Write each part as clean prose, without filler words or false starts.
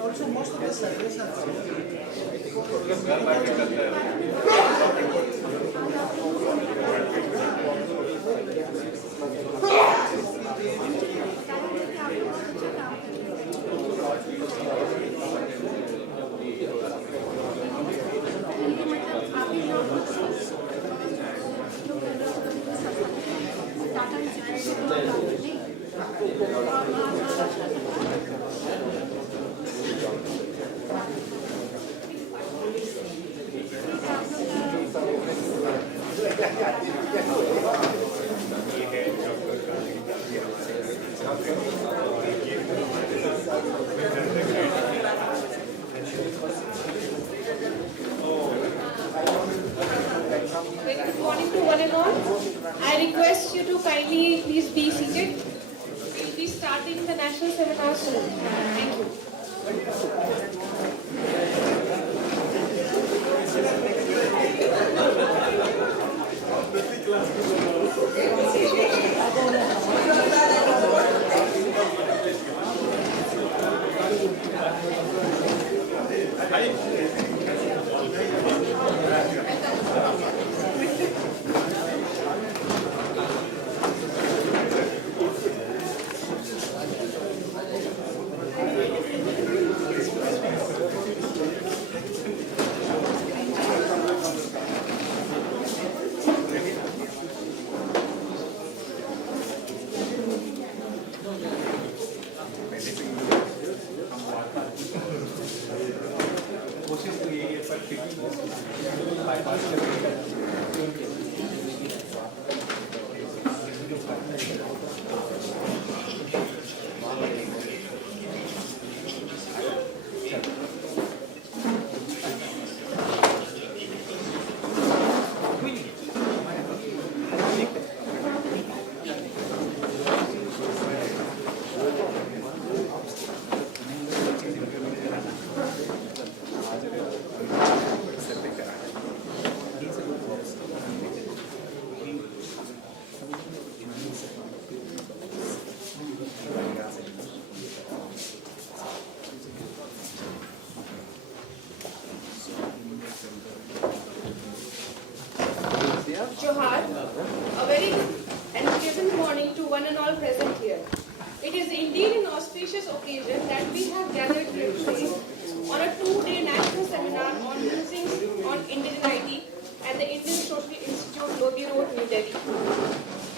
Also, most of the surveys are Good morning to one and all. I request you to kindly please be seated. We'll be starting the national seminar soon. Thank you. Johar, a very good and pleasant morning to one and all present here. It is indeed an auspicious occasion that we have gathered here today on a two-day national seminar on Musings on Indigeneity at the Indian Social Institute, Lodi Road, New Delhi.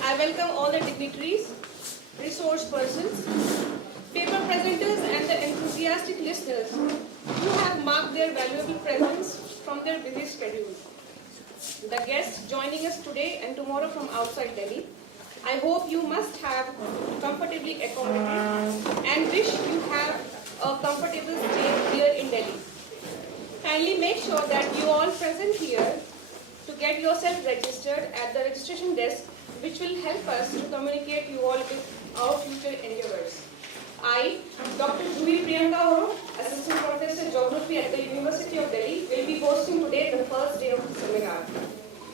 I welcome all the dignitaries, resource persons, paper presenters and the enthusiastic listeners who have marked their valuable presence from their busy schedule. The guests joining us today and tomorrow from outside Delhi, I hope you must have comfortably accommodated and wish you have a comfortable stay here in Delhi. Kindly make sure that you all present here to get yourself registered at the registration desk, which will help us to communicate you all with our future endeavors. I, Dr. Juhi Priyanka Oro, Assistant Professor Geography at the University of Delhi, will be hosting today the first day of the seminar.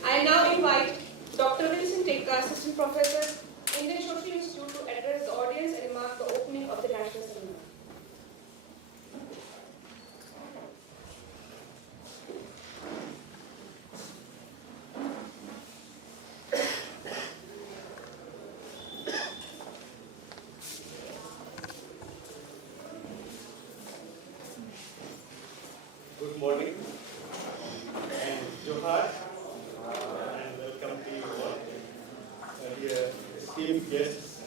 I now invite Dr. Wilson Tekka, Assistant Professor, Indian Social Institute, to address the audience and mark the opening of the national seminar. Good morning and Johar and welcome to you all. Dear esteemed guests,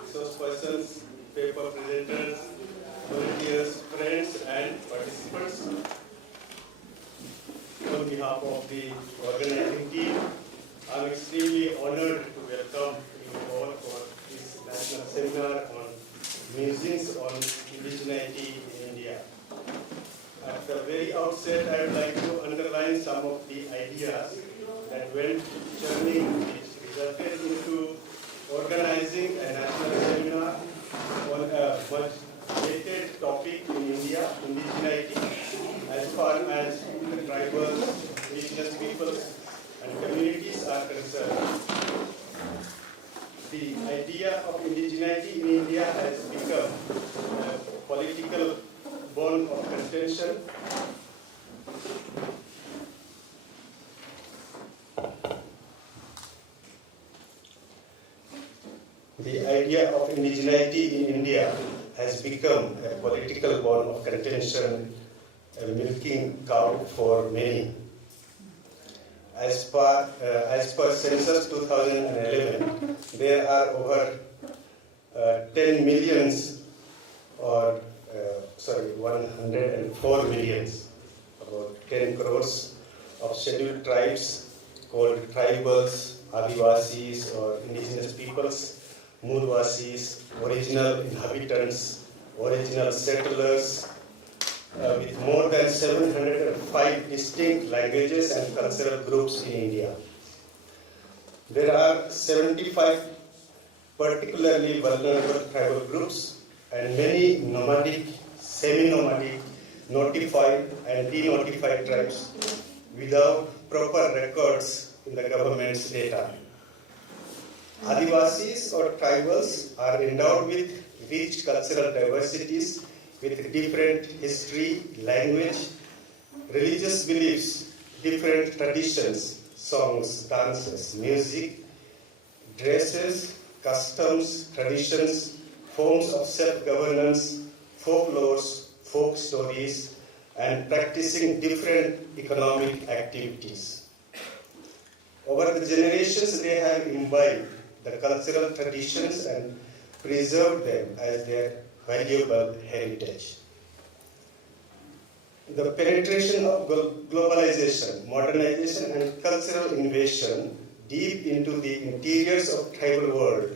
resource persons, paper presenters, volunteers, friends and participants. On behalf of the organizing team, I am extremely honored to welcome you all for this national seminar on musings on indigeneity in India. At the very outset, I would like to underline some of the ideas that went churning, which resulted into organizing a national seminar on a much debated topic in India, indigeneity, as far as the tribal, indigenous peoples and communities are concerned. The idea of indigeneity in India has become a political bone of contention. The idea of indigeneity in India has become a political bone of contention, a milking cow for many. As per Census 2011, there are over 10 millions or 104 millions, about 10 crores of scheduled tribes called tribals, Adivasis or indigenous peoples, Moolvasis, original inhabitants, original settlers, with more than 705 distinct languages and cultural groups in India. There are 75 particularly vulnerable tribal groups and many nomadic, semi-nomadic, notified and denotified tribes without proper records in the government's data. Adivasis or tribals are endowed with rich cultural diversities with different history, language, religious beliefs, different traditions, songs, dances, music, dresses, customs, traditions, forms of self-governance, folklores, folk stories, and practicing different economic activities. Over the generations, they have imbibed the cultural traditions and preserved them as their valuable heritage. The penetration of globalization, modernization, and cultural invasion deep into the interiors of tribal world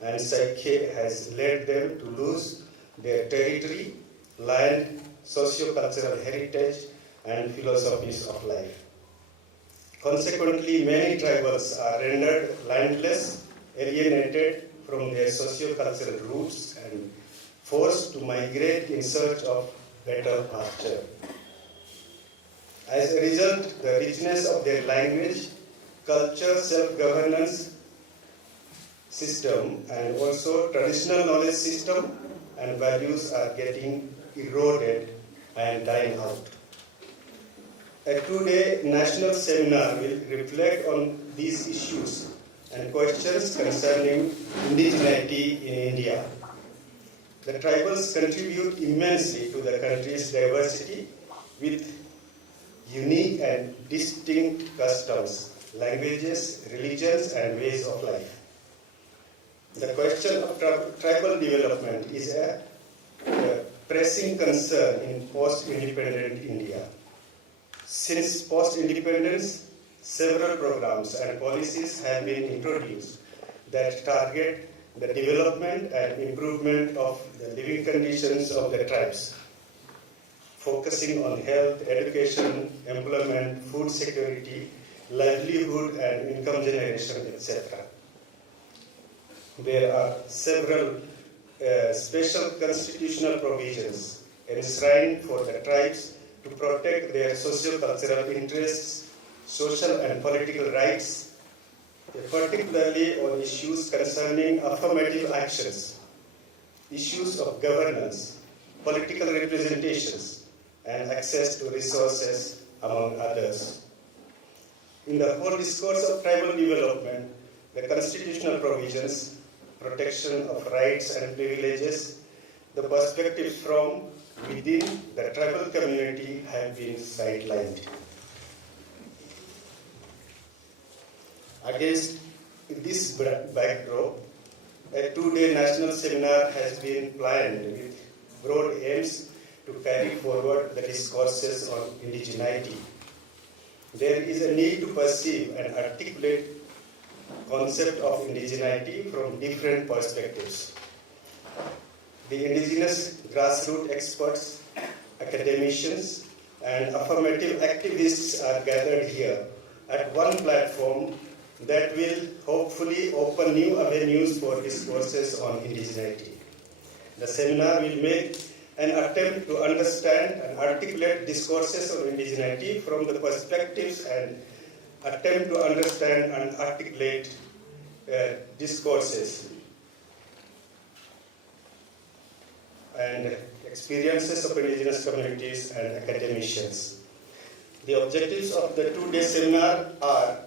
and psyche has led them to lose their territory, land, socio-cultural heritage, and philosophies of life. Consequently, many tribals are rendered landless, alienated from their socio-cultural roots, and forced to migrate in search of better pasture. As a result, the richness of their language, culture, self-governance system, and also traditional knowledge system and values are getting eroded and dying out. A two-day national seminar will reflect on these issues and questions concerning indigeneity in India. The tribals contribute immensely to the country's diversity with unique and distinct customs, languages, religions, and ways of life. The question of tribal development is a pressing concern in post-independent India. Since post-independence, several programs and policies have been introduced that target the development and improvement of the living conditions of the tribes, focusing on health, education, employment, food security, livelihood and income generation, etc. There are several special constitutional provisions enshrined for the tribes to protect their socio-cultural interests, social and political rights, particularly on issues concerning affirmative actions, issues of governance, political representations, and access to resources, among others. In the whole discourse of tribal development, the constitutional provisions, protection of rights and privileges, the perspectives from within the tribal community have been sidelined. Against this backdrop, a two-day national seminar has been planned with broad aims to carry forward the discourses on indigeneity. There is a need to perceive and articulate concept of indigeneity from different perspectives. The indigenous grassroots experts, academicians, and affirmative activists are gathered here at one platform that will hopefully open new avenues for discourses on indigeneity. The seminar will make an attempt to understand and articulate discourses on indigeneity from the perspectives and attempt to understand and articulate discourses and experiences of indigenous communities and academicians. The objectives of the two-day seminar are: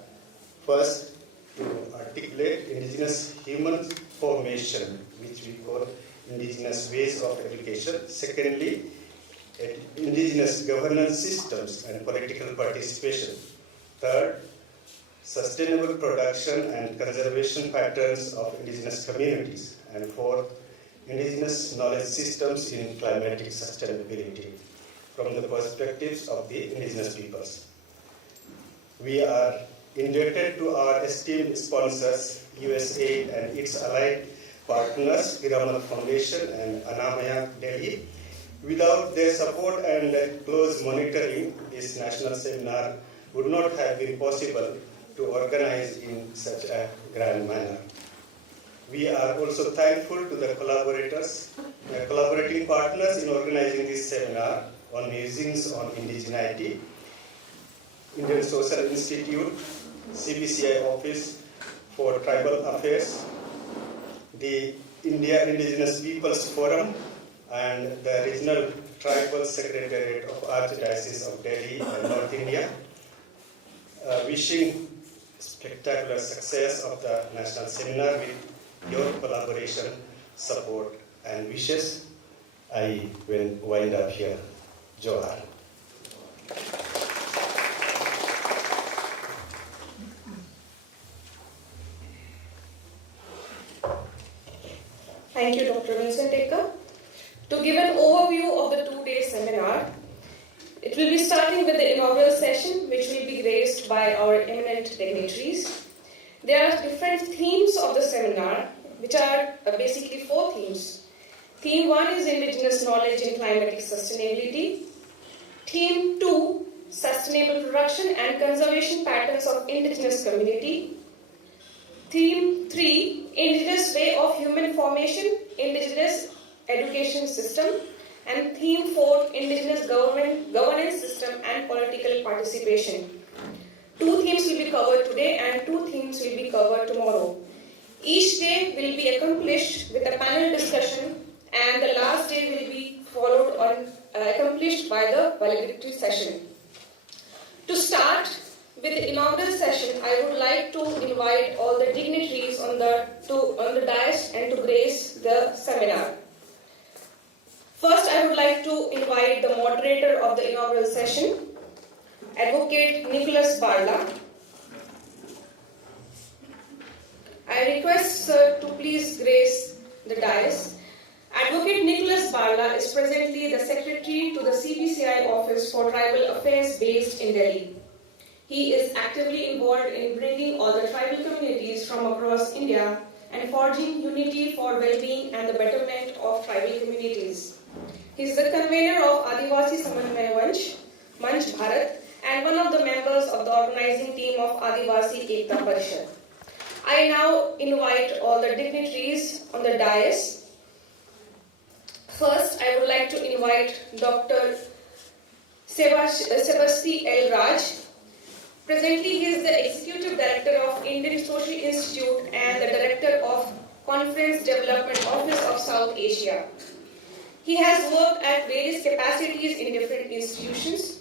first, to articulate indigenous human formation, which we call indigenous ways of education. Secondly, indigenous governance systems and political participation. Third, sustainable production and conservation patterns of indigenous communities. And fourth, indigenous knowledge systems in climatic sustainability from the perspectives of the indigenous peoples. We are indebted to our esteemed sponsors, USAID and its allied partners, Piramal Foundation and Annamaya Delhi. Without their support and close monitoring, this national seminar would not have been possible to organize in such a grand manner. We are also thankful to the collaborating partners in organizing this seminar on Musings on Indigeneity, Indian Social Institute, CBCI Office for Tribal Affairs, the India Indigenous Peoples Forum, and the Regional Tribal Secretariat of Archdiocese of Delhi and North India. Wishing spectacular success of the national seminar with your collaboration, support, and wishes. I will wind up here. Johar. Thank you, Dr. Vincent Ekka. To give an overview of the two-day seminar, it will be starting with the inaugural session, which will be graced by our eminent dignitaries. There are different themes of the seminar, which are basically four themes. Theme 1 is indigenous knowledge in climatic sustainability. Theme 2, sustainable production and conservation patterns of indigenous community. Theme 3, indigenous way of human formation, indigenous education system. And theme 4, indigenous governance system and political participation. 2 themes will be covered today and 2 themes will be covered tomorrow. Each day will be accomplished with a panel discussion, and the last day will be followed on accomplished by the valedictory session. To start with the inaugural session, I would like to invite all the dignitaries on the dais and to grace the seminar. First, I would like to invite the moderator of the inaugural session, Advocate Nicholas Barla. I request Sir to please grace the dais. Advocate Nicholas Barla is presently the Secretary to the CBCI Office for Tribal Affairs based in Delhi. He is actively involved in bringing all the tribal communities from across India and forging unity for well-being and the betterment of tribal communities. He is the convener of Adivasi Samanvay Manch Bharat, and one of the members of the organizing team of Adivasi Ekta Parishad. I now invite all the dignitaries on the dais. First, I would like to invite Dr. Sebasti L. Raj. Presently, he is the Executive Director of Indian Social Institute and the Director of Conference Development Office of South Asia. He has worked at various capacities in different institutions.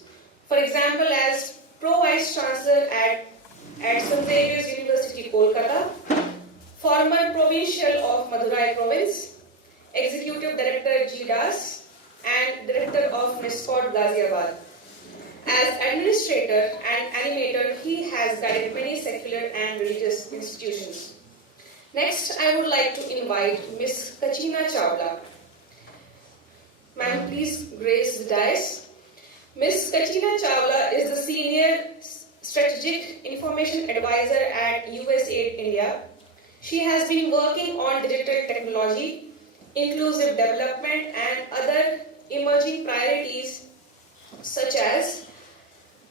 For example, as Pro Vice Chancellor at St. Xavier's University, Kolkata, former Provincial of Madurai Province, Executive Director GDAS, and Director of NISCOT Ghaziabad. As administrator and animator, he has guided many secular and religious institutions. Next, I would like to invite Ms. Kachina Chawla. Ma'am, please grace the dais. Ms. Kachina Chawla is the Senior Strategic Information Advisor at USAID India. She has been working on digital technology, inclusive development, and other emerging priorities such as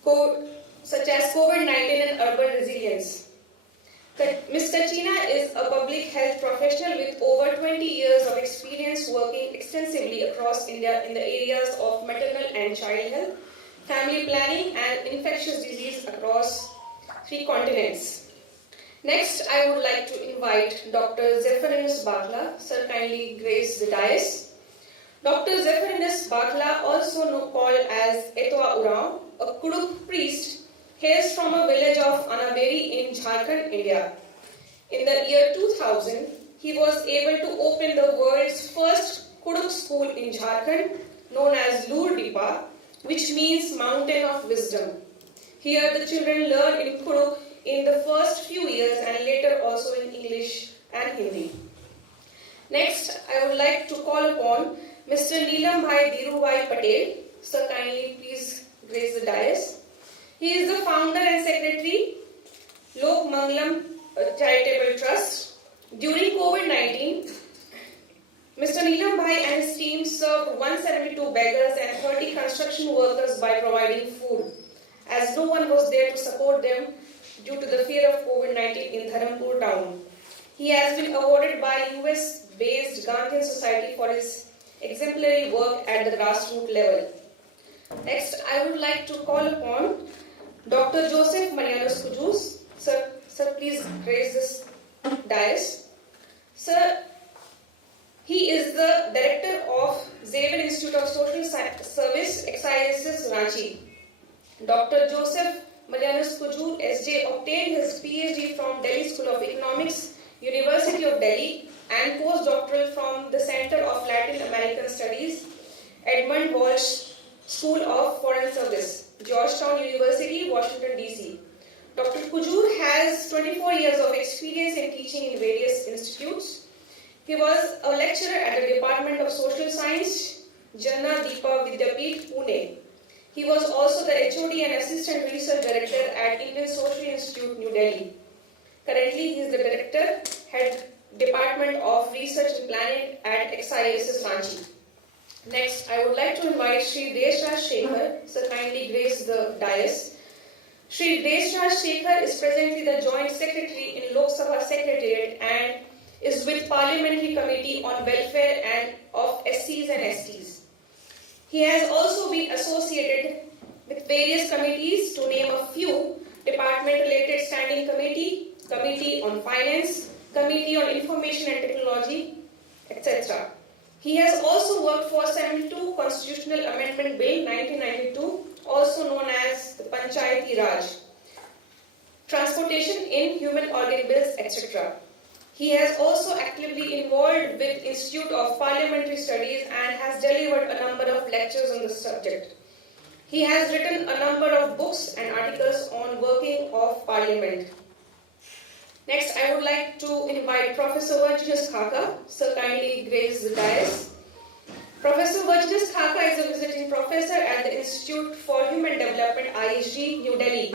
COVID-19 and urban resilience. Ms. Kachina is a public health professional with over 20 years of experience working extensively across India in the areas of maternal and child health, family planning, and infectious disease across 3 continents. Next, I would like to invite Dr. Zephyrinus Bakla. Sir, kindly grace the dais. Dr. Zephyrinus Bakla, also called as Etwa Urao, a Kuduk priest, hails from a village of Anaberi in Jharkhand, India. In the year 2000, he was able to open the world's first Kuduk school in Jharkhand, known as Lur Dipa, which means mountain of wisdom. Here the children learn in Kuduk in the first few years and later also in English and Hindi. Next, I would like to call upon Mr. Neelam Bhai Dhirubhai Patel. Sir, kindly please grace the dais. He is the founder and secretary, Lok Mangalam Charitable Trust. During COVID-19, Mr. Neelam Bhai and his team served 172 beggars and 30 construction workers by providing food, as no one was there to support them due to the fear of COVID-19 in Dharampur town. He has been awarded by US-based Gandhian Society for his exemplary work at the grassroots level. Next, I would like to call upon Dr. Joseph Marianus Kujus. Sir, please raise this dais. Sir, he is the Director of Xavier Institute of Social Service, XISS, Ranchi. Dr. Joseph Marianus Kujur, SJ, obtained his PhD from Delhi School of Economics, University of Delhi, and postdoctoral from the Center of Latin American Studies, Edmund Walsh School of Foreign Service, Georgetown University, Washington, D.C. Dr. Kujur has 24 years of experience in teaching in various institutes. He was a lecturer at the Department of Social Science, Janna Deepa Vidyapeeth, Pune. He was also the HOD and Assistant Research Director at Indian Social Institute, New Delhi. Currently, he is the Director, Head Department of Research and Planning at XISS Ranchi. Next, I would like to invite Sri Deshraj Shekhar. Sir, kindly grace the dais. Sri Deshraj Shekhar is presently the Joint Secretary in Lok Sabha Secretariat and is with Parliamentary Committee on Welfare and of SCs and STs. He has also been associated with various committees, to name a few: Department-related Standing Committee, Committee on Finance, Committee on Information and Technology, etc. He has also worked for 72 Constitutional Amendment Bill 1992, also known as the Panchayati Raj, Transportation in Human Organ Bills, etc. He has also actively involved with Institute of Parliamentary Studies and has delivered a number of lectures on the subject. He has written a number of books and articles on working of Parliament. Next, I would like to invite Professor Vajjas Khaka. Sir, kindly grace the dais. Professor Vajjas Khaka is a visiting professor at the Institute for Human Development, IHG, New Delhi.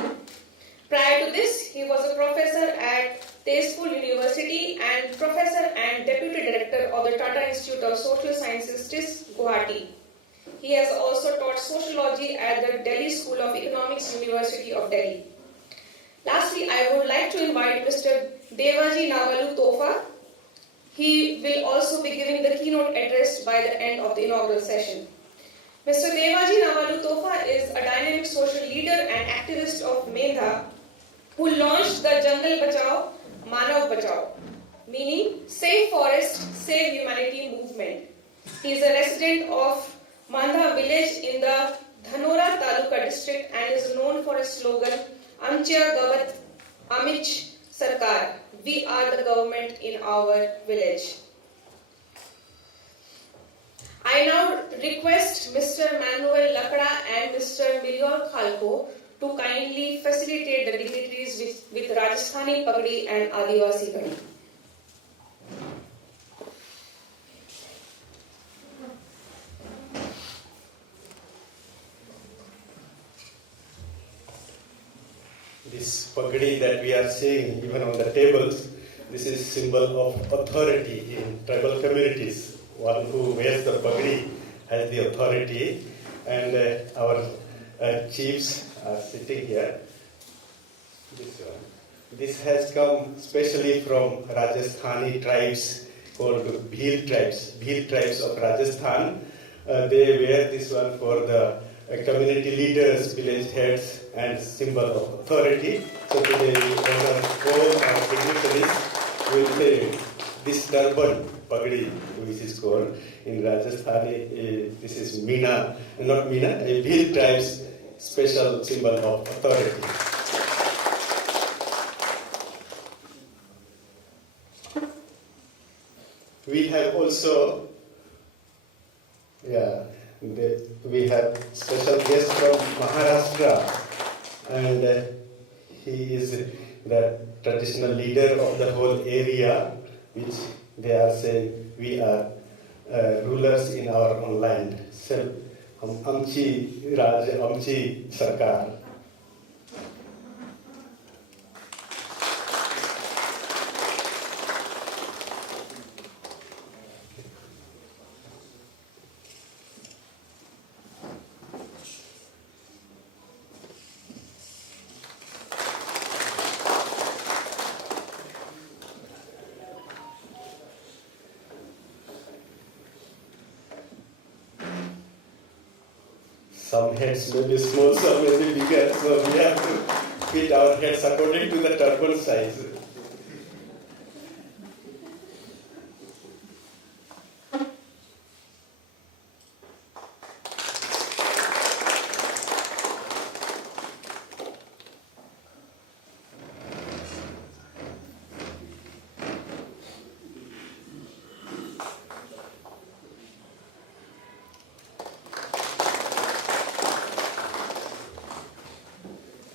Prior to this, he was a professor at Tezpur University and professor and deputy director of the Tata Institute of Social Sciences, TIS, Guwahati. He has also taught sociology at the Delhi School of Economics, University of Delhi. Lastly, I would like to invite Mr. Devaji Navalu Tofa. He will also be giving the keynote address by the end of the inaugural session. Mr. Devaji Navalu Tofa is a dynamic social leader and activist of Mendha who launched the Jungle Bachao, Manav Bachao, meaning Save Forest, Save Humanity movement. He is a resident of Mandha village in the Dhanora Taluka district and is known for his slogan, Amchya Gavat Amich Sarkar, we are the government in our village. I now request Mr. Manuel Lakda and Mr. Milior Khalko to kindly facilitate the dignitaries with Rajasthani Pagdi and Adivasi Gadi. This pagdi that we are seeing even on the tables, this is symbol of authority in tribal communities. One who wears the pagdi has the authority, and our chiefs are sitting here. This one. This has come specially from Rajasthani tribes called Bhil tribes of Rajasthan. They wear this one for the community leaders, village heads, and symbol of authority. So today we honor all our dignitaries with this turban, pagdi, which is called in Rajasthani. This is Meena, not Meena, a Bhil tribe's special symbol of authority. We have also, we have special guest from Maharashtra, and he is the traditional leader of the whole area, which they are saying we are rulers in our own land. So, Amchi Raj, Amchi Sarkar. Some heads may be small, some may be bigger, so we have to fit our heads according to the turban size.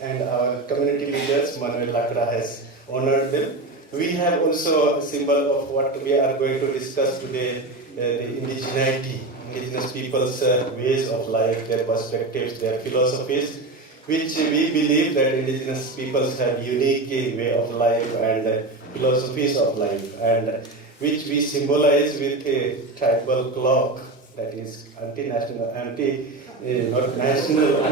And our community leaders, Manuel Lakda, has honored them. We have also a symbol of what we are going to discuss today, the indigeneity, indigenous people's ways of life, their perspectives, their philosophies, which we believe that indigenous peoples have unique way of life and philosophies of life, and which we symbolize with a tribal clock that is anti-national, not national,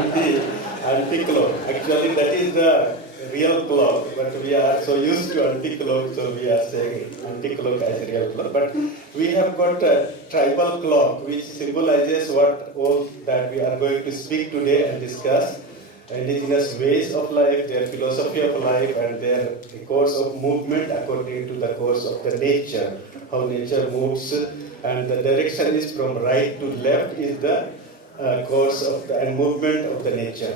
anti-clock. Actually, that is the real clock, but we are so used to anti-clock, so we are saying anti-clock as real clock. But we have got a tribal clock, which symbolizes what all that we are going to speak today and discuss. Indigenous ways of life, their philosophy of life, and their course of movement according to the course of the nature, how nature moves, and the direction is from right to left is the course of the and movement of the nature.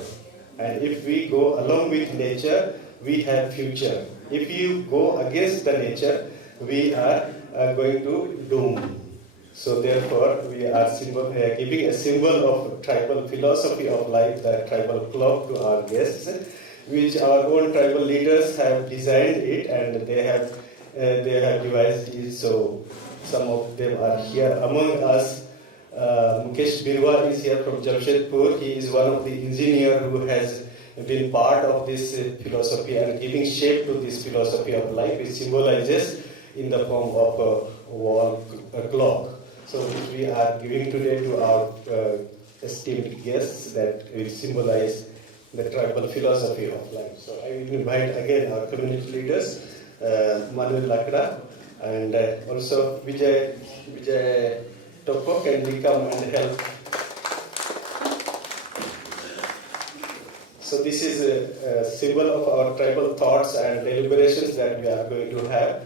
And if we go along with nature, we have future. If you go against the nature, we are going to doom. So therefore, we are giving a symbol of tribal philosophy of life, the tribal clock, to our guests. which our own tribal leaders have designed it, and they have devised it. So some of them are here among us. Mukesh Birwa is here from Jamshedpur. He is one of the engineers who has been part of this philosophy and giving shape to this philosophy of life, which symbolizes in the form of a wall clock. So which we are giving today to our esteemed guests, that will symbolize the tribal philosophy of life. So I will invite again our community leaders, Manuel Lakra, and also Vijay Toko, can we come and help? So this is a symbol of our tribal thoughts and deliberations that we are going to have.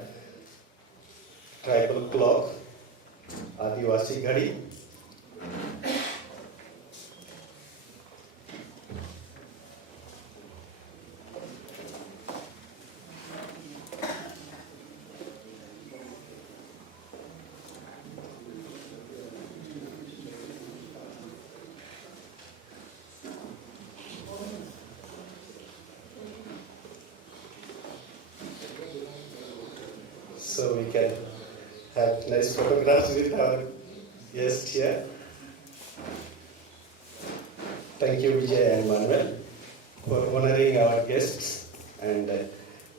Tribal clock, Adivasi Ghadi. So we can have nice photographs with our guest here. Thank you, Vijay and Manuel, for honoring our guests. And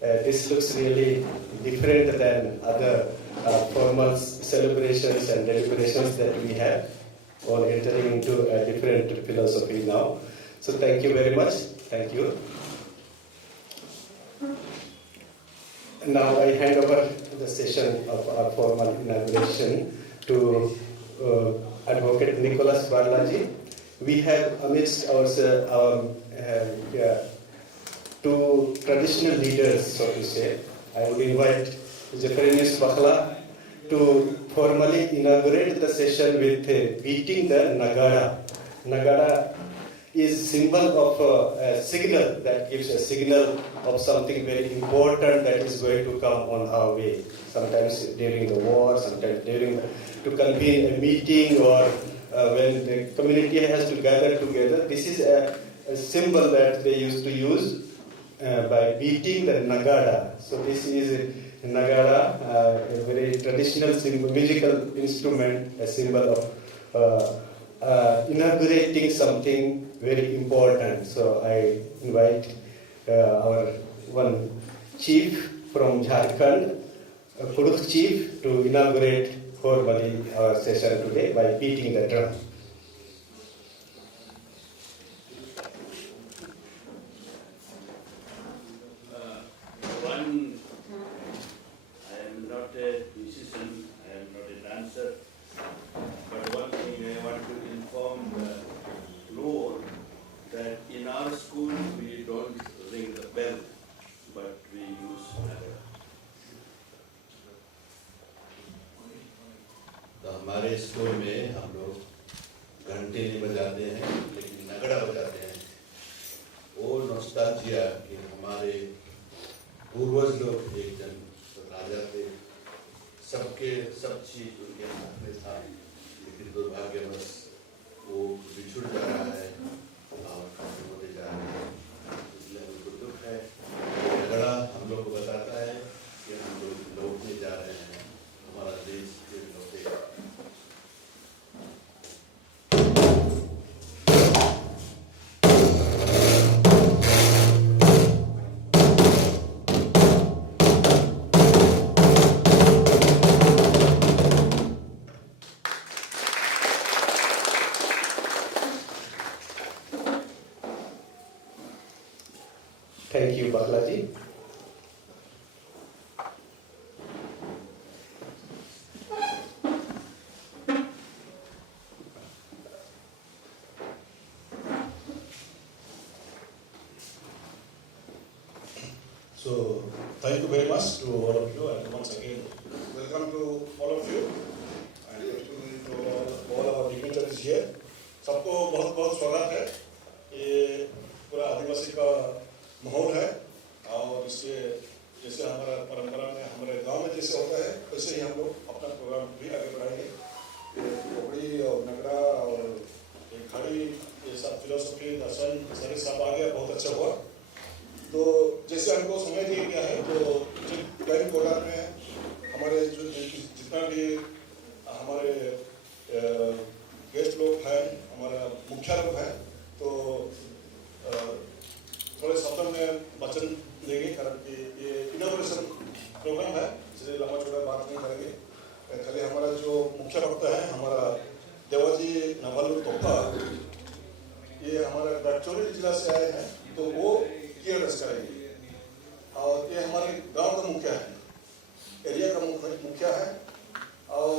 this looks really different than other formal celebrations and deliberations that we have, all entering into a different philosophy now. So thank you very much. Thank you. Now I hand over the session of our formal inauguration to Advocate Nicholas Barlaji. We have amidst our two traditional leaders, so to say. I would invite Zephyrinus Bakhla to formally inaugurate the session with beating the Nagada. Nagada is symbol of a signal that gives a signal of something very important that is going to come on our way. Sometimes during the war, sometimes to convene a meeting, or when the community has to gather together. This is a symbol that they used to use by beating the Nagada. So this is Nagada, a very traditional musical instrument, a symbol of inaugurating something very important. So I invite our one chief from Jharkhand, Kudukh chief, to inaugurate formally our session today by beating the drum. I am not a musician, I am not a dancer, but one thing I want to inform the floor that in our school we don't ring the bell, but we use nagada. तो हमारे school में हम लोग घंटे नहीं बजाते हैं, लेकिन नगड़ा बजाते हैं। वो नॉस्टैल्जिया कि हमारे पूर्वज लोग एक जन राजा थे, सब चीज उनके हाथ में था, लेकिन दुर्भाग्यवश वो बिछुड़ जा रहा है और खत्म होते जा रहे हैं। इसलिए हमको दुख है। नगड़ा हम लोग को बताता है कि हम लोग लौटने जा रहे हैं, हमारा देश फिर लौटेगा। Thank you, Baklaji. So, thank you very much to all of you, and once again, welcome to all of you, and particularly to all our dignitaries here. सबको बहुत बहुत स्वागत है। ये पूरा आदिवासी का माहौल है, और इससे जैसे हमारा परंपरा में हमारे गांव में जैसे होता है, वैसे ही हम लोग अपना प्रोग्राम भी आगे बढ़ाएंगे। कोकड़ी और नगड़ा और घड़ी, ये सब फिलोसफी, दर्शन, सारे सब आ गया, बहुत अच्छा हुआ। तो जैसे हमको समय दिया गया है तो टाइम कोटा में हमारे जो जितना भी हमारे गेस्ट लोग हैं, हमारा मुखिया लोग हैं, तो थोड़े शब्द में वचन देंगे, कारण कि ये इनॉग्रेशन प्रोग्राम है, इसलिए लंबा चौड़ा बात नहीं करेंगे। खाली हमारा जो मुख्य वक्ता है हमारा देवाजी नवालू तोपा, ये हमारा गढ़चिरौली जिला से आए हैं, तो वो ये रस करेंगे। और ये हमारे गांव का मुखिया है, एरिया का मुखिया है, और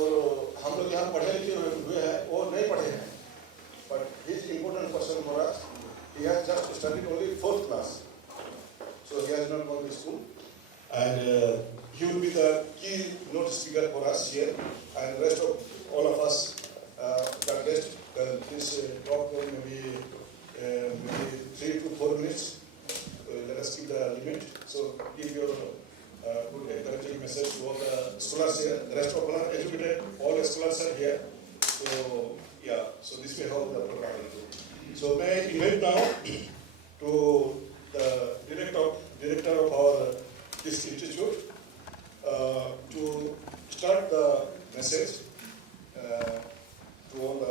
हम लोग यहाँ पढ़े लिखे हुए हैं, वो नहीं पढ़े हैं, but he is important person for us. He has just studied only 4th class, so he has not gone to school, and he will be the keynote speaker for us here, and rest of all of us can rest. This talk will maybe 3 to 4 minutes. Let us keep the limit. So give your good encouraging message to all the scholars here. The rest of all are educated. All the scholars are here. So yeah. So this way how the program will go. So may I invite now to the director of our this institute to start the message to all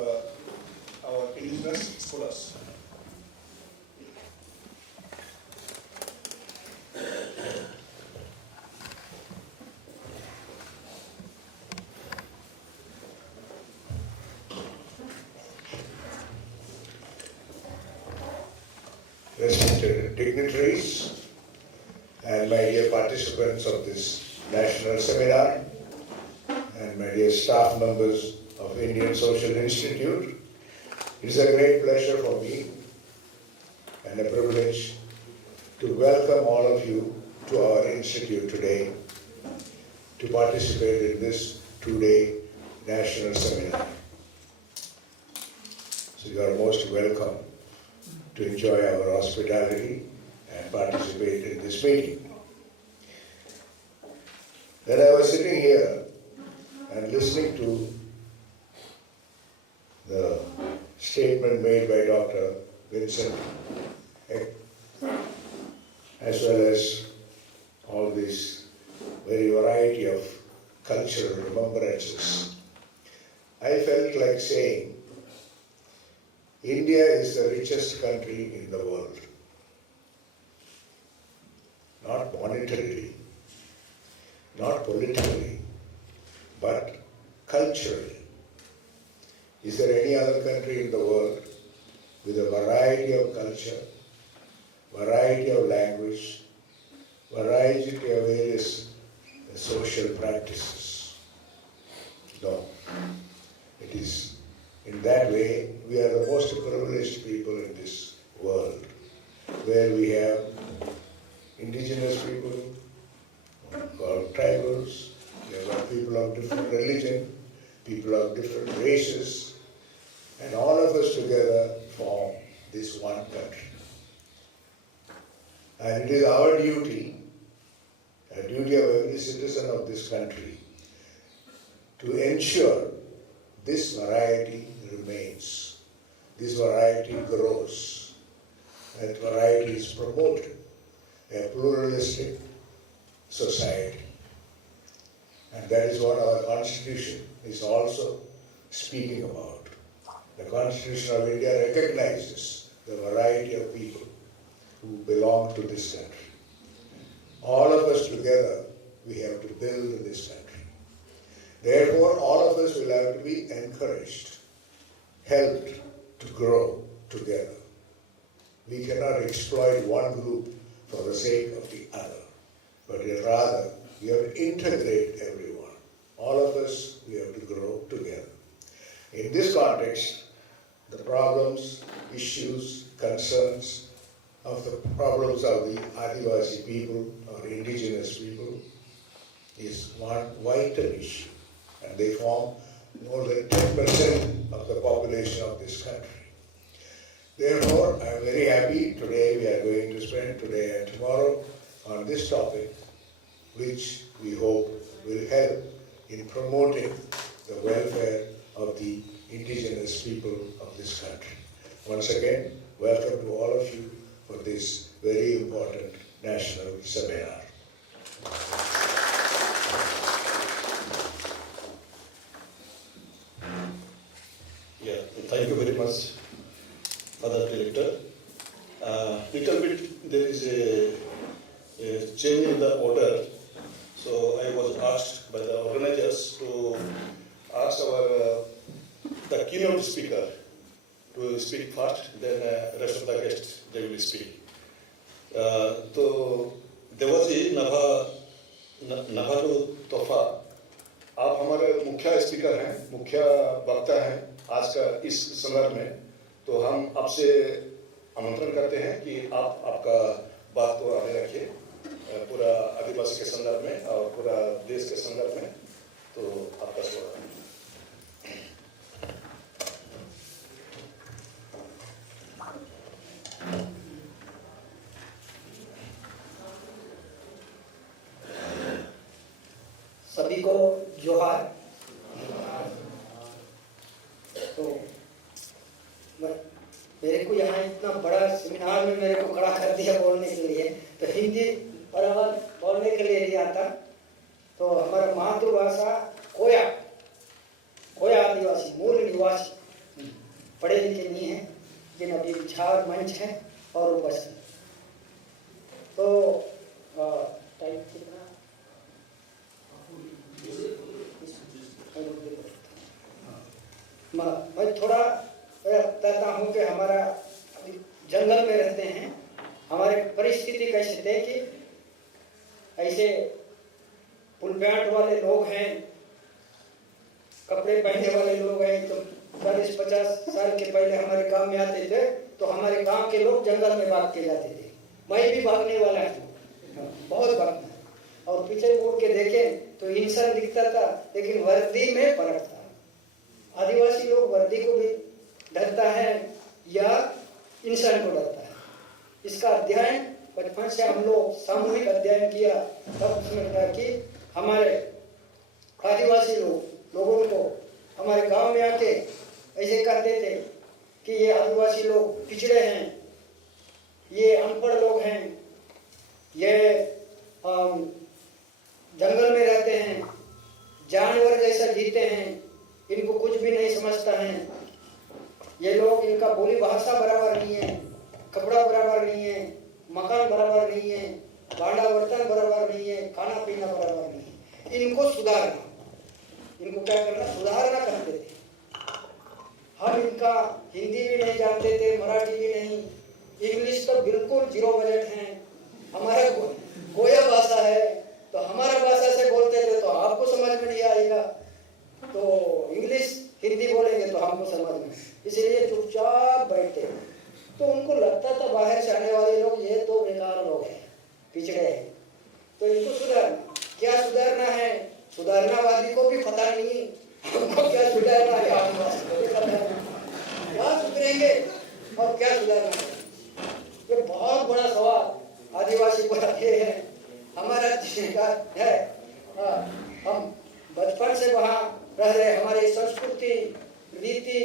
our indigenous scholars. Respected dignitaries and my dear participants of this national seminar and my dear staff members of Indian Social Institute, it is a great pleasure for me and a privilege to welcome all of you to our institute today to participate in this two-day national seminar. So you are most welcome to enjoy our hospitality and participate in this meeting. When I was sitting here and listening to the statement made by Dr. Vincent, as well as all this very variety of cultural remembrances, I felt like saying, India is the richest country in the world. Not monetarily, not politically, but culturally. Is there any other country in the world with a variety of culture, variety of language, variety of various social practices? No. It is in that way, we are the most privileged people in this world, where we have indigenous people called tribals, we have people of different religion, people of different races, and all of us together form this one country. And it is our duty, a duty of every citizen of this country, to ensure this variety remains, this variety grows, that variety is promoted, a pluralistic society. And that is what our Constitution is also speaking about. The Constitution of India recognizes the variety of people who belong to this country. All of us together, we have to build this country. Therefore, all of us will have to be encouraged, helped to grow together. We cannot exploit one group for the sake of the other, but rather we have to integrate everyone. All of us, we have to grow together. In this context, the problems, issues, concerns of the problems of the Adivasi people or indigenous people is one vital issue, and they form more than 10% of the population of this country. Therefore, I am very happy today we are going to spend today and tomorrow on this topic, which we hope will help in promoting the welfare of the indigenous people of this country. Once again, welcome to all of you for this very important national seminar. Yeah, thank you very much, Father Director. Little bit there is a change in the order, so I was asked by the organizers to ask the keynote speaker to speak first, then rest of the guests they will speak. तो देवाजी नभालो तोहफा, आप हमारे मुख्य speaker हैं, मुख्य वक्ता हैं आज का इस संदर्भ में, तो हम आपसे आमंत्रण करते हैं कि आप आपका बात को आगे रखिए पूरा आदिवासी के संदर्भ में और पूरा देश के संदर्भ में, तो आपका स्वागत है। सभी को जोहार। तो मेरे को यहाँ इतना बड़ा सेमिनार में मेरे को खड़ा कर दिया बोलने के लिए, तो हिंदी बराबर बोलने के लिए नहीं आता। तो हमारा मातृभाषा कोया आदिवासी मूल निवासी पढ़े लिखे नहीं है, लेकिन अभी विचार मंच है और उपस्थित। तो टाइम कितना मैं थोड़ा बताता हूँ कि हमारा जंगल में रहते हैं, हमारे परिस्थिति कैसे थे कि ऐसे फुल पैंट वाले लोग हैं, कपड़े पहनने वाले लोग हैं। तो 40-50 साल के पहले हमारे गांव में आते थे, तो हमारे गांव के लोग जंगल में भाग के जाते थे। मैं भी भागने वाला हूँ, बहुत भागना। और पीछे मुड़ के देखें तो इंसान दिखता था, लेकिन वर्दी में फर्क था। आदिवासी लोग वर्दी को भी डरता है या इंसान को डरता है। इसका अध्ययन बचपन से हम लोग सामूहिक अध्ययन किया, तब उसमें था कि हमारे आदिवासी लोगों को हमारे गांव में आके ऐसे कहते थे कि ये आदिवासी लोग पिछड़े हैं, ये अनपढ़ लोग हैं, ये जंगल में रहते हैं, जानवर जैसा जीते हैं, इनको कुछ भी नहीं समझता है। ये लोग, इनका बोली भाषा बराबर नहीं है, कपड़ा बराबर नहीं है, मकान बराबर नहीं है, भांडा बर्तन बराबर नहीं है, खाना पीना बराबर नहीं है। इनको सुधारना, इनको क्या करना, सुधारना करते थे। हम इनका हिंदी भी नहीं जानते थे, मराठी भी नहीं, इंग्लिश तो बिल्कुल 0 बजट है। हमारा गोया भाषा है, तो हमारा भाषा से बोलते थे तो आपको समझ में नहीं आएगा, तो इंग्लिश हिंदी बोलेंगे तो हमको समझ में, इसलिए चुपचाप बैठते। तो उनको लगता था बाहर से आने वाले लोग ये तो बेकार लोग हैं, पिछड़े हैं, तो इनको सुधारना। क्या सुधारना है, सुधारनावादी को भी पता नहीं हमको क्या सुधारना है, आदिवासी को भी पता नहीं क्या सुधरेंगे और क्या सुधारना है। ये बहुत बड़ा सवाल आदिवासी को रखे हैं। हमारा है, हम बचपन से वहाँ रह रहे, हमारी संस्कृति, रीति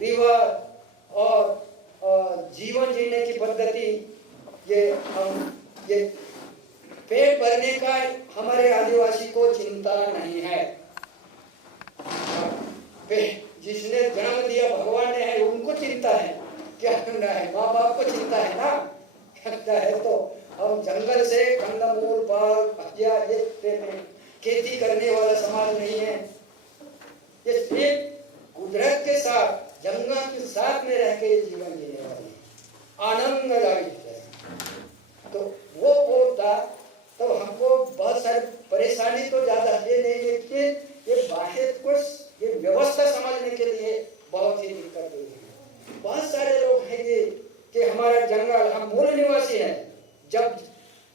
रिवाज और जीवन जीने की पद्धति, ये पेट भरने का हमारे आदिवासी को चिंता नहीं है। जिसने जन्म दिया भगवान ने है, उनको चिंता है, क्या करना है, माँ बाप को चिंता है ना, करता है। तो हम जंगल से कंदमूल पाल या खेती करने वाला समाज नहीं है। ये सिर्फ कुदरत के साथ, जंगल के साथ में रह के जीवन जीने वाले आनंददायी है। तो वो बोलता तो हमको बहुत सारी परेशानी तो ज्यादा है नहीं, लेकिन ये बाहर कुछ ये व्यवस्था समझने के लिए बहुत ही दिक्कत हुई है। बहुत सारे लोग हैं कि हमारा जंगल, हम मूल निवासी हैं, जब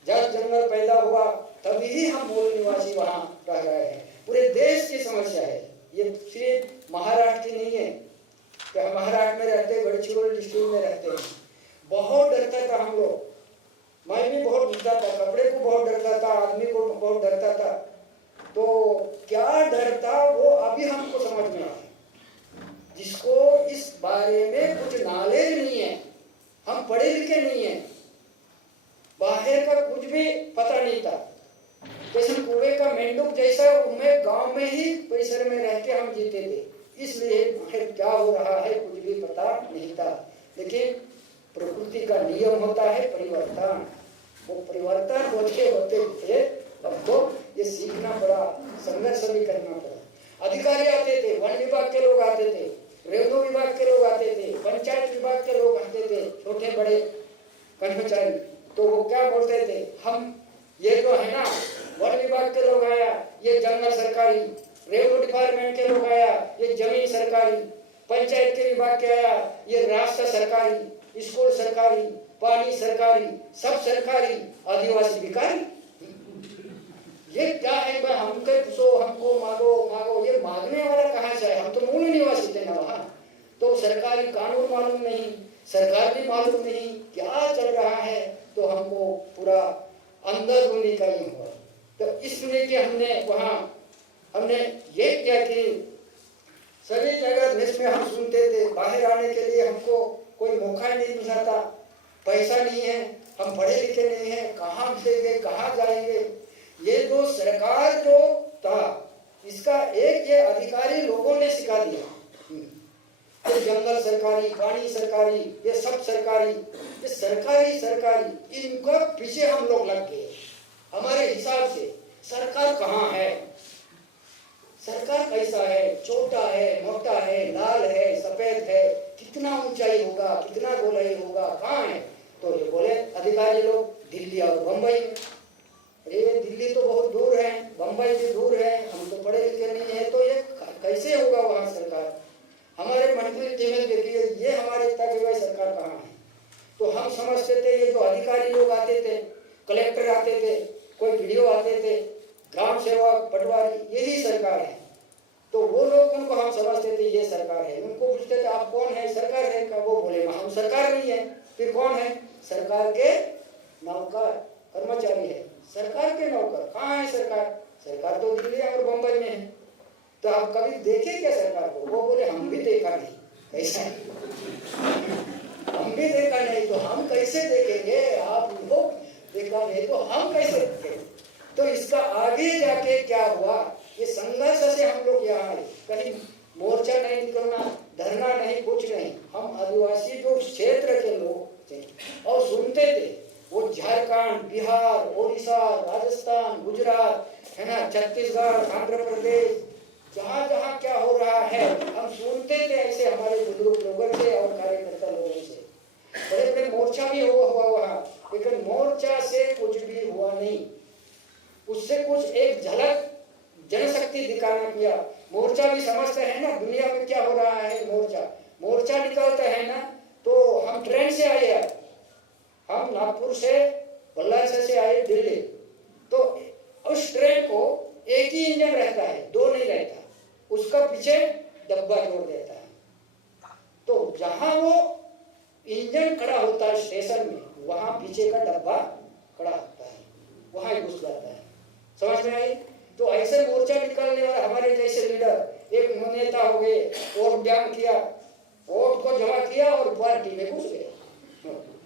जंगल पैदा हुआ तभी ही हम मूल निवासी वहाँ रह रहे हैं। पूरे देश की समस्या है, ये सिर्फ महाराष्ट्र की नहीं है कि हम महाराष्ट्र में रहते, गढ़चिरोली डिस्ट्रिक्ट में रहते हैं। बहुत डरता था हम लोग, मैं भी बहुत डरता था, कपड़े को बहुत डरता था, आदमी को बहुत डरता था। तो क्या डर था वो अभी हमको समझ में आया। जिसको इस बारे में कुछ नॉलेज नहीं है, हम पढ़े लिखे नहीं है, बाहर का कुछ भी पता नहीं था। जैसे कुएं का मेंढक जैसा उनमें गांव में ही परिसर में रह के हम जीते थे, इसलिए आखिर क्या हो रहा है कुछ भी पता नहीं था। लेकिन प्रकृति का नियम होता है परिवर्तन, वो परिवर्तन होते होते थे हमको ये सीखना पड़ा, संघर्ष भी करना पड़ा। अधिकारी आते थे, वन विभाग के लोग आते थे, रेवन्यू विभाग के लोग आते थे, पंचायत विभाग के लोग आते थे, छोटे बड़े कर्मचारी, तो वो क्या बोलते थे, हम ये जो है ना वन विभाग के लोग आया ये जंगल सरकारी, रेवन्यू डिपार्टमेंट के लोग आया ये जमीन सरकारी, पंचायत के विभाग के आया ये रास्ता सरकारी, स्कूल सरकारी, पानी सरकारी, सब सरकारी, आदिवासी भिखारी। ये क्या है भाई, हमके पूछो हमको मांगो मांगो, ये मांगने वाला कहाँ से है, हम तो मूल निवासी थे ना वहाँ। तो सरकारी कानून मालूम नहीं, सरकार भी मालूम नहीं क्या चल रहा है, तो हमको पूरा अंधाधुंधी का ही हुआ। तो इसलिए कि हमने ये किया कि सभी जगह देश में हम सुनते थे, बाहर आने के लिए हमको कोई मौका नहीं मिला था, पैसा नहीं है, हम पढ़े लिखे नहीं हैं, कहाँ मिलेंगे कहाँ जाएंगे। ये जो सरकार जो था इसका एक ये अधिकारी लोगों ने सिखा दिया, ये जंगल सरकारी, पानी सरकारी, ये सब सरकारी, ये सरकारी, इनका पीछे हम लोग लग गए। हमारे हिसाब से सरकार कहाँ है, सरकार कैसा है, छोटा है, मोटा है, लाल है, सफेद है, कितना ऊंचाई होगा, कितना गोलाई होगा, कहाँ है। तो ये बोले अधिकारी लोग दिल्ली और बम्बई। अरे दिल्ली तो बहुत दूर है, बम्बई भी दूर है, हम तो पढ़े लिखे नहीं है, तो ये कैसे होगा वहाँ सरकार। हमारे मंत्री में देखिए ये हमारे तक हुए सरकार कहाँ है। तो हम समझते थे ये जो अधिकारी लोग आते थे, कलेक्टर आते थे, कोई वीडियो आते थे, ग्राम सेवक, पटवारी, यही सरकार है। तो वो लोग उनको हम समझते थे ये सरकार है। उनको पूछते थे आप कौन है, सरकार है का, वो बोले हम सरकार नहीं है। फिर कौन है, सरकार के नौकर कर्मचारी है, सरकार के नौकर। कहाँ है सरकार, सरकार तो दिल्ली और बम्बई में है। तो आप कभी देखे क्या सरकार को, वो बोले हम भी देखा नहीं। कैसा है, हम भी देखा नहीं, तो हम कैसे देखेंगे, आप लोग देखा नहीं तो हम कैसे देखेंगे। तो इसका आगे जाके क्या हुआ, ये संघर्ष से हम लोग यहाँ आए। कहीं मोर्चा नहीं निकलना, धरना नहीं, कुछ नहीं। हम आदिवासी जो क्षेत्र के लोग थे और सुनते थे, वो झारखंड, बिहार, उड़ीसा, राजस्थान, गुजरात है ना, छत्तीसगढ़, आंध्र प्रदेश, जहाँ जहाँ क्या हो रहा है हम सुनते थे। ऐसे हमारे बुजुर्ग लोगों से और कार्यकर्ता लोगों से बड़े बड़े मोर्चा भी हुआ वहाँ, लेकिन मोर्चा से कुछ भी हुआ नहीं। उससे कुछ एक झलक जनशक्ति दिखाना किया। मोर्चा भी समझते हैं ना दुनिया में क्या हो रहा है। मोर्चा निकलते हैं ना, तो हम ट्रेन से आए, हम नागपुर से बल्लारी से आए दिल्ली। तो उस ट्रेन को एक ही इंजन रहता है, दो नहीं रहता, उसका पीछे डब्बा जोड़ देता है। तो जहां वो इंजन खड़ा होता है स्टेशन में, वहां पीछे का डब्बा खड़ा होता है, वहां ही घुस जाता है। समझ में आई। तो ऐसे मोर्चा निकलने वाले हमारे जैसे लीडर, एक नेता हो गए, वोट ब्यान किया, वोट को जमा किया और पार्टी में घुस गए,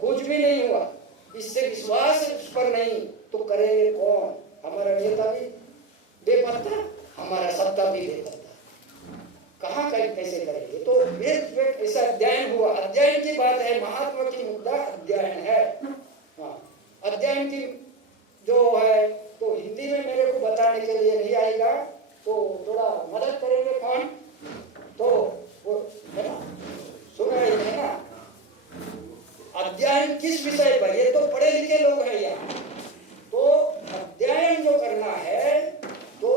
कुछ भी नहीं हुआ। इससे विश्वास पर नहीं तो करेंगे कौन। हमारा नेता भी बेपत्ता, हमारा सत्ता भी बेपत्ता, कहाँ कैसे करेंगे। तो एक ऐसा अध्ययन हुआ। अध्ययन की बात है, महात्मा की मुद्दा अध्ययन है। हाँ, अध्ययन की जो है तो हिंदी में मेरे को बताने के लिए नहीं आएगा, तो थोड़ा मदद करेंगे कौन। तो वो है ना, सुन रहे हैं ना, अध्ययन किस विषय पर, ये तो पढ़े लिखे लोग हैं यहाँ। तो अध्ययन जो करना है, तो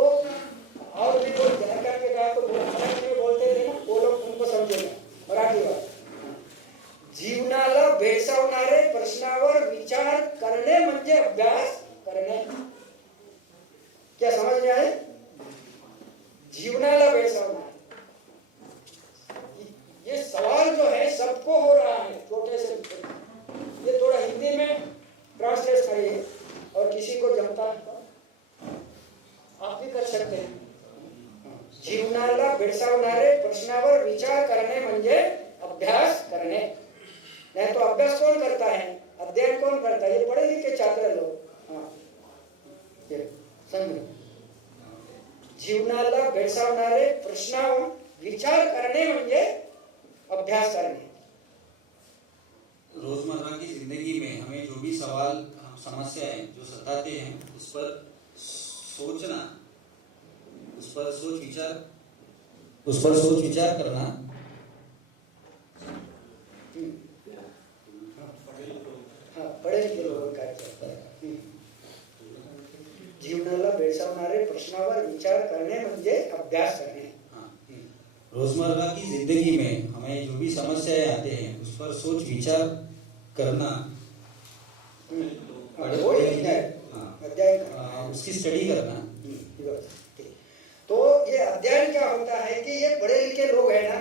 और भी कोई जानकार के कहा तो मराठी में बोलते थे ना, वो लोग उनको समझेगा मराठी बात। जीवनाला भेडसावणारे प्रश्नावर विचार करणे म्हणजे अभ्यास करणे। क्या समझ में आए। जीवनाला भेडसावणारे, ये सवाल जो है सबको हो रहा है, छोटे से। ये थोड़ा हिंदी में ट्रांसलेट करिए, और किसी को जमता है आप भी कर सकते हैं। जीवनाला भेडसावणारे प्रश्नावर विचार करणे म्हणजे अभ्यास करणे। नहीं तो अभ्यास कौन करता है, अध्ययन कौन करता है, ये पढ़े लिखे छात्र लोग। हां हे सांग जीवनाला भेडसावणारे प्रश्नावर विचार करणे म्हणजे अभ्यास करणे. रोजमर्रा की जिंदगी में हमें जो भी सवाल समस्याएं जो सताते हैं उस पर सोचना, उस पर सोच विचार करना पढ़े लिखे लोगों का जीवनाला भेडसावणारे प्रश्नावर विचार करणे म्हणजे अभ्यास करणे. रोजमर्रा की जिंदगी में हमें जो भी समस्याएं आते हैं उस पर सोच विचार करना, उसकी स्टडी करना. तो ये अध्ययन क्या होता है कि ये पढ़े लिखे लोग हैं ना,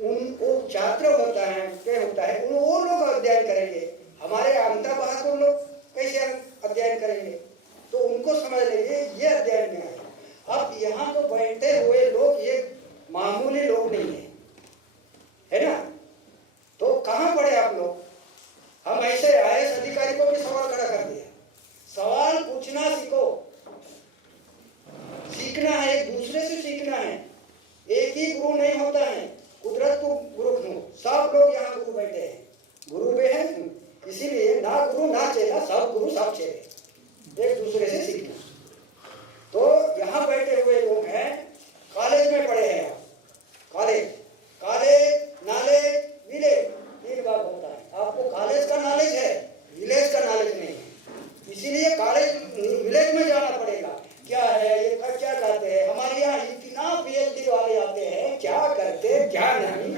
उनको छात्र होता है क्या होता है वो लोग अध्ययन करेंगे. हमारे अंतर्बाह्य लोग कैसे अध्ययन करेंगे? तो उनको समझ लीजिए ये अध्ययन क्या है. अब यहाँ तो बैठे हुए लोग ये मामूली लोग नहीं है ना. तो कहाँ पढ़े आप लोग? हम ऐसे आईएएस अधिकारी को भी सवाल खड़ा कर दिया. सवाल पूछना सीखो, सीखना है, एक दूसरे से सीखना है. एक ही गुरु नहीं होता है, कुदरत को गुरु हूँ. सब लोग यहाँ गुरु बैठे हैं, गुरु भी है. इसीलिए ना गुरु ना चेला, सब गुरु सब चेले, एक दूसरे से सीखना. तो यहाँ बैठे हुए लोग हैं, कॉलेज में पढ़े हैं. कॉलेज नॉलेज विलेज तीन भाग होता है. आपको कॉलेज का नॉलेज है, विलेज का नॉलेज नहीं है. इसीलिए कॉलेज विलेज में जाना पड़ेगा. क्या है ये, क्या करते हैं? हमारे यहाँ इतना पीएचडी वाले आते हैं, क्या करते क्या नहीं,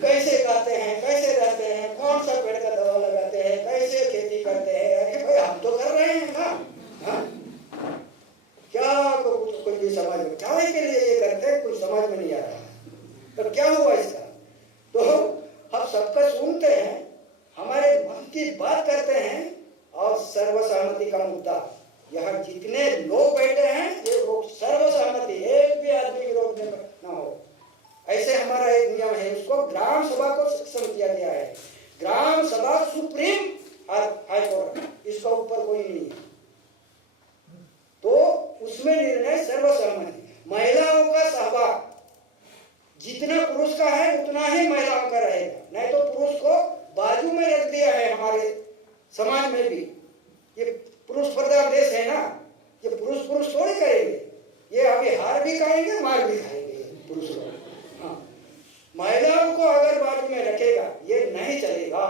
कैसे खाते हैं, कैसे रहते हैं, कौन सा पेड़ का दवा लगाते हैं, कैसे खेती करते हैं. अरे भाई हम तो कर रहे हैं ना. क्या कोई भी समझ में क्या के लिए ये करते हैं, कुछ समझ में नहीं आ रहा. तो क्या हुआ इसका? तो हम सबका सुनते हैं, हमारे मन की बात करते हैं और सर्वसहमति का मुद्दा. यहाँ जितने लोग बैठे हैं ये लोग सर्वसहमति, एक भी आदमी विरोध में ना हो. ऐसे हमारा एक नियम है, उसको ग्राम सभा को सक्षम किया गया है. ग्राम सभा सुप्रीम हाई कोर्ट, इसका ऊपर कोई नहीं है. तो उसमें निर्णय सर्वसहमति. महिलाओं का सहभाग जितना पुरुष का है उतना ही महिलाओं का रहेगा. नहीं तो पुरुष को बाजू में रख दिया है हमारे समाज में भी. ये पुरुष प्रधान देश है ना, ये पुरुष थोड़ी करेंगे. ये अभी हार भी खाएंगे, मार भी खाएंगे पुरुष लोग. हाँ, महिलाओं को अगर बाजू में रखेगा ये नहीं चलेगा.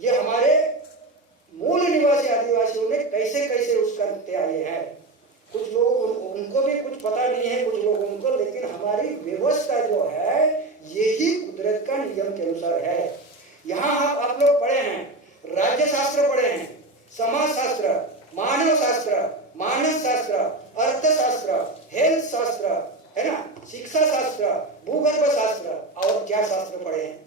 ये हमारे मूल निवासी आदिवासियों ने कैसे कैसे उस करते आए हैं. कुछ लोग उनको भी कुछ पता नहीं है, कुछ लोग उनको, लेकिन हमारी व्यवस्था जो है यही कुदरत का नियम के अनुसार है. यहाँ आप लोग पढ़े हैं, राज्य शास्त्र पढ़े हैं, समाज शास्त्र, मानव शास्त्र, मानस शास्त्र, अर्थशास्त्र, हेल्थ शास्त्र है ना, शिक्षा शास्त्र, भूगर्भ शास्त्र और क्या शास्त्र पढ़े हैं.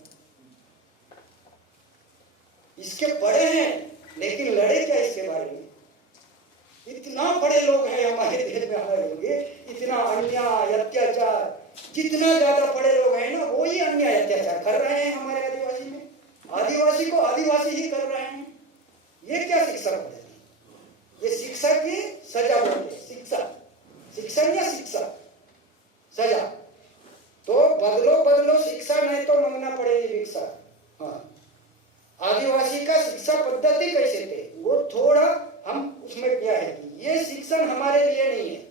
इसके पढ़े हैं लेकिन लड़े क्या इसके बारे में? इतना बड़े लोग हैं हमारे देश में, हमारे लोग इतना अन्याय अत्याचार, जितना ज्यादा बड़े लोग हैं ना वो ही अन्याय अत्याचार कर रहे हैं हमारे आदिवासी में. आदिवासी को आदिवासी ही कर रहे हैं. ये क्या शिक्षा पद्धति? ये शिक्षा की सजा बोलते. शिक्षण या शिक्षा सजा. तो बदलो शिक्षा, नहीं तो मांगना पड़ेगी भिक्षा. हाँ, आदिवासी का शिक्षा पद्धति कैसे थे वो थोड़ा हम उसमें क्या है कि ये शिक्षण हमारे लिए नहीं है.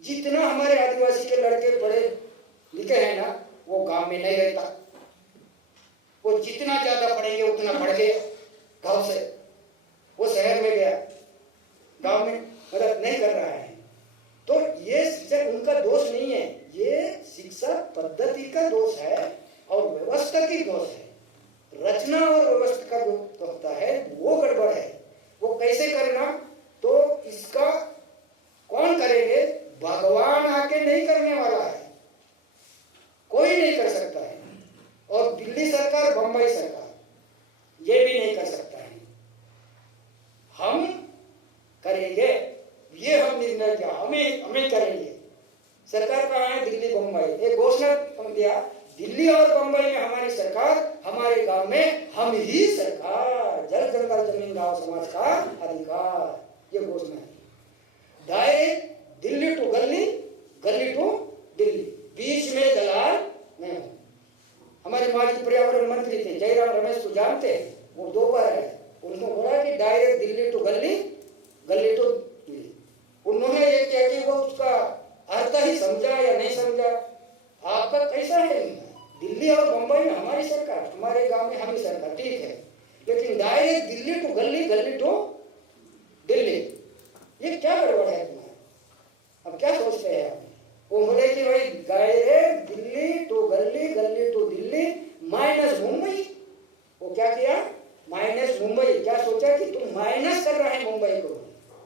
जितना हमारे आदिवासी के लड़के पढ़े लिखे हैं ना वो गांव में नहीं रहता. वो जितना ज्यादा पढ़ेंगे उतना पढ़ गए गांव से, वो शहर में गया, गांव में मदद नहीं कर रहा है. तो ये शिक्षा उनका दोष नहीं है, ये शिक्षा पद्धति का दोष है और व्यवस्था की दोष है. रचना और व्यवस्था का जो होता है वो गड़बड़ है. वो कैसे करना, तो इसका कौन करेंगे? भगवान आके नहीं करने वाला है, कोई नहीं कर सकता है. और दिल्ली सरकार, बंबई सरकार ये भी नहीं कर सकता है. हम करेंगे, ये हम निर्णय किया, हमें करेंगे. सरकार कहाँ है? दिल्ली बंबई. एक घोषणा दिया, दिल्ली और बंबई में हमारी सरकार, हमारे गांव में हम ही सरकार, जल जंगल जमीन गांव समाज का अधिकार, ये घोषणा है। डायरेक्ट दिल्ली टू गली, गली टू दिल्ली, बीच में दलाल नहीं हो। हमारे माजी पर्यावरण मंत्री थे जयराम रमेश को जानते हैं, वो 2 बार आए, उन्होंने बोला कि डायरेक्ट दिल्ली टू गली, गली टू दिल्ली। उन्होंने ये किया कि वो उसका अर्थ ही समझा या नहीं समझा। आपका कैसा है, दिल्ली और बंबई में हमारी सरकार, हमारे गांव में हमारी सरकार, ठीक है, लेकिन डायरेक्ट दिल्ली टू गली, गली टू दिल्ली, ये क्या गड़बड़ है तुम्हारा? अब क्या सोचते हैं आप? वो बोले कि भाई डायरेक्ट दिल्ली टू गली, गली टू दिल्ली माइनस मुंबई। वो क्या किया? माइनस मुंबई। क्या सोचा कि तुम माइनस कर रहे हैं मुंबई को।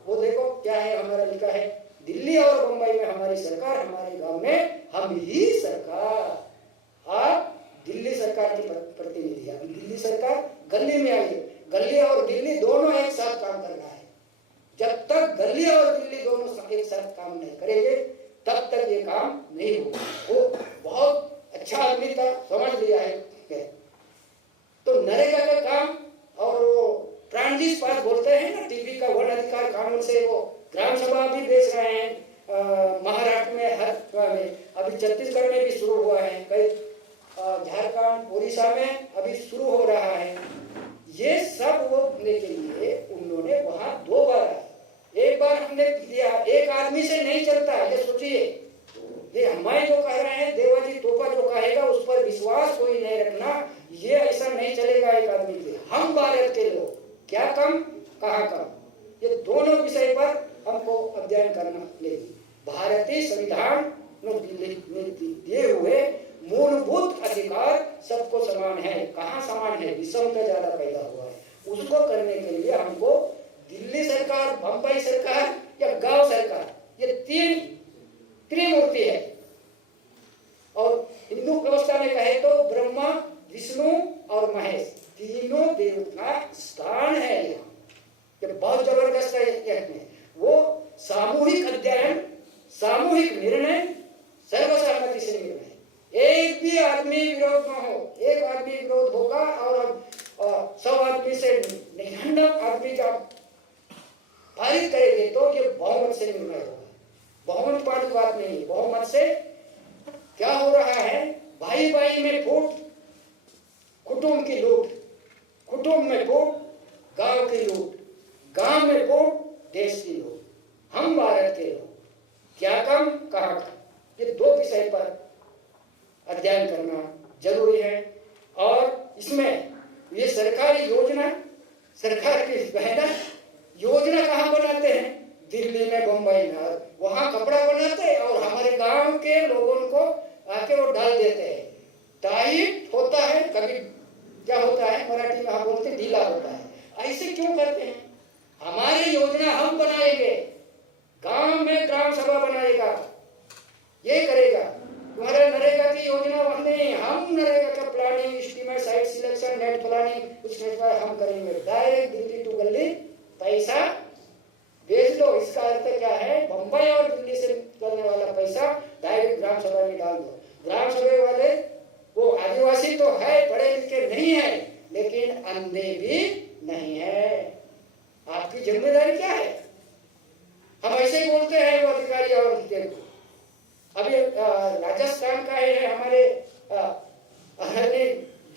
वो देखो क्या है, हमारा लिखा है दिल्ली और बंबई में हमारी सरकार, हमारे गांव में हम ही सरकार। आप दिल्ली सरकार की प्रतिनिधि, अभी दिल्ली सरकार गली में आई, गली और दिल्ली दोनों एक साथ काम करना है। जब तक गली और दिल्ली दोनों एक साथ काम नहीं करेंगे तब तक ये काम नहीं होगा। वो बहुत अच्छा आदमी था, समझ लिया है। तो नरेगा का काम और वो ट्रांजिट पास बोलते हैं ना, टीबी का वन अधिकार कानून से वो ग्राम सभा भी बेच रहे हैं महाराष्ट्र में, हर में, अभी छत्तीसगढ़ में भी शुरू हुआ है, कई झारखंड उड़ीसा में अभी शुरू हो रहा है। ये सब वो के लिए उन्होंने वहां 2 बार आए। एक बार हमने दिया, एक आदमी से नहीं चलता, ये सोचिए। ये हमारे जो कह रहे हैं, देवाजी तोपा जो कहेगा उस पर विश्वास कोई नहीं रखना, ये ऐसा नहीं चलेगा एक आदमी से। हम भारत के लोग क्या कम, कहाँ कम, ये दोनों विषय पर हमको अध्ययन करना लेगी। भारतीय संविधान में दिए हुए मूलभूत अधिकार सबको समान है। कहाँ समान है? विषमता ज्यादा पैदा हुआ है। उसको करने के लिए हमको दिल्ली सरकार, बंबई सरकार या गांव सरकार, ये 3 त्रिमूर्ति है। और हिंदू व्यवस्था में कहे तो ब्रह्मा, विष्णु और महेश, तीनों देव का स्थान है यहाँ। ये बहुत जबरदस्त है। वो सामूहिक अध्ययन, सामूहिक निर्णय, सर्वसहमति से निर्णय, एक भी आदमी विरोध न हो। एक आदमी विरोध होगा और 100 आदमी से 99 आदमी का पारित करेंगे तो ये बहुमत से निर्णय होगा। बहुमत वाली बात नहीं, बहुमत से क्या हो रहा है? भाई भाई में फूट, कुटुंब की लूट, कुटुंब में फूट, गांव की लूट, गांव में फूट, देश की लूट। हम भारत के लोग क्या कम, कहाँ कम, ये 2 विषय पर अध्ययन करना जरूरी है। और इसमें ये सरकारी योजना, सरकार की मेहनत, योजना कहाँ बनाते हैं? दिल्ली में, बंबई में, वहां कपड़ा बनाते हैं और हमारे गांव के लोगों को आके वो डाल देते हैं। टाइट होता है, कभी क्या होता है मराठी में हम बोलते ढीला होता है। ऐसे क्यों करते हैं? हमारी योजना हम बनाएंगे, गांव में ग्राम सभा बनाएगा, ये करेगा। तुम्हारे नरेगा की योजना नहीं, हम नरेगा का planning, estimate, site selection, net planning उसमें हम करेंगे। डायरेक्ट दिल्ली टू गली पैसा भेज लो। इसका अर्थ क्या है? बंबई और दिल्ली से निकलने वाला पैसा डायरेक्ट ग्राम सभा में डाल दो। ग्राम सभा वाले वो आदिवासी तो है, पढ़े लिखे नहीं है, लेकिन अंधे भी नहीं है। आपकी जिम्मेदारी क्या है? हम ऐसे ही बोलते हैं वो अधिकारी और अभी राजस्थान का है हमारे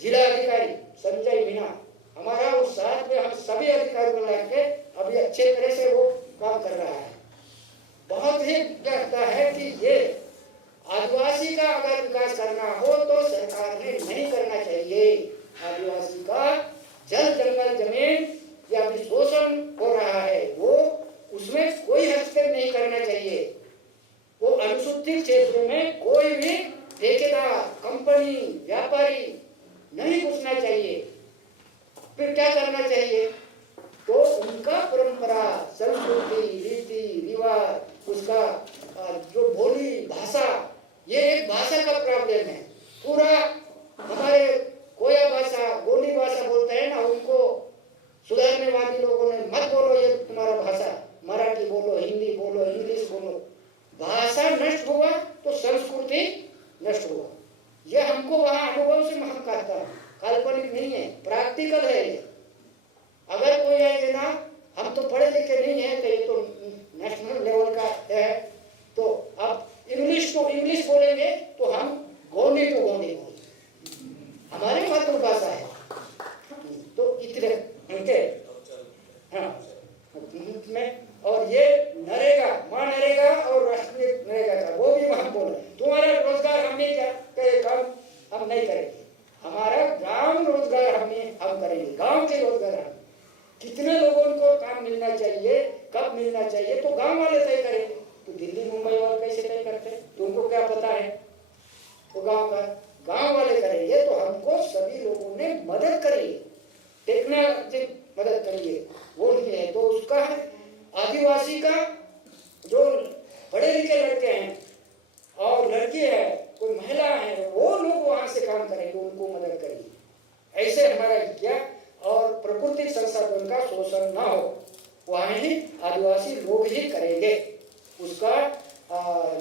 जिला अधिकारी संजय मीना, हमारा उस साथ में हम सभी अधिकारी को लेके अभी अच्छे तरह से वो काम कर रहा है। बहुत ही लगता है कि ये आदिवासी का अगर विकास करना हो तो सरकार ने नहीं करना चाहिए। आदिवासी का जल जंगल जमीन या शोषण हो रहा है, वो उसमें कोई हस्तक्षेप नहीं करना चाहिए। वो अनुसूचित क्षेत्र में कोई भी ठेकेदार, कंपनी, व्यापारी नहीं घुसना चाहिए। फिर क्या करना चाहिए? तो उनका परंपरा, संस्कृति, रीति रिवाज, उसका जो बोली भाषा, ये एक भाषा का प्रॉब्लम है। पूरा हमारे कोया भाषा, बोली भाषा बोलते हैं ना, उनको सुधारने वाले लोगों ने मत बोलो ये तुम्हारा भाषा, मराठी बोलो, हिंदी बोलो, इंग्लिश बोलो। भाषा नष्ट हुआ तो संस्कृति नष्ट हुआ। ये हमको वहां अनुभव चाहता हूँ, काल्पनिक नहीं है, प्रैक्टिकल है ये। अगर कोई है जनाब हम तो पढ़े लिखे नहीं है, तो ये तो नेशनल लेवल का है, तो अब इंग्लिश को इंग्लिश बोलेंगे तो हम गोंडी तो गोंडी बोलेंगे, हमारी मातृभाषा है। तो इतने उनके हाँ में, और ये नरेगा, माँ नरेगा और राष्ट्रीय नरेगा का वो भी हम बोले, तुम्हारा रोजगार हमने क्या करे, काम हम नहीं करेंगे, हमारा गांव रोजगार हम करेंगे, गांव के रोजगार हम। कितने लोगों को काम मिलना चाहिए, कब मिलना चाहिए, तो गांव वाले तय करेंगे। तो दिल्ली मुंबई वाले कैसे तय करते हैं, तुमको क्या पता है, तो गांव वाले करेंगे। तो हमको सभी लोगों ने मदद करिए, टेक्नोलॉजी मदद करिए, वो नहीं है। तो उसका आदिवासी का जो पढ़े लिखे लड़के हैं और लड़की है, कोई महिला है, वो लोग वहां से काम करेंगे, उनको मदद करिए। ऐसे हमारा क्या, और प्राकृतिक संसाधन का शोषण ना हो, वहाँ ही आदिवासी लोग ही करेंगे उसका।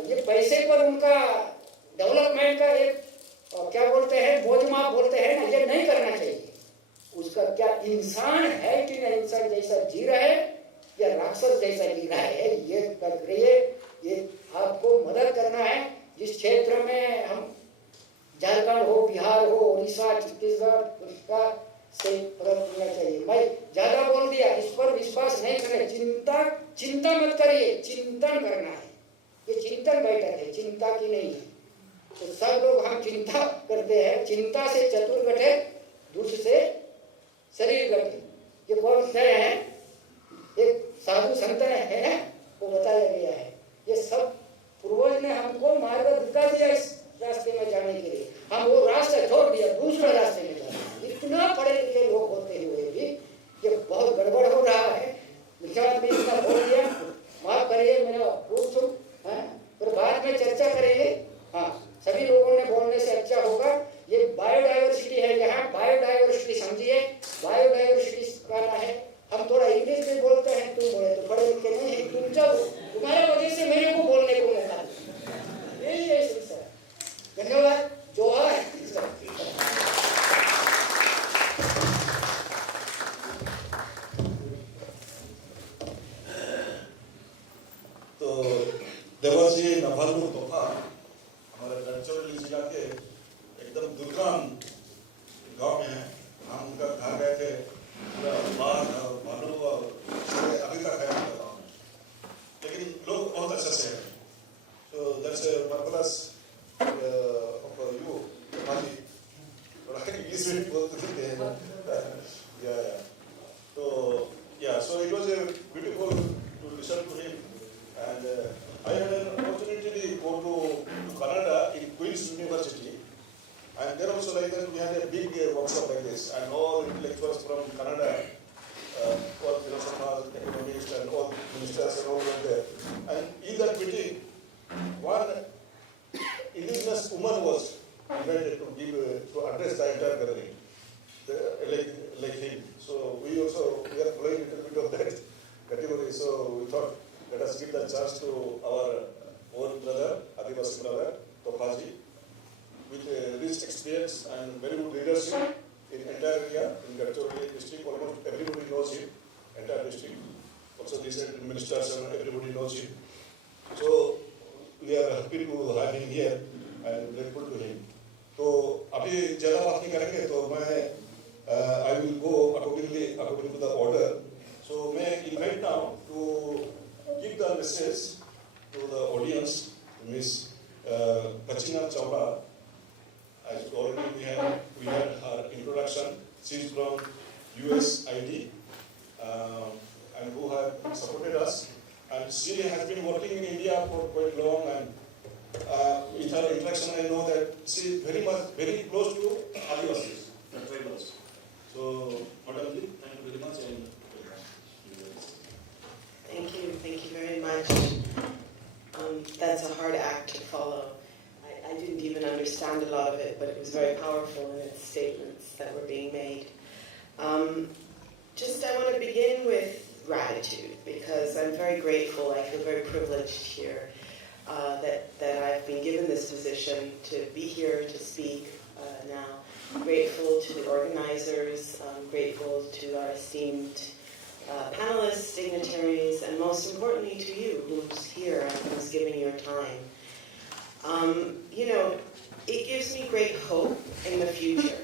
ये पैसे पर उनका डेवलपमेंट का एक क्या बोलते हैं, मौजमाप बोलते हैं ना, ये नहीं करना चाहिए। उसका क्या इंसान है कि नहीं, इंसान जैसा जी रहा है या राक्षस जैसा जी रहा है, ये कर रही है। ये आपको मदद करना है। जिस क्षेत्र में हम झारखंड हो, बिहार हो, उड़ीसा, छत्तीसगढ़, उसका से मदद करना चाहिए। मैं ज्यादा बोल दिया, इस पर विश्वास नहीं करें, चिंता मत करिए, चिंतन करना है। ये चिंतन बैठक है, चिंता की नहीं है। तो सब लोग हम चिंता करते हैं, चिंता से चतुर गठे, दुष्ट से शरीर गठे। ये कौन से हैं, एक साधु संत है ना, वो बताया गया है। ये सब पूर्वज ने हमको मार्ग दिखा दिया इस रास्ते में जाने के लिए, हम वो रास्ता छोड़ दिया, दूसरे रास्ते में जाना। इतना पढ़े लिखे लोग होते हुए भी ये बहुत गड़बड़ हो रहा है। विचार में इतना बोल दिया, माफ करिए मेरा भूल चूक, फिर बाद में चर्चा करेंगे। हाँ, सभी लोगों ने बोलने से अच्छा होगा। ये बायोडाइवर्सिटी है, यहाँ बायोडाइवर्सिटी समझिए, बायोडाइवर्सिटी सिखाना है। हम थोड़ा इंग्लिश में बोलते हैं, तुम बोले तो पढ़े लिखे नहीं है, तुम जब तुम्हारे वजह से मेरे को बोलने को मौका दो, यही है सर। धन्यवाद, जोहार। तो देवाजी नवालू तोहफा हमारे गढ़चिरौली जिला के एकदम दुर्गम गांव में है। हम उनका घर गए थे, पूरा बाघ और भालू और अभी तक है उनका गाँव में, लेकिन लोग बहुत अच्छे से हैं। तो that's a marvellous for you Haji, थोड़ा इंग्लिश में बोलते थे या तो या so it was a beautiful to listen to him. And I had an opportunity to go to Canada in Queen's University, and there also like that we had a big workshop like this, and all lecturers from Canada, all philosophers, economists, and all ministers and all were there. And in that meeting, one indigenous woman was invited to give to address the entire gathering, like him. So we are following a little bit of that category. So we thought, let us give the chance to our own brother, Adivasi brother, Topaji, with rich experience and very good leadership in entire area, in Gachorli district. Almost everybody knows him, entire district. Also these ministers and everybody knows him. So we are happy to have him here and grateful to him. तो अभी ज़्यादा बात नहीं करेंगे, तो मैं I will go according to the order. So may I invite now to give the message to the audience, Miss Kachina Chawla. As already we had her introduction. She is from USID and who have supported us. And she has been working in India for quite long. And with her interaction, I know that she is very close to Adivasis, the tribals. So, Madam Ji, thank you very much. And Thank you very much. That's a hard act to follow. I didn't even understand a lot of it, but it was very powerful in its statements that were being made. I want to begin with gratitude, because I'm very grateful. I feel very privileged here that I've been given this position to be here to speak now. grateful to the organizers, grateful to our esteemed panelists, dignitaries, and most importantly to you who's here and who's giving your time. It gives me great hope in the future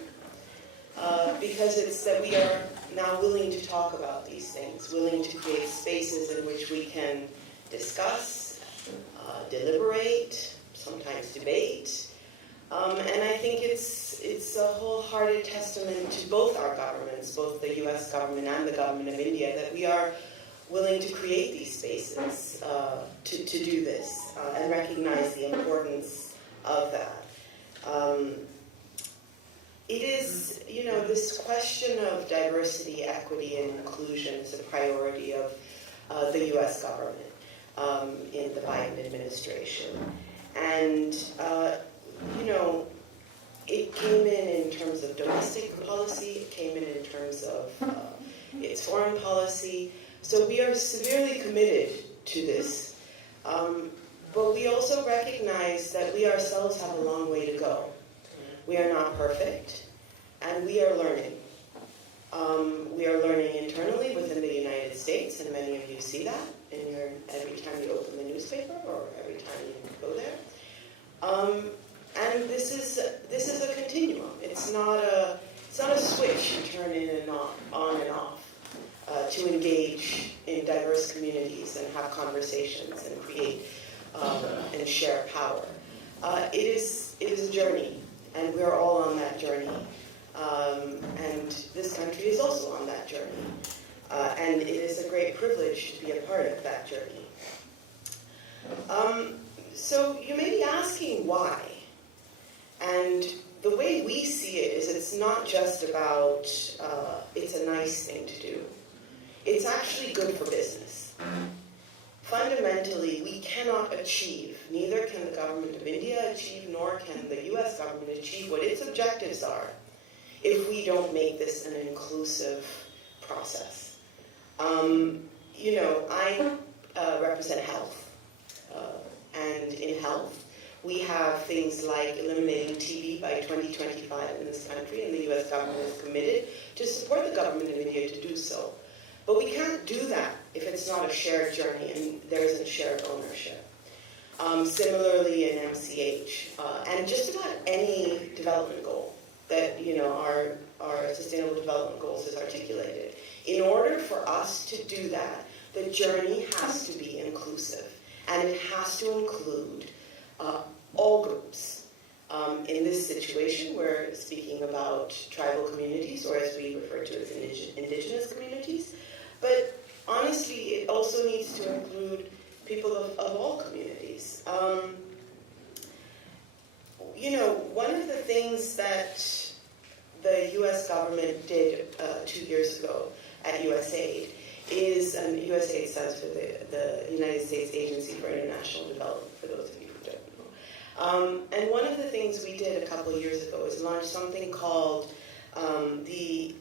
because it's that we are now willing to talk about these things, willing to create spaces in which we can discuss, deliberate, sometimes debate. And I think it's a wholehearted testament to both our governments, both the US government and the government of India, that we are willing to create these spaces to do this and recognize the importance of that. It is, this question of diversity, equity, and inclusion is a priority of the US government in the Biden administration. And it came in terms of domestic policy, it came in terms of its foreign policy. So we are severely committed to this. But we also recognize that we ourselves have a long way to go. We are not perfect, and we are learning. We are learning internally within the United States, and many of you see that every time you open the newspaper or every time you go there. And this is a continuum. It's not a switch you turn in and on and off to engage in diverse communities and have conversations and create and share power. It is a journey, and we're all on that journey. And this country is also on that journey. And it is a great privilege to be a part of that journey. So you may be asking why. And the way we see it is it's not just about it's a nice thing to do. It's actually good for business. Fundamentally, we cannot achieve, neither can the government of India achieve, nor can the US government achieve what its objectives are if we don't make this an inclusive process. I represent health. And in health, we have things like eliminating TB by 2025 in this country, and the US government is committed to support the government of India to do so. But we can't do that if it's not a shared journey and there isn't shared ownership. Similarly in MCH, and just about any development goal that our Sustainable Development Goals is articulated. In order for us to do that, the journey has to be inclusive, and it has to include all groups. In this situation, we're speaking about tribal communities, or as we refer to as indigenous communities. But honestly, it also needs to include people of all communities. One of the things that the U.S. government did 2 years ago at USAID is, and USAID stands for the United States Agency for International Development, for those of you who don't know. And one of the things we did a couple of years ago is launch something called the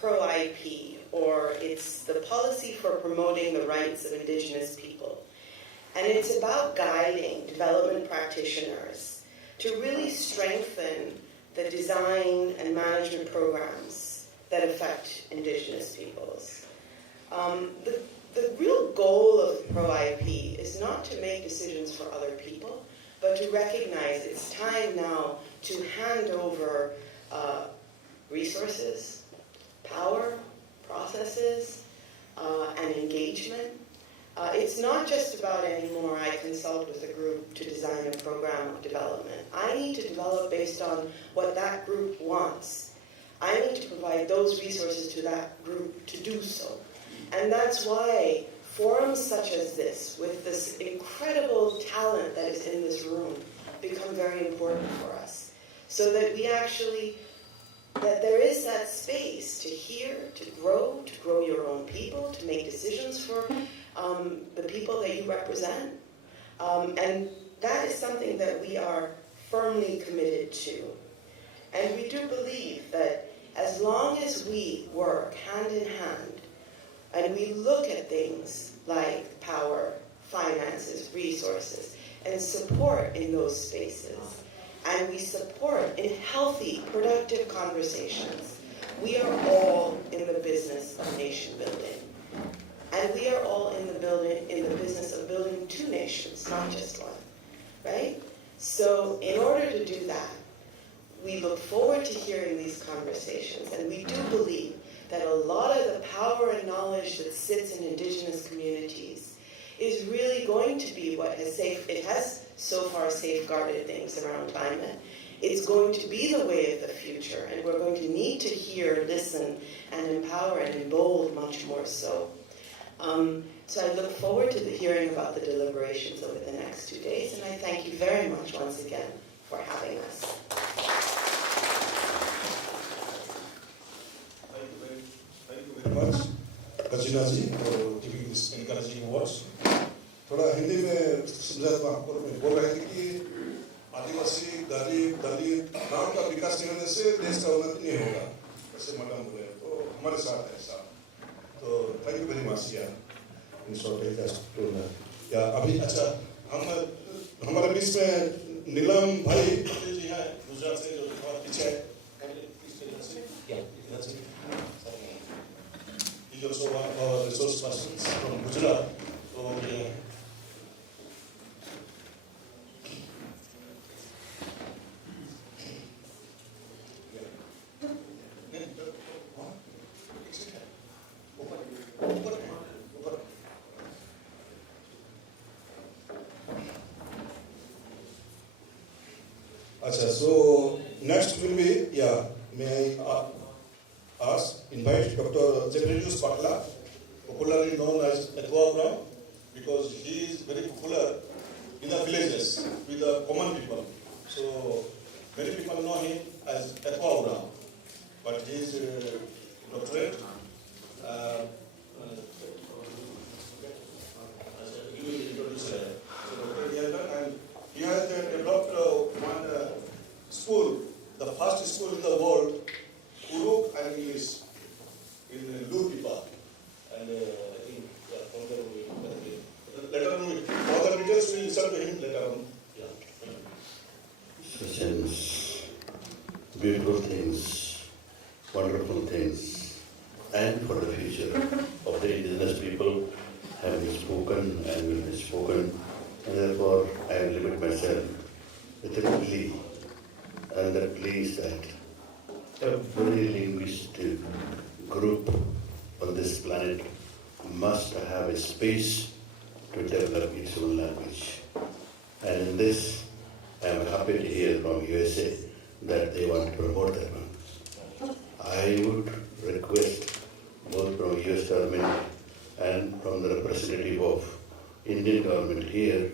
PRO-IP, or it's the Policy for Promoting the Rights of Indigenous People. And it's about guiding development practitioners to really strengthen the design and management programs that affect indigenous peoples. The real goal of PRO-IP is not to make decisions for other people, but to recognize it's time now to hand over resources, power, processes, and engagement. It's not just about anymore, I consult with a group to design a program of development. I need to develop based on what that group wants. I need to provide those resources to that group to do so. And that's why forums such as this, with this incredible talent that is in this room, become very important for us. So that we actually, that there is that space to hear, to grow your own people, to make decisions for the people that you represent. And that is something that we are firmly committed to. And we do believe that as long as we work hand in hand, and we look at things like power, finances, resources, and support in those spaces, and we support in healthy, productive conversations, we are all in the business of nation building. And we are all in the business of building two nations, not just one, right? So in order to do that, we look forward to hearing these conversations, and we do believe that a lot of the power and knowledge that sits in Indigenous communities is really going to be what has so far safeguarded things around climate. It's going to be the way of the future, and we're going to need to hear, listen, and empower and embolden much more so. So I look forward to hearing about the deliberations over the next 2 days, and I thank you very much once again for having us. Thank you very much, Kajina ji, for giving these encouraging words. थोड़ा हिंदी में समझाता हूँ आपको। मैं बोल रहे थे कि आदिवासी, दलित गांव का विकास नहीं होने से देश का उन्नति नहीं होगा। ऐसे मैडम बोले तो हमारे साथ है साहब। तो थैंक यू वेरी मच यार। इन शॉर्ट या अभी अच्छा हम हमारे बीच में नीलम भाई जी हैं गुजरात से जो थोड़ा पीछे है। He's also one of our resource persons from Gujarat. So yeah. So next will be, may I invite Dr. Jeffreyus Patla, popularly known as Etwa Brown, because he is very popular in the villages with the common people. So many people know him as Etwa Brown, but he is a doctorate. You will introduce Dr. Yelman, and he has developed one school, the first school in the world, Uruk and English, in Lurpipa. And I think from there we will later on, further details we will listen to him later on. Such beautiful things, wonderful things, and for the future of the indigenous people have been spoken and will be spoken, and therefore I will limit myself with a plea, and that plea is that every linguistic group on this planet must have a space to develop its own language. And in this, I am happy to hear from USA that they want to promote that one. I would request both from US government and from the representative of Indian government here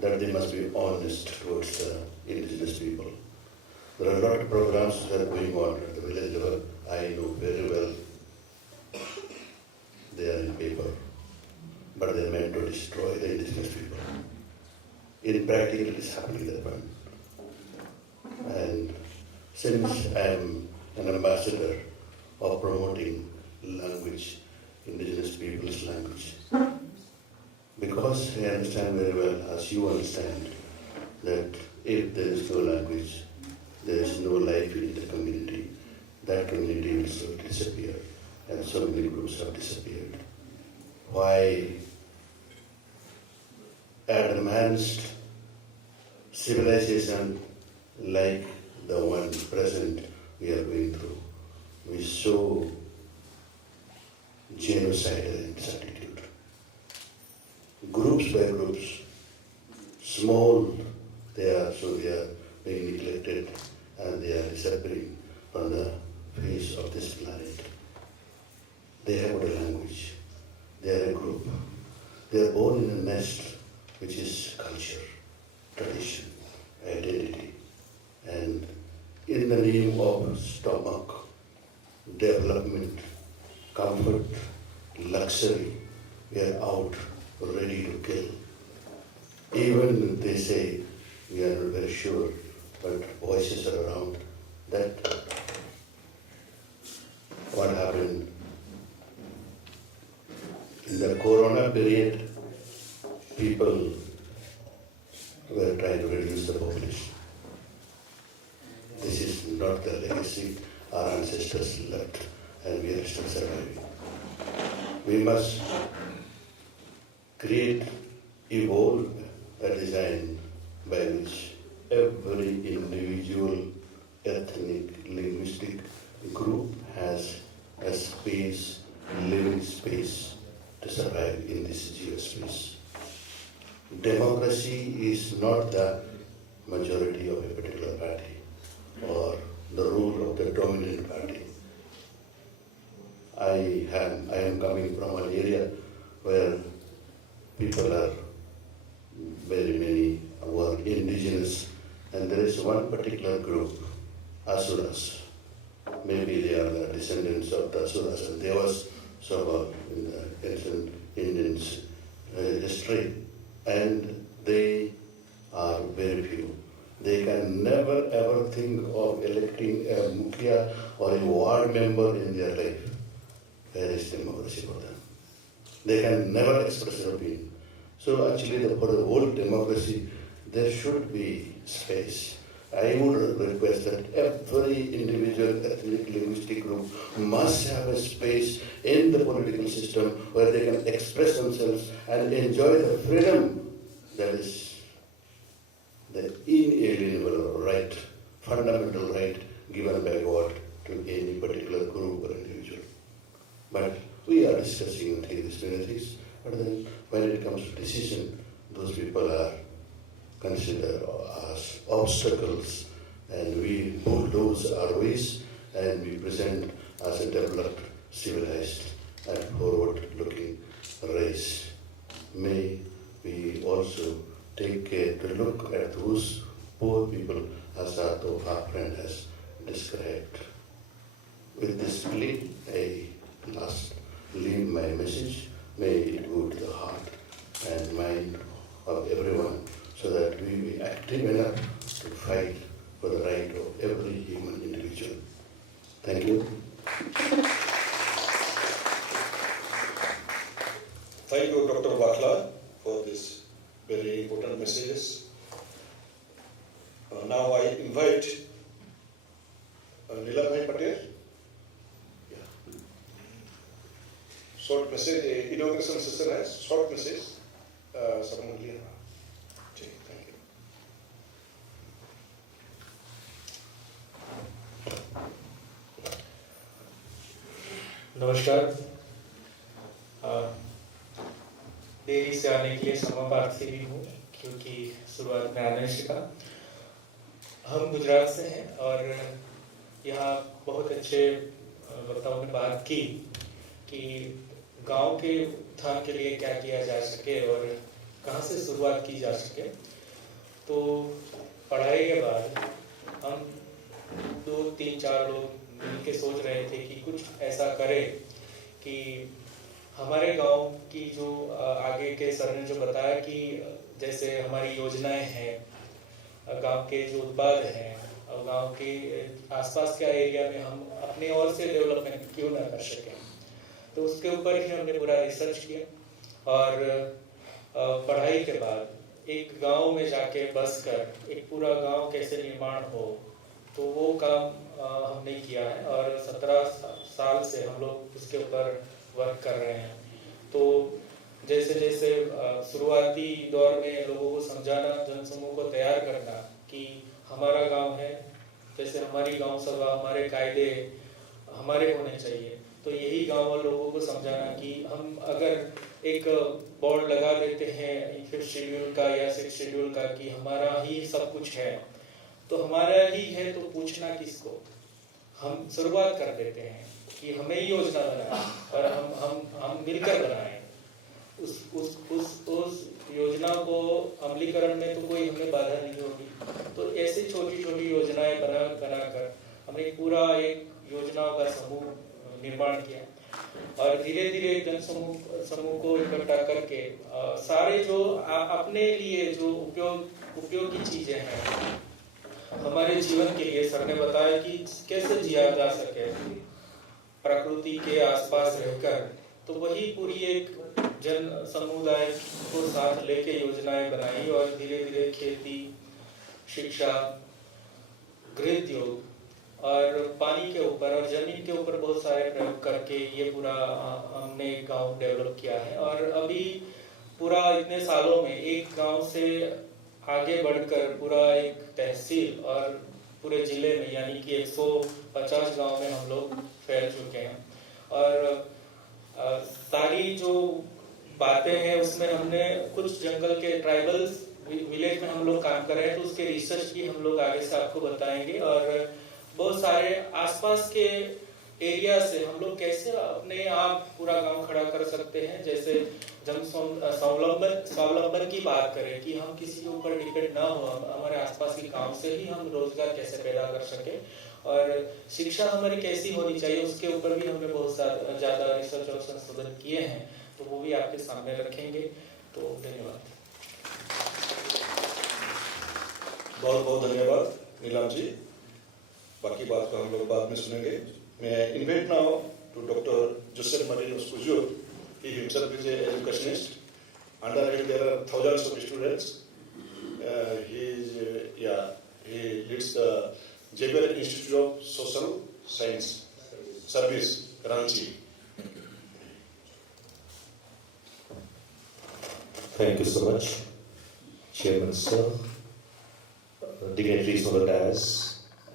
that they must be honest towards the indigenous people. There are a lot of programs that are going on at the village level. I know very well they are in paper, but they are meant to destroy the indigenous people. In practical, it is happening that one. And since I am an ambassador of promoting language, indigenous people's language, because I understand very well, as you understand, that if there is no language, there is no life in the community, that community will slowly disappear, and so many groups have disappeared. Why advanced civilization like the one present we are going through, we show genocidal in its attitude. Groups by groups, small they are being neglected and they are disappearing from the face of this planet. They have got a language, they are a group, they are born in a nest which is culture, tradition, identity, and in the name of stomach, development, comfort, luxury, we are out ready to kill. Even they say we are not very sure, but voices are around that what happened in the corona period, people were trying to reduce the population. not the legacy our ancestors left, and we are still surviving. We must evolve a design by which every individual ethnic, linguistic group has a space, living space to survive in this geospace. Democracy is not the majority of a particular party or the rule of the dominant party. I am coming from an area where people are very many who are indigenous, and there is one particular group, Asuras. Maybe they are the descendants of the Asuras and Devas, so in the ancient Indian history, and they are very few. They can never ever think of electing a Mukhya or a ward member in their life. Where is democracy for them? They can never express their opinion. So actually for the whole democracy, there should be space. I would request that every individual ethnic linguistic group must have a space in the political system where they can express themselves and enjoy the freedom that is the inalienable right, fundamental right given by God to any particular group or individual. But we are discussing these many things, but then when it comes to decision, those people are considered as obstacles, and we bulldoze our ways and we present as a developed, civilized and forward-looking race. May we also take care to look at those poor people as our friend has described. With this plea, I last leave my message. May it go to the heart and mind of everyone, so that we be active enough to fight for the right of every human individual. Thank you. Thank you, Dr. Bakla, for this very important messages. Now I invite Nilabhai Patel. Short message, inauguration session has short message. Someone here. Thank you. नमस्कार। देरी से आने के लिए क्षमाप्रार्थी भी हूँ, क्योंकि शुरुआत में आने का। हम गुजरात से हैं और यहाँ बहुत अच्छे वक्ताओं ने बात की कि गांव के उत्थान के लिए क्या किया जा सके और कहाँ से शुरुआत की जा सके। तो पढ़ाई के बाद हम 2-3-4 लोग मिलके सोच रहे थे कि कुछ ऐसा करें कि हमारे गांव की जो आगे के सर ने जो बताया कि जैसे हमारी योजनाएं हैं, गांव के जो उत्पाद हैं और गांव के आसपास के एरिया में हम अपने ओर से डेवलपमेंट क्यों ना कर सकें। तो उसके ऊपर ही हमने पूरा रिसर्च किया और पढ़ाई के बाद एक गांव में जाके बस कर एक पूरा गांव कैसे निर्माण हो, तो वो काम हमने किया है और 17 साल से हम लोग उसके ऊपर वर्क कर रहे हैं। तो जैसे जैसे शुरुआती दौर में लोगों को समझाना, जनसमूह को तैयार करना कि हमारा गांव है, जैसे हमारी गांव सभा, हमारे कायदे हमारे होने चाहिए। तो यही गांव वाले लोगों को समझाना कि हम अगर एक बोर्ड लगा देते हैं 5th शेड्यूल का या 6th शेड्यूल का कि हमारा ही सब कुछ है, तो हमारा ही है तो पूछना किसको। हम शुरुआत कर देते हैं कि हमें ही योजना बनाए और हम मिलकर बनाएं। उस योजना को अमलीकरण में तो कोई हमें बाधा नहीं होगी। तो ऐसे छोटी छोटी योजनाएं बनाकर हमने पूरा एक योजनाओं का समूह निर्माण किया और धीरे धीरे समूह को इकट्ठा करके सारे जो अपने लिए जो उपयोगी चीजें हैं हमारे जीवन के लिए, सर ने बताया कि कैसे जिया जा सके प्रकृति के आसपास रहकर, तो वही पूरी एक जन समुदाय को साथ लेके योजनाएं बनाई और धीरे धीरे खेती, शिक्षा, गृह उद्योग और पानी के ऊपर और ज़मीन के ऊपर बहुत सारे प्रयोग करके ये पूरा हमने गांव डेवलप किया है। और अभी पूरा इतने सालों में एक गांव से आगे बढ़कर पूरा एक तहसील और पूरे ज़िले में यानी कि 150 गांव में हम लोग फैल चुके हैं। और सारी जो बातें हैं उसमें हमने कुछ जंगल के ट्राइबल विलेज में हम लोग काम कर रहे हैं, तो उसके रिसर्च भी हम लोग आगे से आपको बताएंगे। और बहुत सारे आसपास के एरिया से हम लोग कैसे अपने आप पूरा गांव खड़ा कर सकते हैं। जैसे जब स्वावलंबन की बात करें कि हम किसी के ऊपर डिपेंड ना हो, हमारे आसपास के गांव से ही हम रोजगार कैसे पैदा कर सके और शिक्षा हमारी कैसी होनी चाहिए, उसके ऊपर भी हमने बहुत ज़्यादा रिसर्च और संशोधन किए हैं, तो वो भी आपके सामने रखेंगे। तो धन्यवाद। बहुत बहुत धन्यवाद नीलम जी। बाकी बात को हम लोग बाद में सुनेंगे। मैं invite now to doctor Joseph Marinos Cujo. He himself is an educationist. Under him there are thousands of students. He leads the Jaipur Institute of Social Science Service, Karachi. Thank you so much, Chairman Sir, dignitaries on the dais,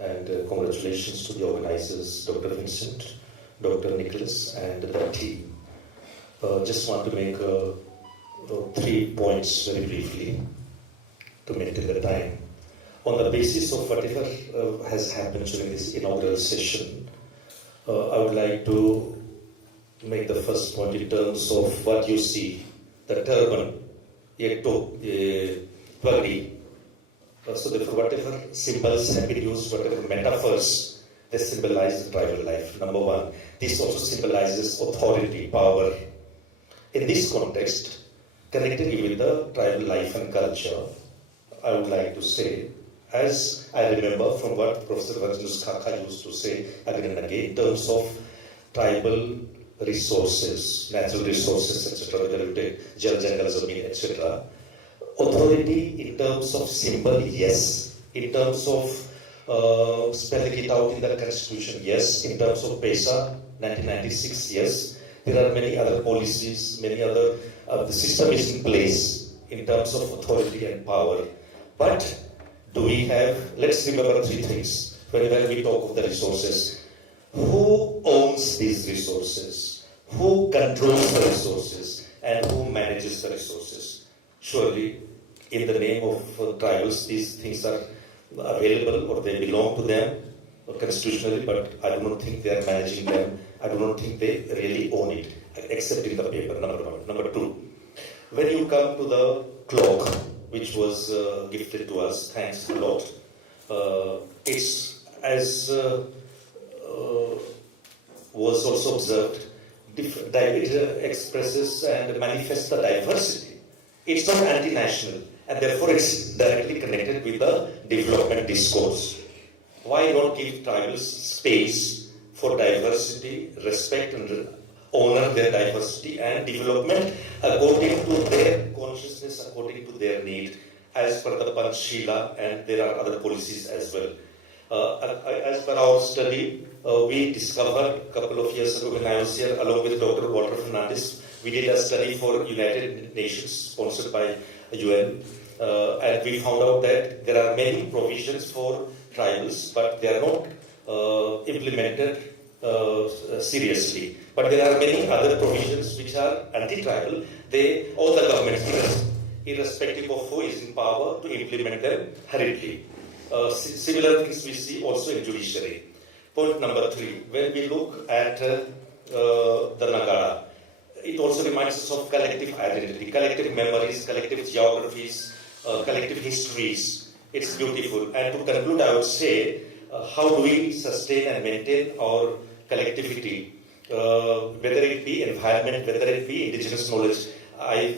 and congratulations to the organizers, Dr. Vincent, Dr. Nicholas, and the team. Just want to make 3 points very briefly to maintain the time. On the basis of whatever has happened during this inaugural session, I would like to make the first point in terms of what you see, the turban, pagdi. So therefore, whatever symbols have been used, whatever metaphors, they symbolize the tribal life. Number one, this also symbolizes authority, power. In this context, connected with the tribal life and culture, I would like to say, as I remember from what Professor Rajnus Khaka used to say again and again, in terms of tribal resources, natural resources, etc., whether you take jal, jangal, zameen, etc., authority in terms of symbol, yes. In terms of spelling it out in the constitution, yes. In terms of PESA, 1996, yes. There are many other policies, many other, the system is in place in terms of authority and power. But do we have, let's remember 3 things whenever we talk of the resources. Who owns these resources? Who controls the resources? And who manages the resources? Surely, in the name of tribals, these things are available or they belong to them constitutionally, but I do not think they are managing them. I do not think they really own it, except in the paper, number one. Number two, when you come to the clock, which was gifted to us, thanks a lot, it's, as was also observed, it expresses and manifests the diversity. It's not anti-national, and therefore it's directly connected with the development discourse. Why not give tribals space for diversity, respect and honor their diversity and development according to their consciousness, according to their need, as per the Panchshila, and there are other policies as well. As per our study, we discovered a couple of years ago when I was here along with Dr. Walter Fernandez, we did a study for United Nations sponsored by UN, and we found out that there are many provisions for tribals, but they are not implemented seriously. But there are many other provisions which are anti-tribal. All the governments, irrespective of who is in power, to implement them hurriedly. Similar things we see also in judiciary. Point number 3, when we look at the Nagara, it also reminds us of collective identity, collective memories, collective geographies, collective histories. It's beautiful. And to conclude, I would say, how do we sustain and maintain our collectivity, whether it be environment, whether it be indigenous knowledge. I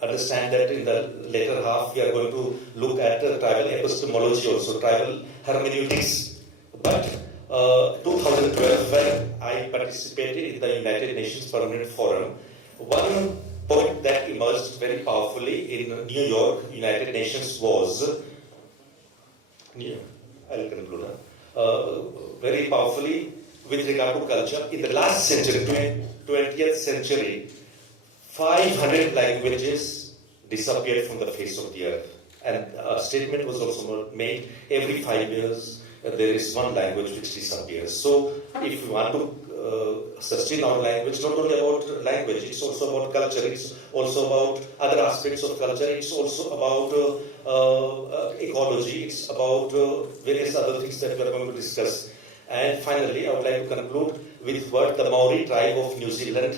understand that in the later half we are going to look at tribal epistemology also, tribal hermeneutics. But 2012, when I participated in the United Nations Permanent Forum, one point that emerged very powerfully in New York, United Nations was, I'll conclude, very powerfully with regard to culture. In the last century, 20th century, 500 languages disappeared from the face of the earth. And a statement was also made, every 5 years there is one language which disappears. So if we want to sustain our language, not only about language, it's also about culture, it's also about other aspects of culture, it's also about ecology, it's about various other things that we are going to discuss. And finally, I would like to conclude with what the Maori tribe of New Zealand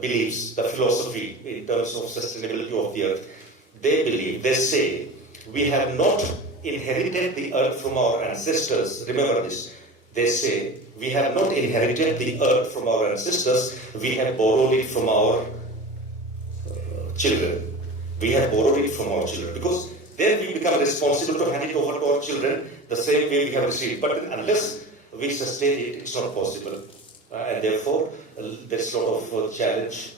believes, the philosophy in terms of sustainability of the earth. They believe, they say, we have not inherited the earth from our ancestors. Remember this. They say, we have not inherited the earth from our ancestors, we have borrowed it from our children. We have borrowed it from our children. Because then we become responsible to hand it over to our children the same way we have received. But unless we sustain it, it's not possible. And therefore, there's a lot of challenge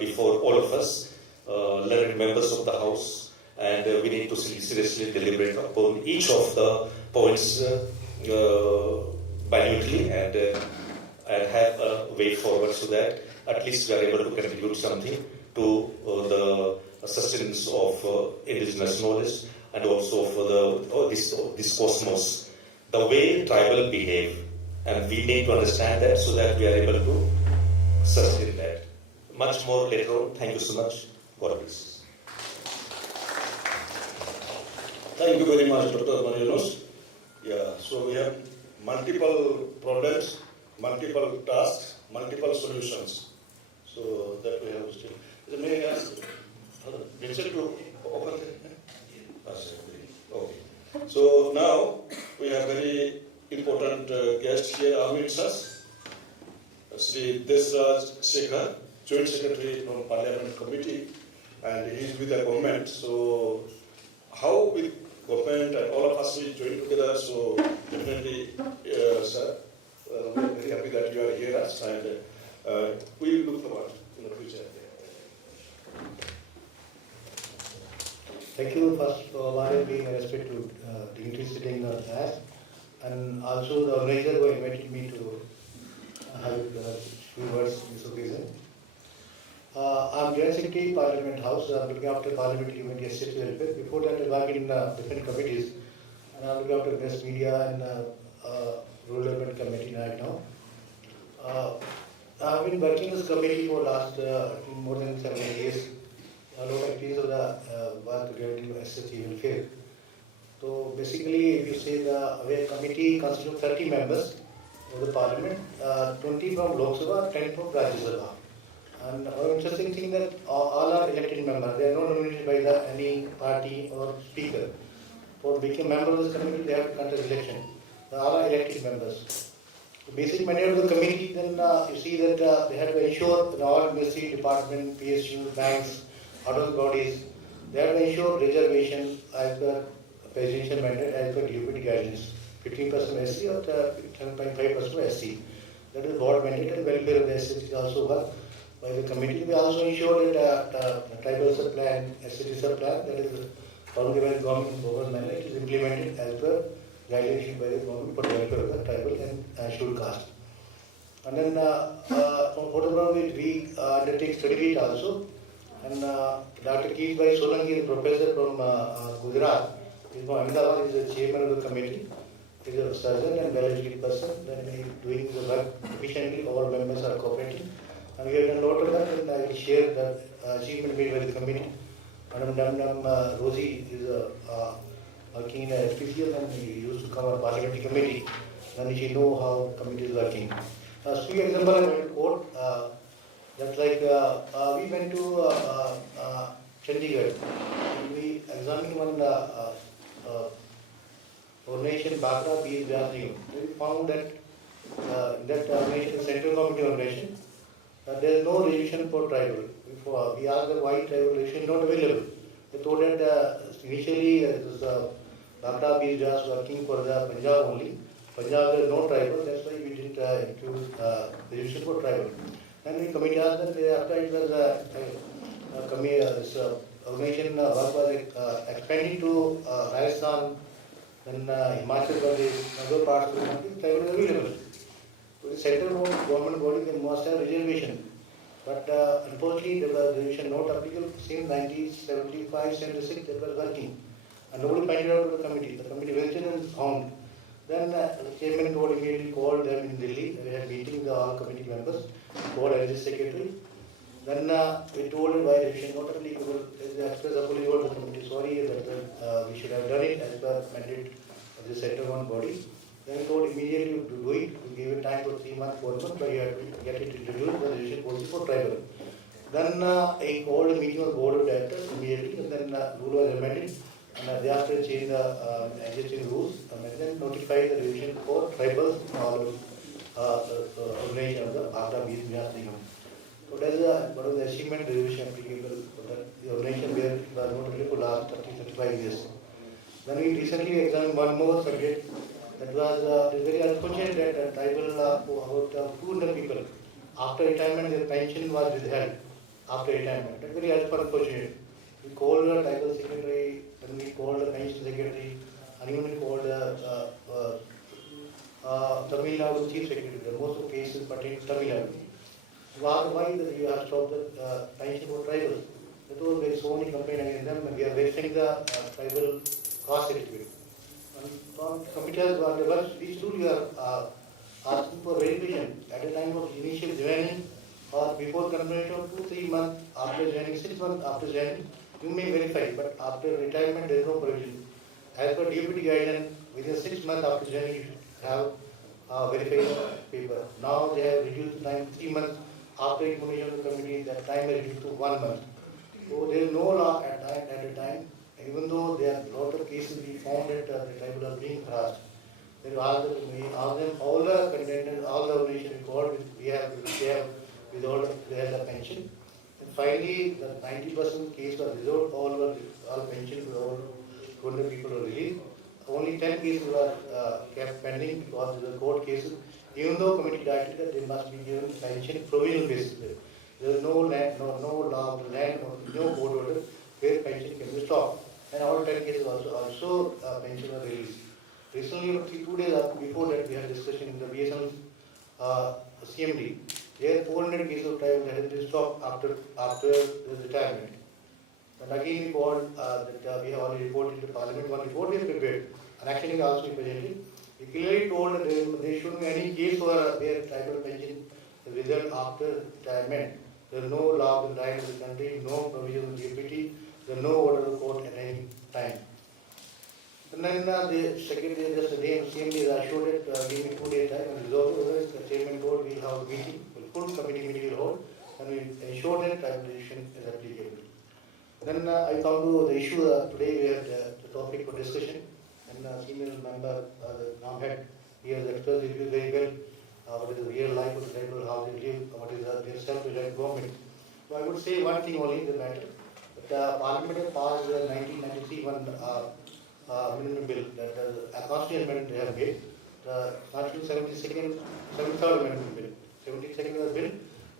before all of us, learned members of the House, and we need to seriously deliberate upon each of the points minutely and have a way forward so that at least we are able to contribute something to the sustenance of indigenous knowledge and also for this cosmos, the way tribal behave. And we need to understand that so that we are able to sustain that. Much more later on. Thank you so much. God bless. Thank you very much, Dr. Marinos. Yeah, so we have multiple problems, multiple tasks, multiple solutions. So that we have still. May I ask Vincent to open the? Okay. So now we have very important guest here amidst us, Sri Desraj Shekhar, Joint Secretary from Parliament Committee, and he is with the government. So how with government and all of us will join together? So definitely, sir, we are very happy that you are here, and we will look forward in the future. Thank you first for being respect to dignity sitting on that. And also the organizer who invited me to have a few words on this occasion. I'm Joint Secretary, Parliament House. I'm looking after Parliamentary Committee Estate Welfare. Before that, I worked in different committees. And I'm looking after Mass Media and Rural Development Committee right now. I've been working in this committee for last more than 7 years. A lot of experience of the work related to estate welfare. So basically, if you say the committee consists of 30 members of the parliament, 20 from Lok Sabha, 10 from Rajya Sabha. And one interesting thing that all are elected members. They are not nominated by any party or speaker. For becoming a member of this committee, they have to contest election. They all are elected members. The basic mandate of the committee, then you see that they have to ensure that all ministry, department, PSU, banks, other bodies, they have to ensure reservation as per presidential mandate as per deputy guidance, 15% SC or 10.5% SC. That is board mandate, and welfare of the SC is also work by the committee. We also ensure that the tribal sub-plan, SC sub-plan, that is founded by the government board mandate, is implemented as per guidelines by the government for welfare of the tribal and scheduled caste. And then from photography, we undertake study also. And Dr. Keeshbhai Solanki is a professor from Gujarat. He's from Ahmedabad, is the chairman of the committee. He's a surgeon and well-educated person. Then he's doing the work efficiently. All members are cooperating. And we have done a lot of that, and I will share the achievement made by the committee. Madam Rosie is working in a SPCL, and he used to come on parliamentary committee. Then she know how the committee is working. Speaking example, I went to court. Just like we went to Chandigarh, and we examined one ordination, Bakra Beer Jazim. We found that that ordination, Central Committee ordination, there is no resolution for tribal. We asked them why tribal resolution is not available. They told that initially Bakra Beer Jaz working for the Punjab only. Punjab there is no tribal, that's why we didn't include resolution for tribal. And the committee asked that after it was this organization work was expanded to Rajasthan, then Himachal Pradesh, other parts of the country, tribal is available. So the central government body, they must have reservation. But unfortunately, there was reservation not applicable since 1975-76, they were working. And nobody pointed out to the committee. The committee visited and found. Then the chairman told immediately called them in Delhi. We had meeting the all committee members, called as the secretary. Then we told him why revision not applicable. They expressed apology to the committee. Sorry that we should have done it as per mandate of the central one body. Then we told immediately to do it. We gave it time for 3 months, 4 months, but you have to get it introduced the revision policy for tribal. Then I called a meeting of the board of directors immediately, and then rule was amended. And thereafter changed the existing rules and then notified the revision for tribal organization of the Bhakta Bees Vyas Nigam. So that is one of the achievement revision applicable for the organization where it was not applicable for last 30-35 years. Then we recently examined one more subject that was very unfortunate that tribal about 200 people after retirement their pension was withheld after retirement. That very unfortunate. We called the tribal secretary, then we called the pension secretary, and even we called the Tamil Nadu chief secretary. The most of the cases pertain to Tamil Nadu. Why you have stopped the pension for tribal? That was there is so many complaints against them, and we are wasting the tribal cost certificate. And from committee which rule you are asking for verification at the time of initial joining or before confirmation of 2-3 months after joining, 6 months after joining. You may verify, but after retirement there is no provision. As per DPT guideline, within 6 months after joining you should have verification paper. Now they have reduced the time 3 months after information of the committee, that time is reduced to 1 month. So there is no law at the time, even though there are a lot of cases we found that the tribal are being harassed. Then we asked them, all the contenders, all the organization record we have with all the pension. And finally, the 90% case was resolved, all pension, all 200 people were released. Only 10 cases were kept pending because of the court cases, even though committee directed that they must be given pension provisional basis. There is no land, no law of the land, no court order where pension can be stopped. And all 10 cases also pension were released. Recently, 2 days before that, we had discussion in the BSNL CMD. There are 400 cases of tribal that has been stopped after the retirement. And again we called that we have already reported to Parliament. One report is prepared. And actually also presented. We clearly told that there shouldn't be any case where tribal pension is result after retirement. There is no law of the right of the country, no provision of DPT, there is no order of court at any time. And then the secretary just the day of CMD assured it, gave me 2 days time and resolved it. The chairman told we have a meeting, full committee meeting will hold, and we ensured that tribalization is applicable. Then I come to the issue today we have the topic for discussion, and senior member, the NAM head, he has expressed it very well, what is the real life of the tribal, how they live, what is their self-reliant government. So I would say one thing only in the matter, that Parliament has passed the 1993 minimum bill, that a constitutional amendment they have made, the Constitution 73rd amendment bill. 72nd bill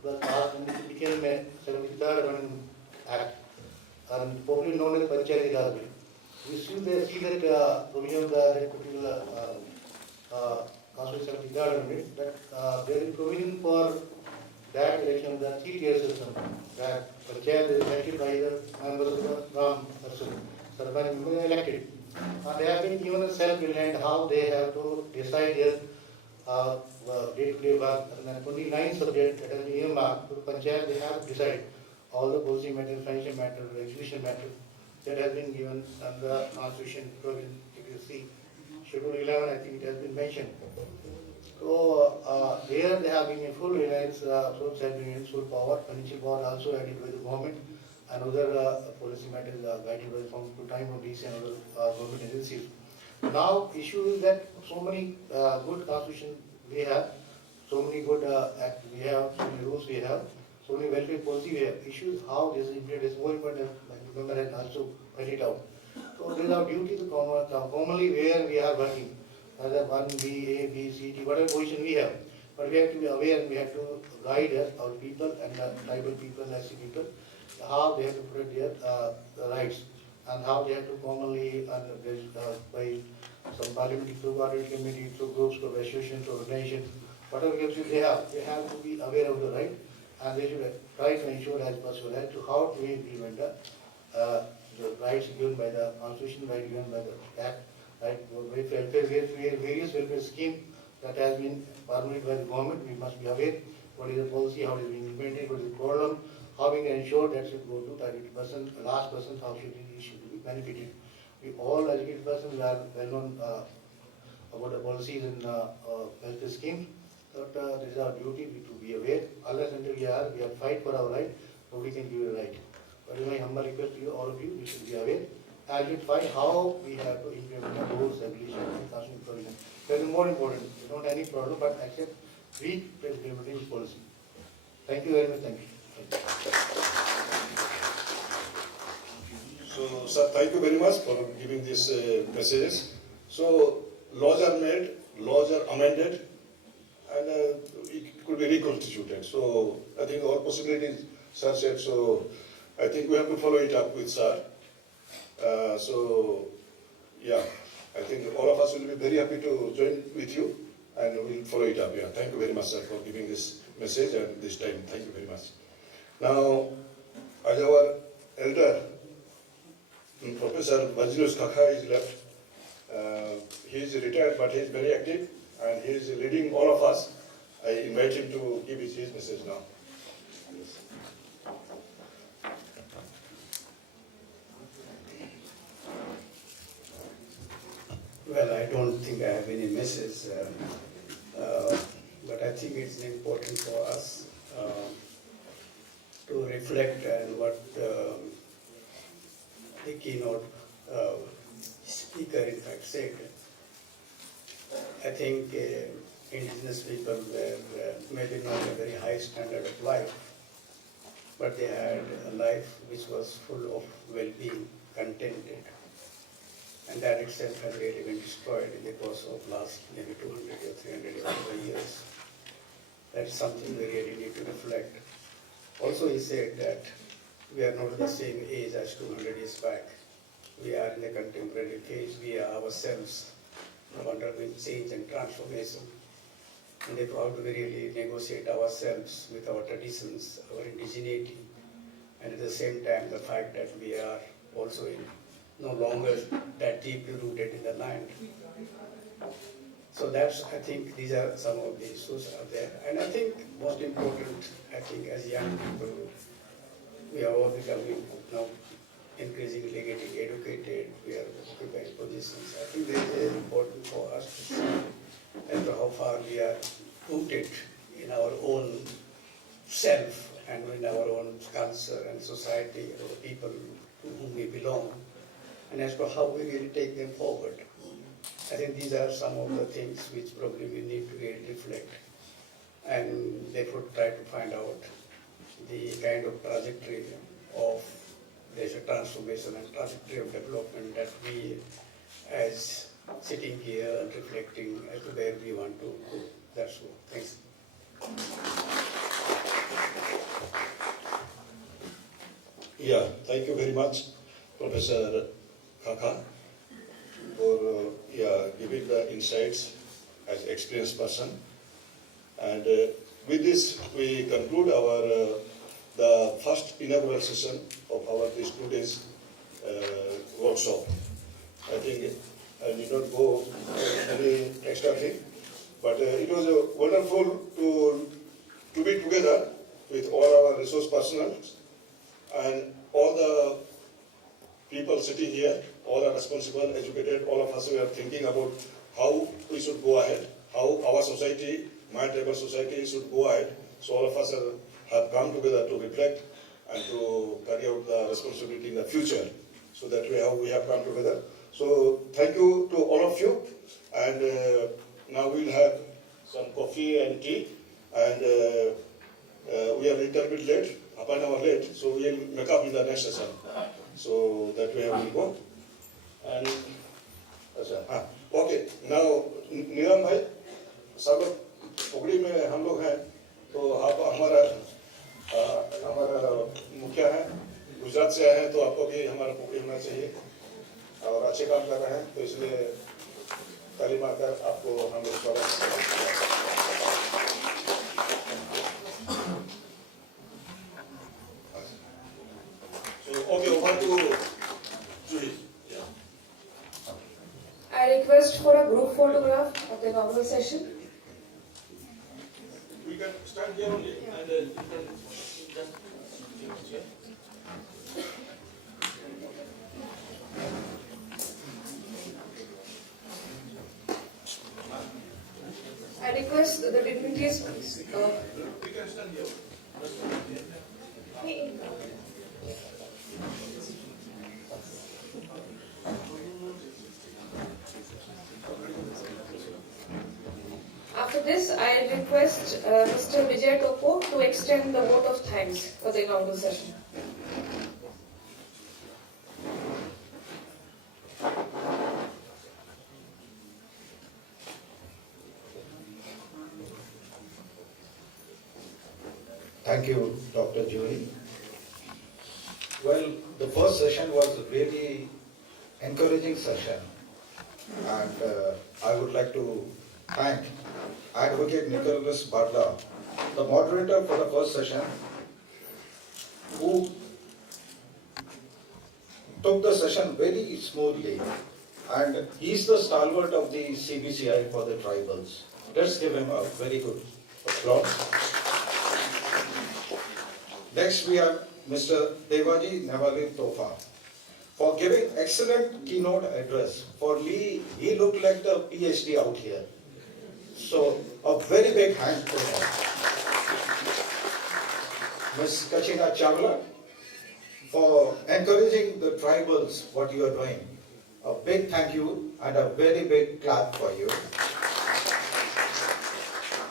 was passed and it became a 73rd amendment act, and popularly known as Panchayati Raj bill. We see that provision of that particular Constitution 73rd amendment, that there is provision for that election of the 3-tier system, that Panchayat is elected by the members of the Ram Sarpanch members elected. And they have been given a self-reliant how they have to decide their day-to-day work. And then 29 subjects that has been earmarked to Panchayat, they have to decide all the policy matters, financial matters, execution matters that has been given under the Constitution provision. If you see Schedule 11, I think it has been mentioned. So here they have been in full reliance, full self-reliance, full power, financial power also added by the government, and other policy matters are guided by from time of DC and other government agencies. Now, issue is that so many good constitution we have, so many good act we have, so many rules we have, so many welfare policy we have. Issues how this is implemented is more important, like the member has also pointed out. So there is our duty to commonly where we are working, either 1B, A, B, C, D, whatever position we have. But we have to be aware and we have to guide our people and the tribal people, SC people, how they have to protect their rights and how they have to commonly by some parliamentary, through parliamentary committee, through groups, through associations, through organizations, whatever gives they have to be aware of the right, and they should try to ensure as possible as to how to implement the rights given by the Constitution, right given by the Act, right, various welfare schemes that has been formulated by the government. We must be aware what is the policy, how it is being implemented, what is the problem, how we can ensure that should go to target person, last person, how should be benefited. We all educated persons are well known about the policies and welfare schemes. But this is our duty to be aware. Unless until we are fight for our right, nobody can give you a right. But my humble request to you, all of you, we should be aware and we find how we have to implement the rules, regulations, and constitutional provisions. That is more important. We don't have any problem, but accept we implementing this policy. Thank you very much. Thank you. So, sir, thank you very much for giving these messages. So, laws are made, laws are amended, and it could be reconstituted. So, I think all possibilities, sir said. So, I think we have to follow it up with sir. So, yeah, I think all of us will be very happy to join with you, and we'll follow it up. Yeah, thank you very much, sir, for giving this message and this time. Thank you very much. Now, as our elder, Professor Vajilus Kaka is left. He is retired, but he is very active, and he is leading all of us. I invite him to give his message now. Well, I don't think I have any message, but I think it's important for us to reflect on what the keynote speaker in fact said. I think indigenous people were maybe not a very high standard of life, but they had a life which was full of well-being, contented. And that itself has really been destroyed in the course of last maybe 200 or 300 years. That's something we really need to reflect. Also, he said that we are not the same age as 200 years back. We are in a contemporary phase. We are ourselves undergoing change and transformation. And therefore, how do we really negotiate ourselves with our traditions, our indigeneity, and at the same time, the fact that we are also no longer that deeply rooted in the land. So that's, I think, these are some of the issues out there. And I think most important, I think as young people, we are all becoming now increasingly getting educated, we are occupying positions. I think it is important for us to see as to how far we are rooted in our own self and in our own culture and society, or the people to whom we belong, and as to how we really take them forward. I think these are some of the things which probably we need to really reflect and therefore try to find out the kind of trajectory of there's a transformation and trajectory of development that we, as sitting here and reflecting as to where we want to go. That's all. Thanks. Yeah, thank you very much, Professor Kaka, for giving the insights as experienced person. And with this, we conclude our the first inaugural session of our this 2 days workshop. I think I did not go any extra thing, but it was wonderful to be together with all our resource personnel and all the people sitting here. All are responsible, educated, all of us we are thinking about how we should go ahead, how our society, my tribal society should go ahead. So all of us have come together to reflect and to carry out the responsibility in the future. So that way how we have come together. So thank you to all of you. And now we'll have some coffee and tea. And we are a little bit late, half an hour late. So we'll make up in the next session. So that way I will go. And okay, now नीलम भाई सब पगड़ी में हम लोग हैं, तो आप हमारा मुखिया हैं, गुजरात से आए हैं, तो आपको भी हमारा पगड़ी होना चाहिए और अच्छे काम कर रहे हैं, तो इसलिए ताली मारकर आपको हम लोग स्वागत So, okay, over to Julie. I request for a group photograph of the inaugural session. We can stand here only and you can just. I request the dignitaries. We can stand here. After this, I request Mr. Vijay Topo to extend the vote of thanks for the inaugural session. Thank you, Dr. Julie. Well, the first session was a really encouraging session, and I would like to thank Advocate Nicholas Butler, the moderator for the first session, who took the session very smoothly, and he's the stalwart of the CBCI for the tribals. Let's give him a very good applause. Next, we have Mr. Devaji Nawali Tofa for giving excellent keynote address. For Lee, he looked like the PhD out here. So, a very big hand for him. Ms. Kachina Chawla for encouraging the tribals what you are doing. A big thank you and a very big clap for you.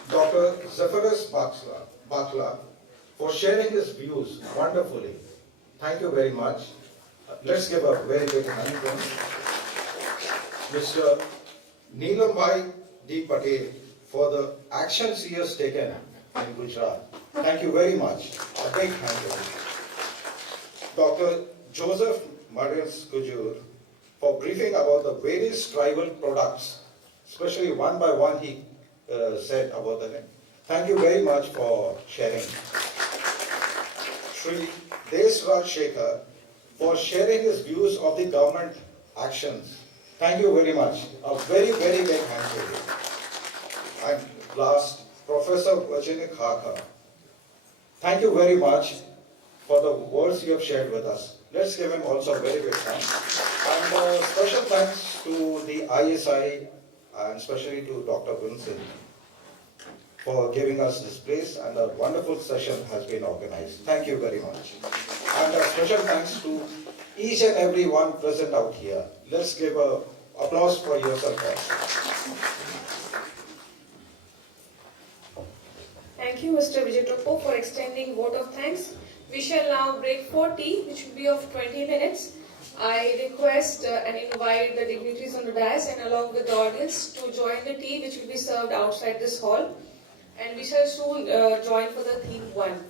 Dr. Zephyrus Bakla for sharing his views wonderfully. Thank you very much. Let's give a very big hand to him. Mr. Neelambai D. Patel for the actions he has taken in Gujarat. Thank you very much. A big hand to him. Dr. Joseph Marius Kujur for briefing about the various tribal products, especially one by one he said about the name. Thank you very much for sharing. Sri Desraj Shekhar for sharing his views of the government actions. Thank you very much. A very, very big hand to you. And last, Professor Virginia Khaka. Thank you very much for the words you have shared with us. Let's give him also a very big hand. And special thanks to the ISI and especially to Dr. Vincent for giving us this place, and a wonderful session has been organized. Thank you very much. And a special thanks to each and every one present out here. Let's give an applause for yourself also. Thank you, Mr. Vijay Topo, for extending vote of thanks. We shall now break for tea, which will be of 20 minutes. I request and invite the dignitaries on the dais and along with the audience to join the tea, which will be served outside this hall. And we shall soon join for the theme 1.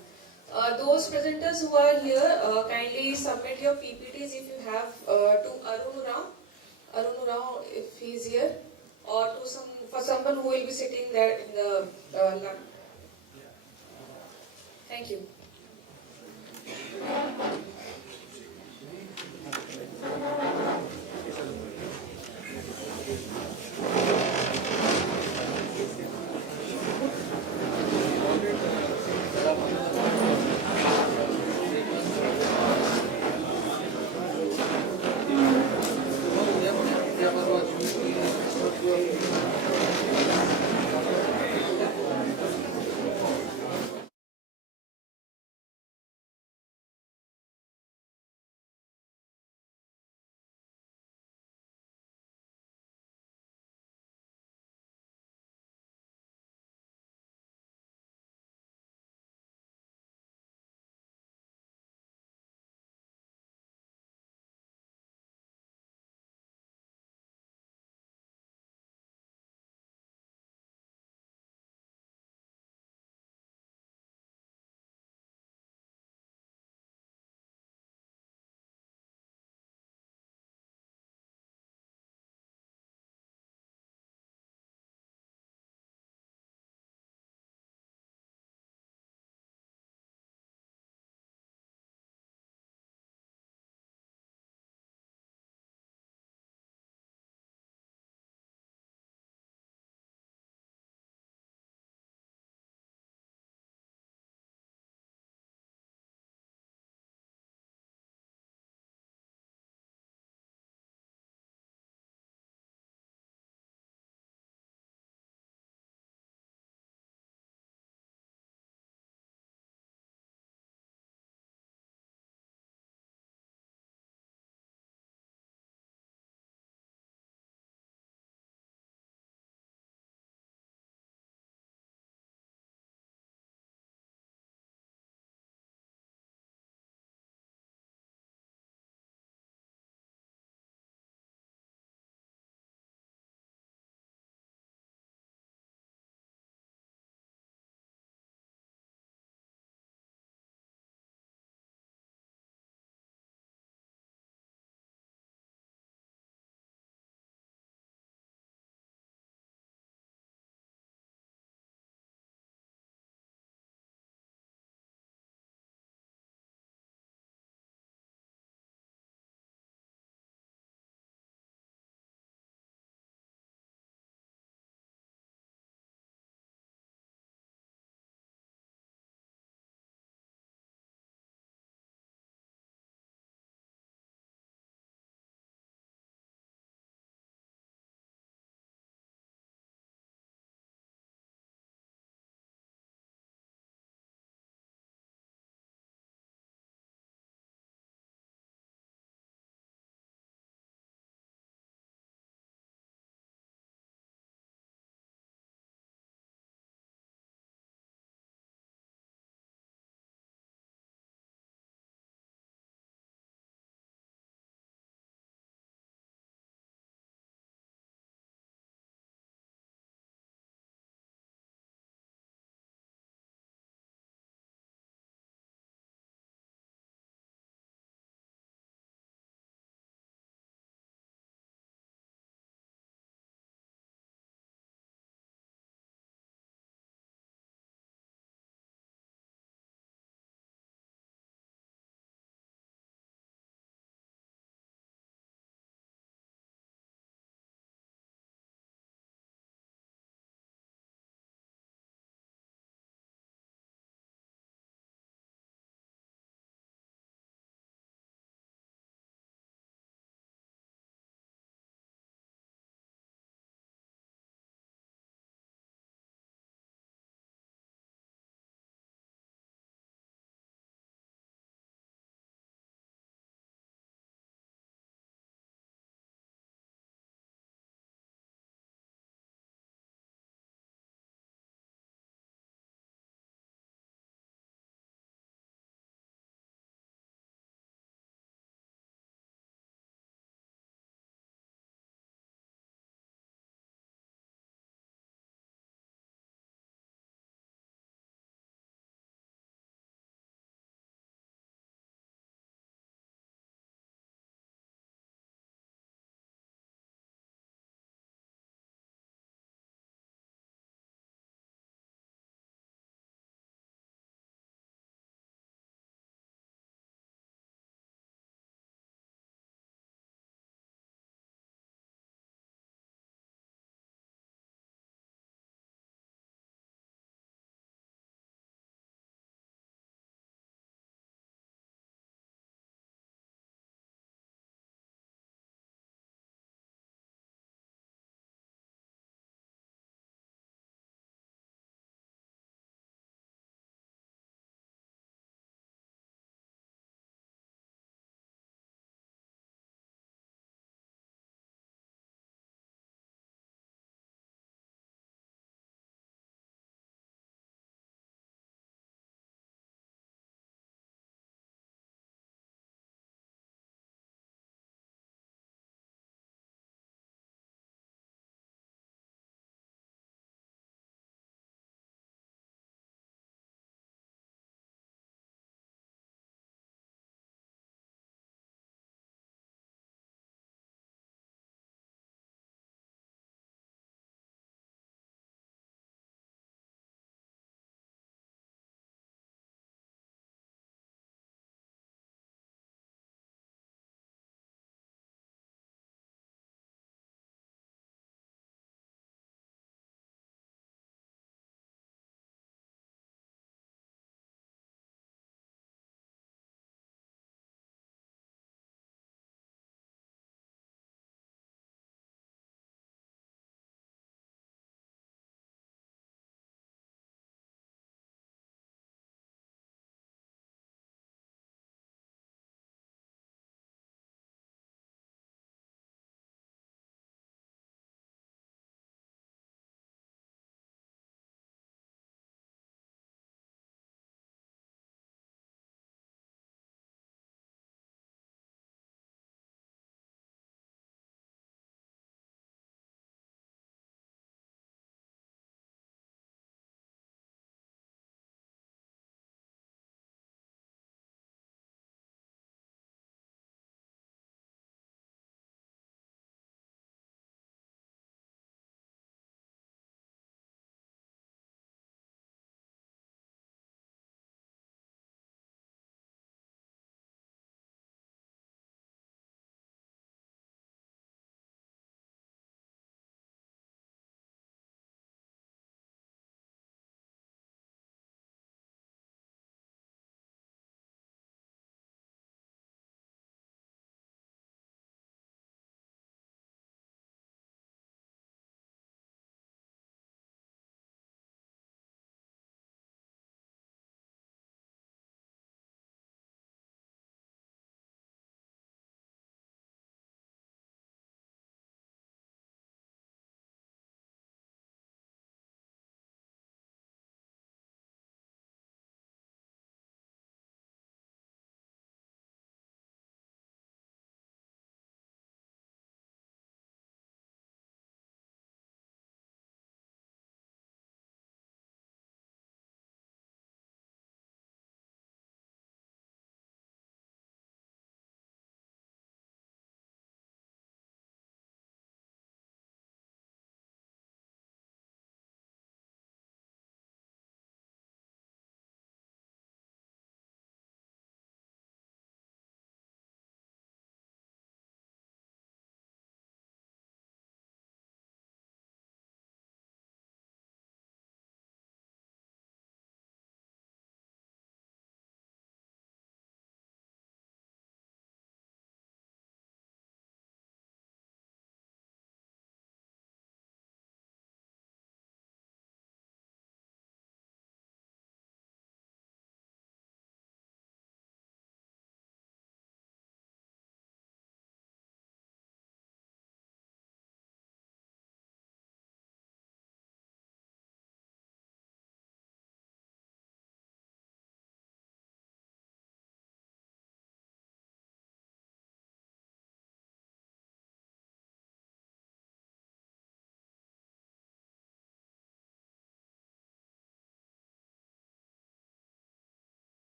Those presenters who are here, kindly submit your PPTs if you have to Arun Rao if he is here, or to for someone who will be sitting there in the Thank you.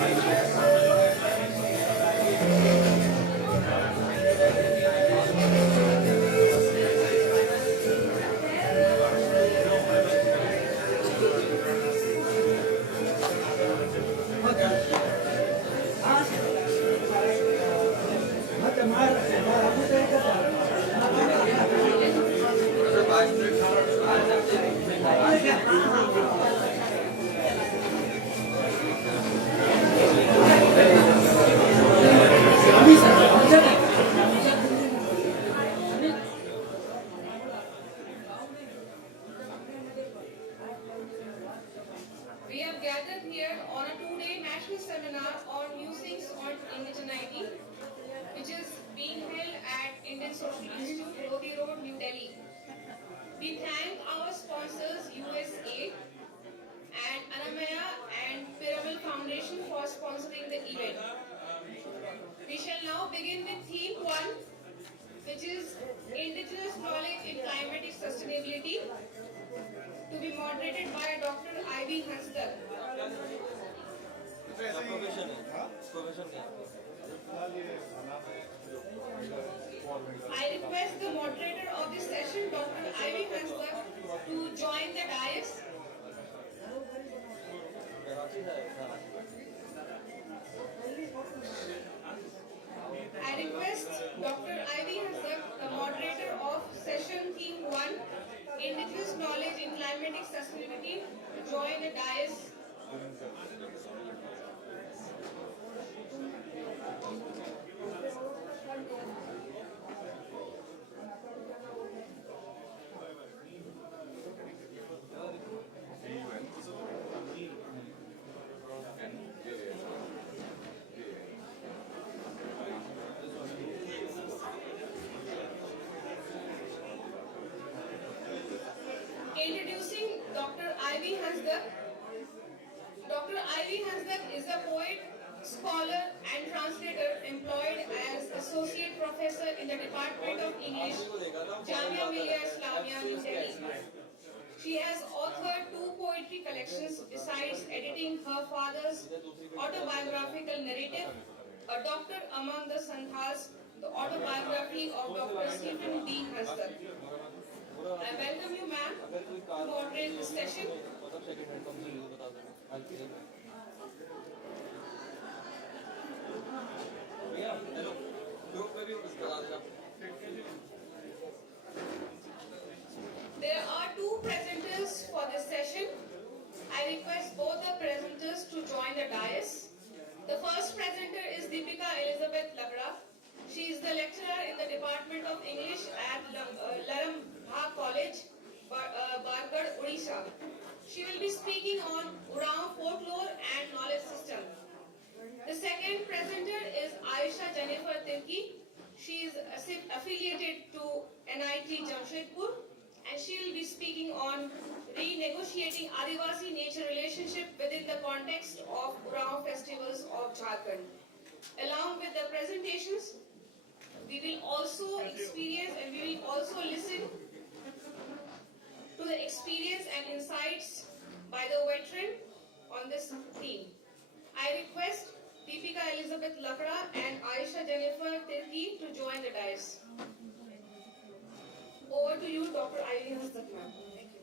We have gathered here on a two-day national seminar on Musings on Indigeneity, which is being held at Indian Social Institute, Lodi Road, New Delhi. We thank our sponsors USAID and Anamaya and Pyramid Foundation for sponsoring the event. We shall now begin with theme 1, which is Indigenous Knowledge in Climatic Sustainability, to be moderated by Dr. Ivy Hansdal. I request the moderator of this session, Dr. Ivy Hansdal, to join the dais. I request Dr. Ivy Hansdal, the moderator of session theme 1, Indigenous Knowledge in Climatic Sustainability, to join the dais. Introducing Dr. Ivy Hansdal. Dr. Ivy Hansdal is a poet, scholar and translator employed as Associate Professor in the Department of English, Jamia Millia Islamia, New Delhi. She has authored 2 poetry collections besides editing her father's autobiographical narrative, A Doctor Among the Santhals, the autobiography of Dr. Stephen D. Hansdal. I welcome you, ma'am, to moderate this session. There are 2 presenters for this session. I request both the presenters to join the dais. The first presenter is Deepika Elizabeth Lagra. She is the lecturer in the Department of English at Larambha College, Bargarh, Odisha. She will be speaking on Urao folklore and knowledge system. The second presenter is Aisha Jennifer Tirki. She is affiliated to NIT Jamshedpur, and she will be speaking on renegotiating Adivasi nature relationship within the context of Urao festivals of Jharkhand. Along with the presentations, we will also experience and we will also listen to the experience and insights by the veteran on this theme. I request Deepika Elizabeth Lakra and Aisha Jennifer Tirki to join the dais. Over to you, Dr. Ivy Hansdal, ma'am. Thank you.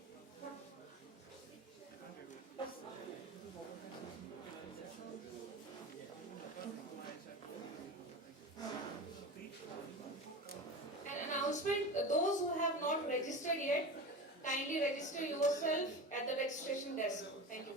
An announcement, those who have not registered yet, kindly register yourself at the registration desk. Thank you.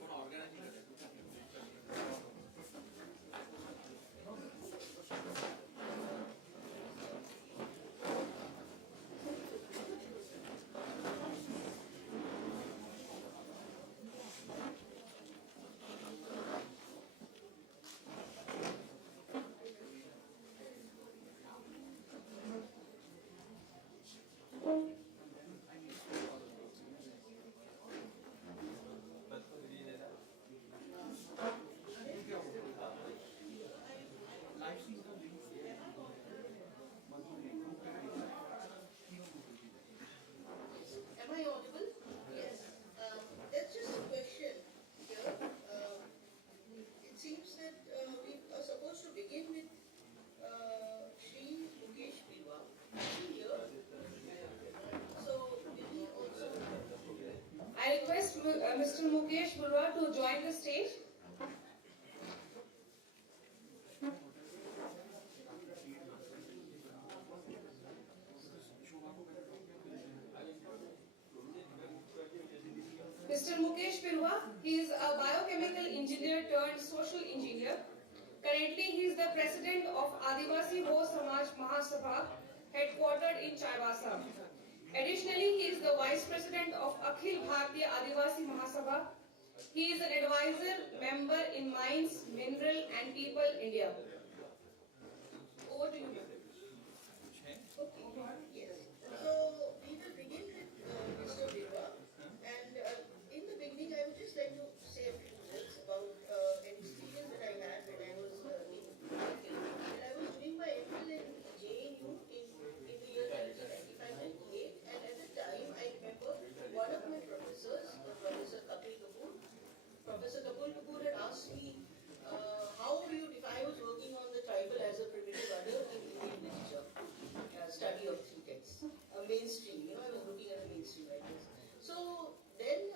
Mr. Mukesh Burwa to join the stage. Mr. Mukesh Pirwa, he is a biochemical engineer turned social engineer. Currently, he is the president of Adivasi Ho Samaj Mahasabha, headquartered in Chaibasa. Additionally, he is the vice president of Akhil Bharatiya Adivasi Mahasabha. He is an advisor member in Mines, Mineral and People India. Over to you. Okay. Yes. So we will begin with Mr. Birwa, and in the beginning, I would just like to say a few words about an experience that I had when I was in MPhil. And I was doing my MPhil in JNU in the year 1995-98, and at the time, I remember one of my professors, Professor Kapil Kapoor had asked me, how do you define, I was working on the tribal as a primitive other in Indian literature, study of three texts, mainstream, I was looking at a mainstream writers. So then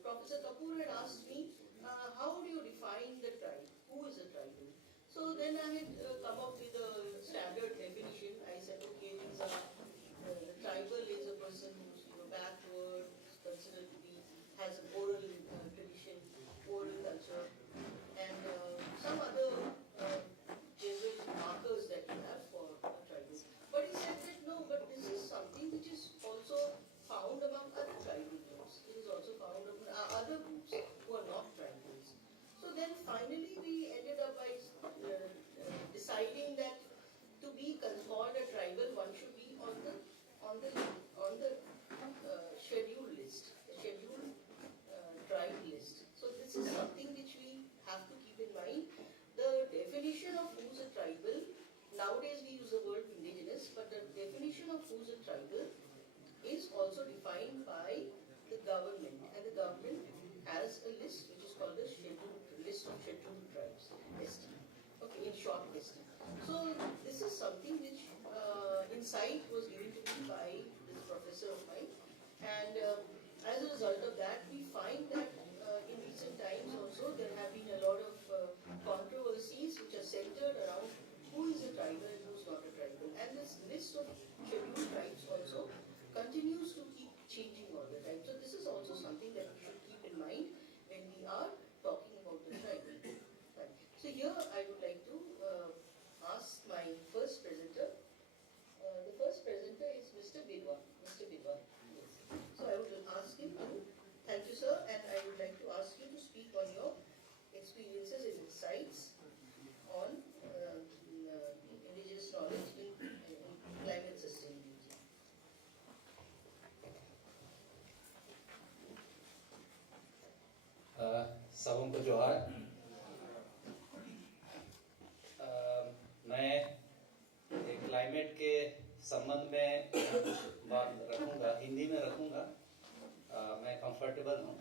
Professor Kapoor had asked me, how do you define the tribe? Who is a tribal? So then I had come up with a standard definition. I said, okay, these are, the tribal is a person who's backward, considered to be, has an oral tradition, oral culture, and some other general markers that you have for a tribal. But he said that no, but this is something which is also found among other tribal groups. It is also found among other groups who are not tribals. So then finally we ended up by deciding that to be called a tribal, one should be on the schedule list, the scheduled tribe list. So this is something which we have to keep in mind. The definition of who's a tribal, nowadays we use the word indigenous, but the definition of who's a tribal is also defined by the government, and the government has a list which is called the list of scheduled tribes, ST. Okay, in short, ST. So this is something which insight was given to me by this professor of mine, and as a result of that, we find that in recent times also there have been a lot of controversies which are centered around who is a tribal and who is not a tribal, and this list of scheduled tribes also continues to keep changing all the time. So this is also something that we should keep in mind when we are talking about the tribal. Right. So here I would like to ask my first presenter. The first presenter is Mr. Birwa. Mr. Birwa. Yes. So I would ask him to, thank you sir, and I would like to ask you to speak on your experiences and insights on indigenous knowledge in climate sustainability. सबों को जोहार। मैं climate के संबंध में कुछ बात रखूंगा, हिंदी में रखूंगा। मैं कंफर्टेबल हूँ।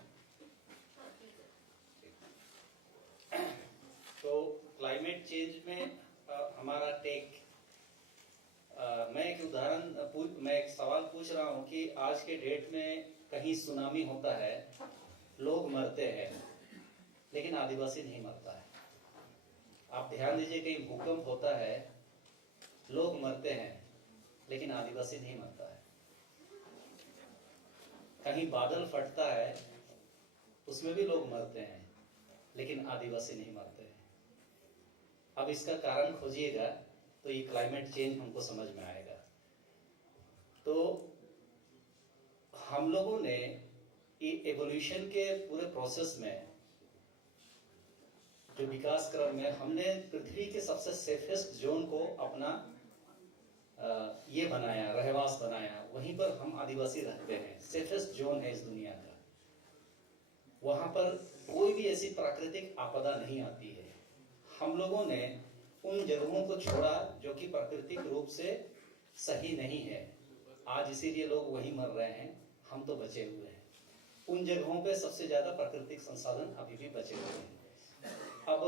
तो क्लाइमेट चेंज में हमारा टेक, मैं एक सवाल पूछ रहा हूँ कि आज के डेट में कहीं सुनामी होता है, लोग मरते हैं, लेकिन आदिवासी नहीं मरता है। आप ध्यान दीजिए, कहीं भूकंप होता है, लोग मरते हैं, लेकिन आदिवासी नहीं मरता है। कहीं बादल फटता है, उसमें भी लोग मरते हैं, लेकिन आदिवासी नहीं मरते हैं। अब इसका कारण खोजिएगा तो ये क्लाइमेट चेंज हमको समझ में आएगा। तो हम लोगों ने एवोल्यूशन के पूरे प्रोसेस में, जो विकास क्रम में, हमने पृथ्वी के सबसे सेफेस्ट जोन को अपना ये बनाया, रहवास बनाया। वहीं पर हम आदिवासी रहते हैं। सेफेस्ट जोन है इस दुनिया का। वहां पर कोई भी ऐसी प्राकृतिक आपदा नहीं आती है। हम लोगों ने उन जगहों को छोड़ा जो कि प्राकृतिक रूप से सही नहीं है। आज इसीलिए लोग वहीं मर रहे हैं, हम तो बचे हुए हैं। उन जगहों पे सबसे ज्यादा प्राकृतिक संसाधन अभी भी बचे हुए हैं। अब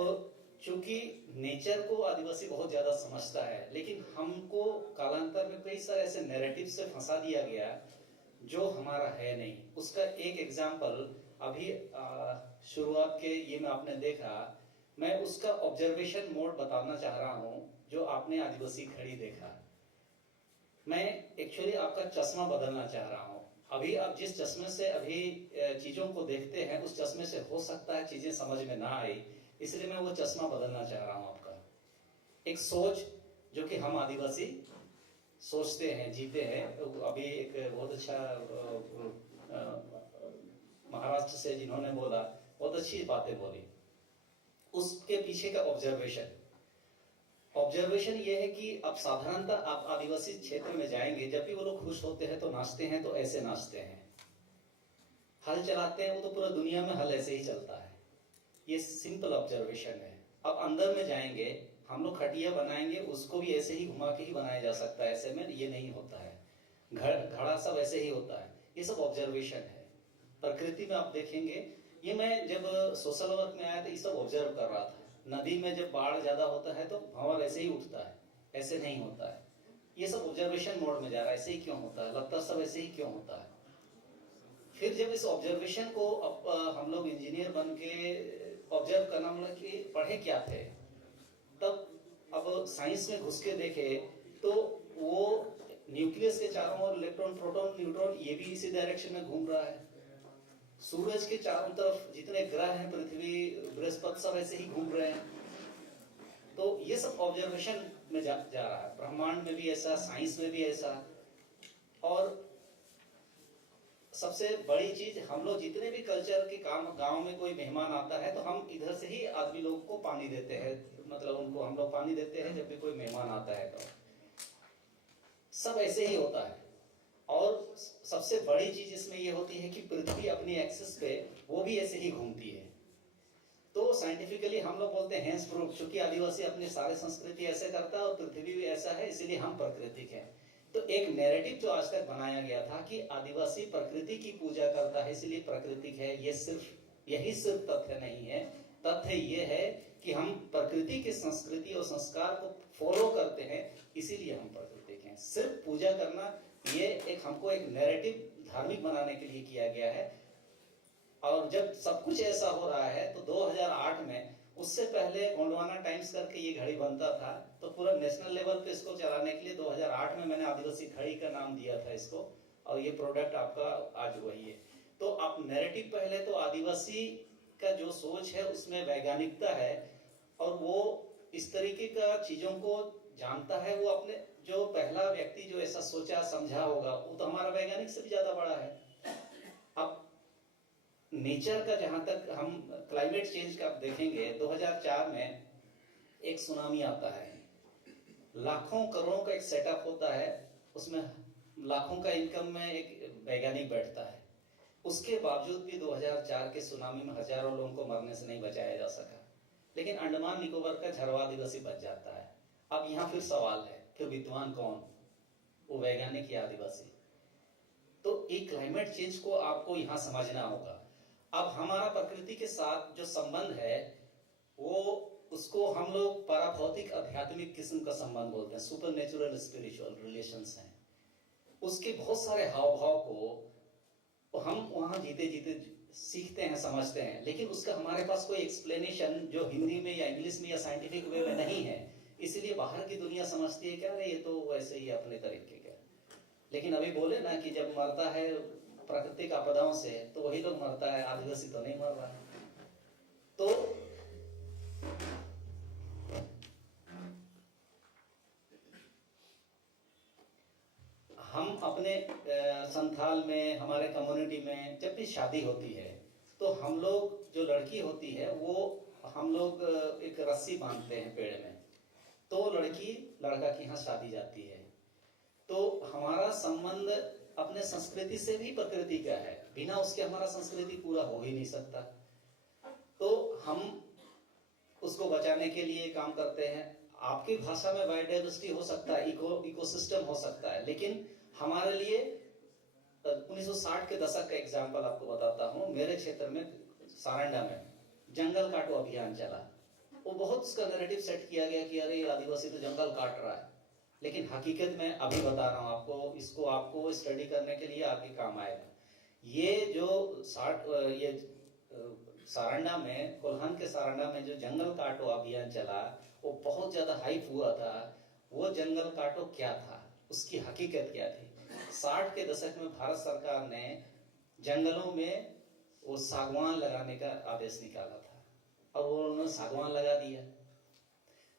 चूंकि नेचर को आदिवासी बहुत ज्यादा समझता है, लेकिन हमको कालांतर में कई सारे ऐसे नैरेटिव से फंसा दिया गया जो हमारा है नहीं। उसका एक एग्जाम्पल अभी शुरुआत के ये में आपने देखा, मैं उसका ऑब्जर्वेशन मोड बताना चाह रहा हूँ जो आपने आदिवासी घड़ी देखा। मैं एक्चुअली आपका चश्मा बदलना चाह रहा हूँ। अभी आप जिस चश्मे से अभी चीजों को देखते हैं उस चश्मे से हो सकता है चीजें समझ में ना आई, इसलिए मैं वो चश्मा बदलना चाह रहा हूँ आपका। एक सोच जो कि हम आदिवासी सोचते हैं, जीते हैं। अभी एक बहुत अच्छा महाराष्ट्र से जिन्होंने बोला, बहुत अच्छी बातें बोली, उसके पीछे का ऑब्जर्वेशन ये है कि अब साधारणतः आप आदिवासी क्षेत्र में जाएंगे, जब भी वो लोग खुश होते हैं तो नाचते हैं, तो ऐसे नाचते हैं। हल चलाते हैं वो तो पूरा दुनिया में हल ऐसे ही चलता है। ये सिंपल ऑब्जर्वेशन है। अब अंदर में जाएंगे, हम लोग खटिया बनाएंगे, उसको भी ऐसे ही घुमा के ही बनाया जा सकता है, ऐसे में ये नहीं होता है। घड़ा सब ऐसे ही होता है। ये सब ऑब्जर्वेशन है। प्रकृति में आप देखेंगे, ये मैं जब सोशल वर्क में आया था ये सब ऑब्जर्व कर रहा था। नदी में जब बाढ़ ज्यादा होता है तो भंवर ऐसे ही उठता है, ऐसे नहीं होता है। ये सब ऑब्जर्वेशन मोड में जा रहा है, ऐसे ही क्यों होता है, लगता सब ऐसे ही क्यों होता है। फिर जब इस ऑब्जर्वेशन को हम लोग इंजीनियर बन के ऑब्जर्व करना, मतलब कि पढ़े क्या थे, तब अब साइंस में घुस के देखे तो वो न्यूक्लियस के चारों ओर इलेक्ट्रॉन, प्रोटॉन, न्यूट्रॉन ये भी इसी डायरेक्शन में घूम रहा है। सूरज के चारों तरफ जितने ग्रह हैं, पृथ्वी, बृहस्पति, सब ऐसे ही घूम रहे हैं। तो ये सब ऑब्जर्वेशन में जा रहा है। ब्रह्मांड में भी ऐसा, साइंस में भी ऐसा। और सबसे बड़ी चीज, हम लोग जितने भी कल्चर के काम, गांव में कोई मेहमान आता है तो हम इधर से ही आदमी लोगों को पानी देते हैं, मतलब उनको हम लोग पानी देते हैं जब भी कोई मेहमान आता है। तो सब ऐसे ही होता है। और सबसे बड़ी चीज इसमें ये होती है कि पृथ्वी अपनी एक्सिस पे वो भी ऐसे ही घूमती है। तो साइंटिफिकली हम लोग बोलते हैं हैंस प्रूफ, क्योंकि आदिवासी अपनी सारे संस्कृति ऐसे करता है और पृथ्वी भी ऐसा है, इसीलिए हम प्राकृतिक हैं। तो एक नैरेटिव जो आज तक बनाया गया था कि आदिवासी प्रकृति की पूजा करता है इसलिए प्राकृतिक है, ये सिर्फ तथ्य नहीं है। तथ्य ये है कि हम प्रकृति की संस्कृति और संस्कार को फॉलो करते हैं, इसीलिए हम प्राकृतिक हैं। सिर्फ पूजा करना ये हमको एक नैरेटिव धार्मिक बनाने के लिए किया गया है। और जब सब कुछ ऐसा हो रहा है तो 2008 में, उससे पहले गोंडवाना टाइम्स करके ये घड़ी बनता था, तो पूरा नेशनल लेवल पे इसको चलाने के लिए 2008 में मैंने आदिवासी घड़ी का नाम दिया था इसको, और ये प्रोडक्ट आपका आज वही है। तो आप नैरेटिव, पहले तो आदिवासी का जो सोच है उसमें वैज्ञानिकता है, और वो इस तरीके का चीजों को जानता है। वो अपने जो पहला व्यक्ति जो ऐसा सोचा समझा होगा, वो तो हमारा वैज्ञानिक से भी ज्यादा बड़ा है। अब नेचर का जहां तक हम क्लाइमेट चेंज का देखेंगे, 2004 में एक सुनामी आता है, लाखों करोड़ों का एक सेटअप होता है, उसमें लाखों का इनकम में एक वैज्ञानिक बैठता है। उसके बावजूद भी 2004 के सुनामी में हजारों लोगों को मरने से नहीं बचाया जा सका, लेकिन अंडमान निकोबार का झरवा आदिवासी बच जाता है। अब यहाँ फिर सवाल है, फिर विद्वान कौन, वो वैज्ञानिक या आदिवासी? तो एक क्लाइमेट चेंज को आपको यहाँ समझना होगा। अब हमारा प्रकृति के साथ जो संबंध है, वो उसको हम लोग पाराभौतिक आध्यात्मिक किस्म का संबंध बोलते हैं, सुपर नेचुरल स्पिरिचुअल रिलेशंस हैं। उसके बहुत सारे हाव भाव को हम वहां जीते जीते सीखते हैं, समझते हैं, लेकिन उसका हमारे पास कोई एक्सप्लेनेशन जो हिंदी में या इंग्लिश में या साइंटिफिक वे में नहीं है। इसलिए बाहर की दुनिया समझती है क्या, ये तो वैसे ही अपने तरीके का। लेकिन अभी बोले ना कि जब मरता है प्राकृतिक आपदाओं से तो वही लोग मरता है, आदिवासी तो नहीं मर रहा है। तो हम अपने संथाल में, हमारे कम्युनिटी में जब भी शादी होती है तो हम लोग, जो लड़की होती है वो हम लोग एक रस्सी बांधते हैं पेड़ में, तो लड़की लड़का के यहाँ शादी जाती है। तो हमारा संबंध अपने संस्कृति से भी प्रकृति का है, बिना उसके हमारा संस्कृति पूरा हो ही नहीं सकता। तो हम उसको बचाने के लिए काम करते हैं। आपकी भाषा में बायोडाइवर्सिटी हो सकता है, इकोसिस्टम हो सकता है, लेकिन हमारे लिए 1960 के दशक का एग्जाम्पल आपको बताता हूँ। मेरे क्षेत्र में सारंडा में जंगल काटो अभियान चला। वो बहुत उसका नैरेटिव सेट किया गया कि अरे आदिवासी तो जंगल काट रहा है, लेकिन हकीकत में अभी बता रहा हूँ आपको, इसको आपको स्टडी करने के लिए आपके काम आएगा। ये जो सारंडा में, कोल्हान के सारंडा में जो जंगल काटो अभियान चला, वो बहुत ज़्यादा हाइप हुआ था। वो जंगल काटो क्या था, उसकी हकीकत क्या थी? 60 के दशक में भारत सरकार ने जंगलों में वो सागवान लगाने का आदेश निकाला था और वो उन्होंने सागवान लगा दिया।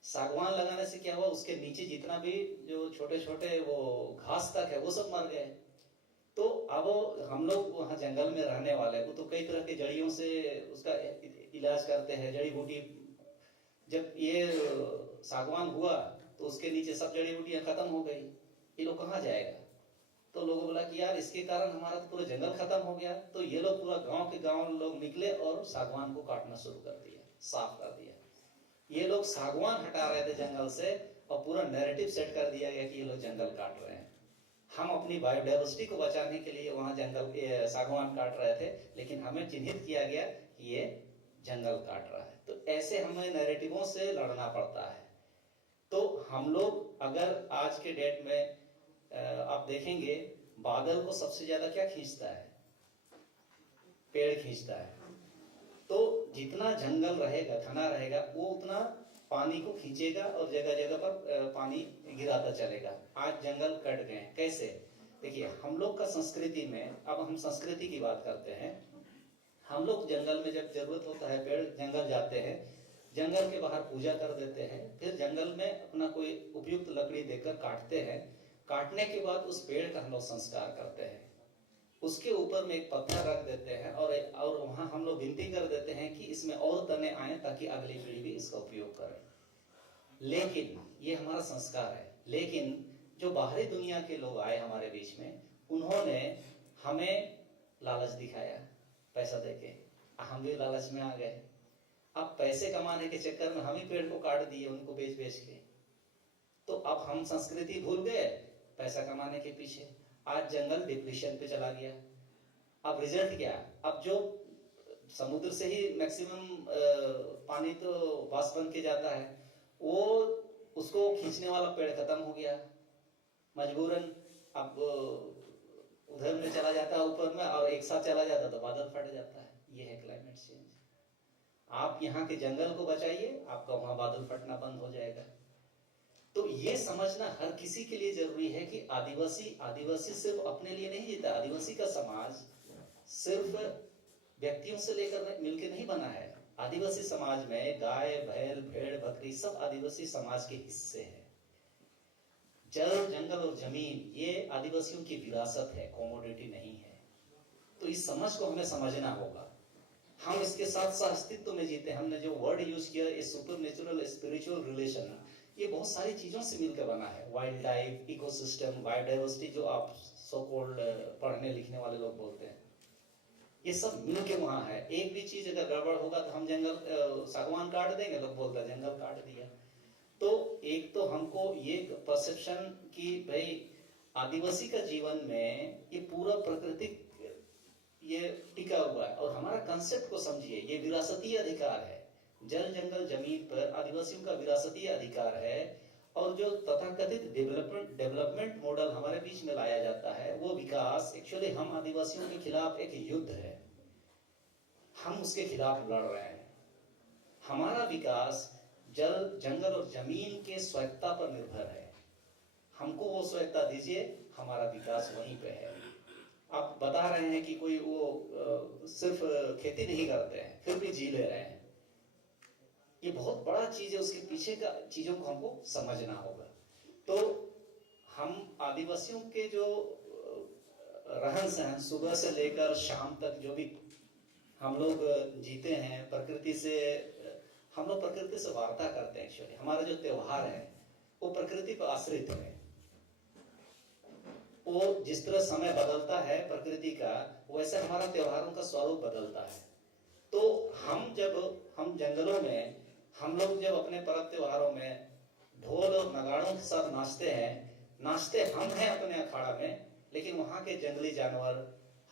सागवान लगाने से क्या हुआ, उसके नीचे जितना भी जो छोटे छोटे वो घास तक है वो सब मर गए। तो अब हम लोग वहाँ जंगल में रहने वाले, वो तो कई तरह के जड़ियों से उसका इलाज करते हैं, जड़ी बूटी। जब ये सागवान हुआ तो उसके नीचे सब जड़ी बूटियां खत्म हो गई, ये लोग कहाँ जाएगा? तो लोगों बोला कि यार इसके कारण हमारा तो पूरा जंगल खत्म हो गया। तो ये लोग पूरा गांव के गांव लोग निकले और सागवान को काटना शुरू कर दिया, साफ कर दिया। ये लोग सागवान हटा रहे थे जंगल से और पूरा नैरेटिव सेट कर दिया गया कि ये लोग जंगल काट रहे हैं। हम अपनी बायोडाइवर्सिटी को बचाने के लिए वहां जंगल सागवान काट रहे थे, लेकिन हमें चिन्हित किया गया कि ये जंगल काट रहा है। तो ऐसे हमें नैरेटिवों से लड़ना पड़ता है। तो हम लोग अगर आज के डेट में आप देखेंगे, बादल को सबसे ज्यादा क्या खींचता है? पेड़ खींचता है। तो जितना जंगल रहेगा, घना रहेगा, वो उतना पानी को खींचेगा और जगह जगह पर पानी गिराता चलेगा। आज जंगल कट गए, कैसे? देखिए, हम लोग का संस्कृति में, अब हम संस्कृति की बात करते हैं। हम लोग जंगल में जब जरूरत होता है, पेड़ जंगल जाते हैं, जंगल के बाहर पूजा कर देते हैं, फिर जंगल में अपना कोई उपयुक्त लकड़ी देकर काटते हैं। काटने के बाद उस पेड़ का हम लोग संस्कार करते हैं, उसके ऊपर में एक पत्थर रख देते हैं और वहां हम लोग विनती कर देते हैं कि इसमें और तने आए ताकि अगली पीढ़ी भी इसका उपयोग करे। लेकिन ये हमारा संस्कार है। लेकिन जो बाहरी दुनिया के लोग आए हमारे बीच में, उन्होंने हमें लालच दिखाया पैसा देके, हम भी लालच में आ गए। अब पैसे कमाने के चक्कर में हम ही पेड़ को काट दिए, उनको बेच बेच के। तो अब हम संस्कृति भूल गए पैसा कमाने के पीछे। आज जंगल डिप्लीशन पे चला गया। अब रिजल्ट क्या? अब जो समुद्र से ही मैक्सिमम पानी तो वाष्प बन के जाता है, वो उसको खींचने वाला पेड़ खत्म हो गया मजबूरन। अब उधर में चला जाता है ऊपर में, और एक साथ चला जाता तो बादल फट जाता है। ये है क्लाइमेट चेंज। आप यहाँ के जंगल को बचाइए, आपका वहां बादल फटना बंद हो जाएगा। तो ये समझना हर किसी के लिए जरूरी है कि आदिवासी सिर्फ अपने लिए नहीं जीता। आदिवासी का समाज सिर्फ व्यक्तियों से लेकर मिलकर नहीं बना है। आदिवासी समाज में गाय, बैल, भेड़, बकरी सब आदिवासी समाज के हिस्से हैं। जल, जंगल और जमीन ये आदिवासियों की विरासत है, कॉमोडिटी नहीं है। तो इस समझ को हमें समझना होगा। हम इसके साथ सहअस्तित्व में जीते। हमने जो वर्ड यूज किया, ये सुपर नेचुरल स्पिरिचुअल रिलेशन, ये बहुत सारी चीजों से मिलकर बना है। वाइल्ड लाइफ, इकोसिस्टम, बायोडाइवर्सिटी, जो आप सो कॉल्ड पढ़ने लिखने वाले लोग बोलते हैं, ये सब मिलके वहां है। एक भी चीज अगर गड़बड़ होगा तो हम जंगल सागवान काट देंगे, लोग बोलते हैं जंगल काट दिया। तो एक तो हमको ये परसेप्शन कि भाई आदिवासी का जीवन में ये पूरा प्राकृतिक ये टिका हुआ है, और हमारा कंसेप्ट को समझिए, ये विरासती अधिकार है। जल, जंगल, जमीन पर आदिवासियों का विरासती अधिकार है। और जो तथाकथित डेवलपमेंट मॉडल हमारे बीच में लाया जाता है, वो विकास एक्चुअली हम आदिवासियों के खिलाफ एक युद्ध है। हम उसके खिलाफ लड़ रहे हैं। हमारा विकास जल, जंगल और जमीन के स्वायत्ता पर निर्भर है। हमको वो स्वायत्ता दीजिए, हमारा विकास वहीं पे है। आप बता रहे हैं कि कोई वो सिर्फ खेती नहीं करते हैं, फिर भी जी ले रहे हैं। ये बहुत बड़ा चीज है, उसके पीछे का चीजों को हमको समझना होगा। तो हम आदिवासियों के जो रहन सहन, सुबह से लेकर शाम तक जो भी हम लोग जीते हैं, प्रकृति से हम लोग प्रकृति से वार्ता करते हैं। एक्चुअली हमारा जो त्योहार है वो प्रकृति पर आश्रित है। वो जिस तरह समय बदलता है प्रकृति का, वैसे हमारा त्योहारों का स्वरूप बदलता है। तो हम जंगलों में, हम लोग जब अपने पर्व त्योहारों में ढोल और नगाड़ों के साथ नाचते हम हैं अपने अखाड़ा में, लेकिन वहां के जंगली जानवर,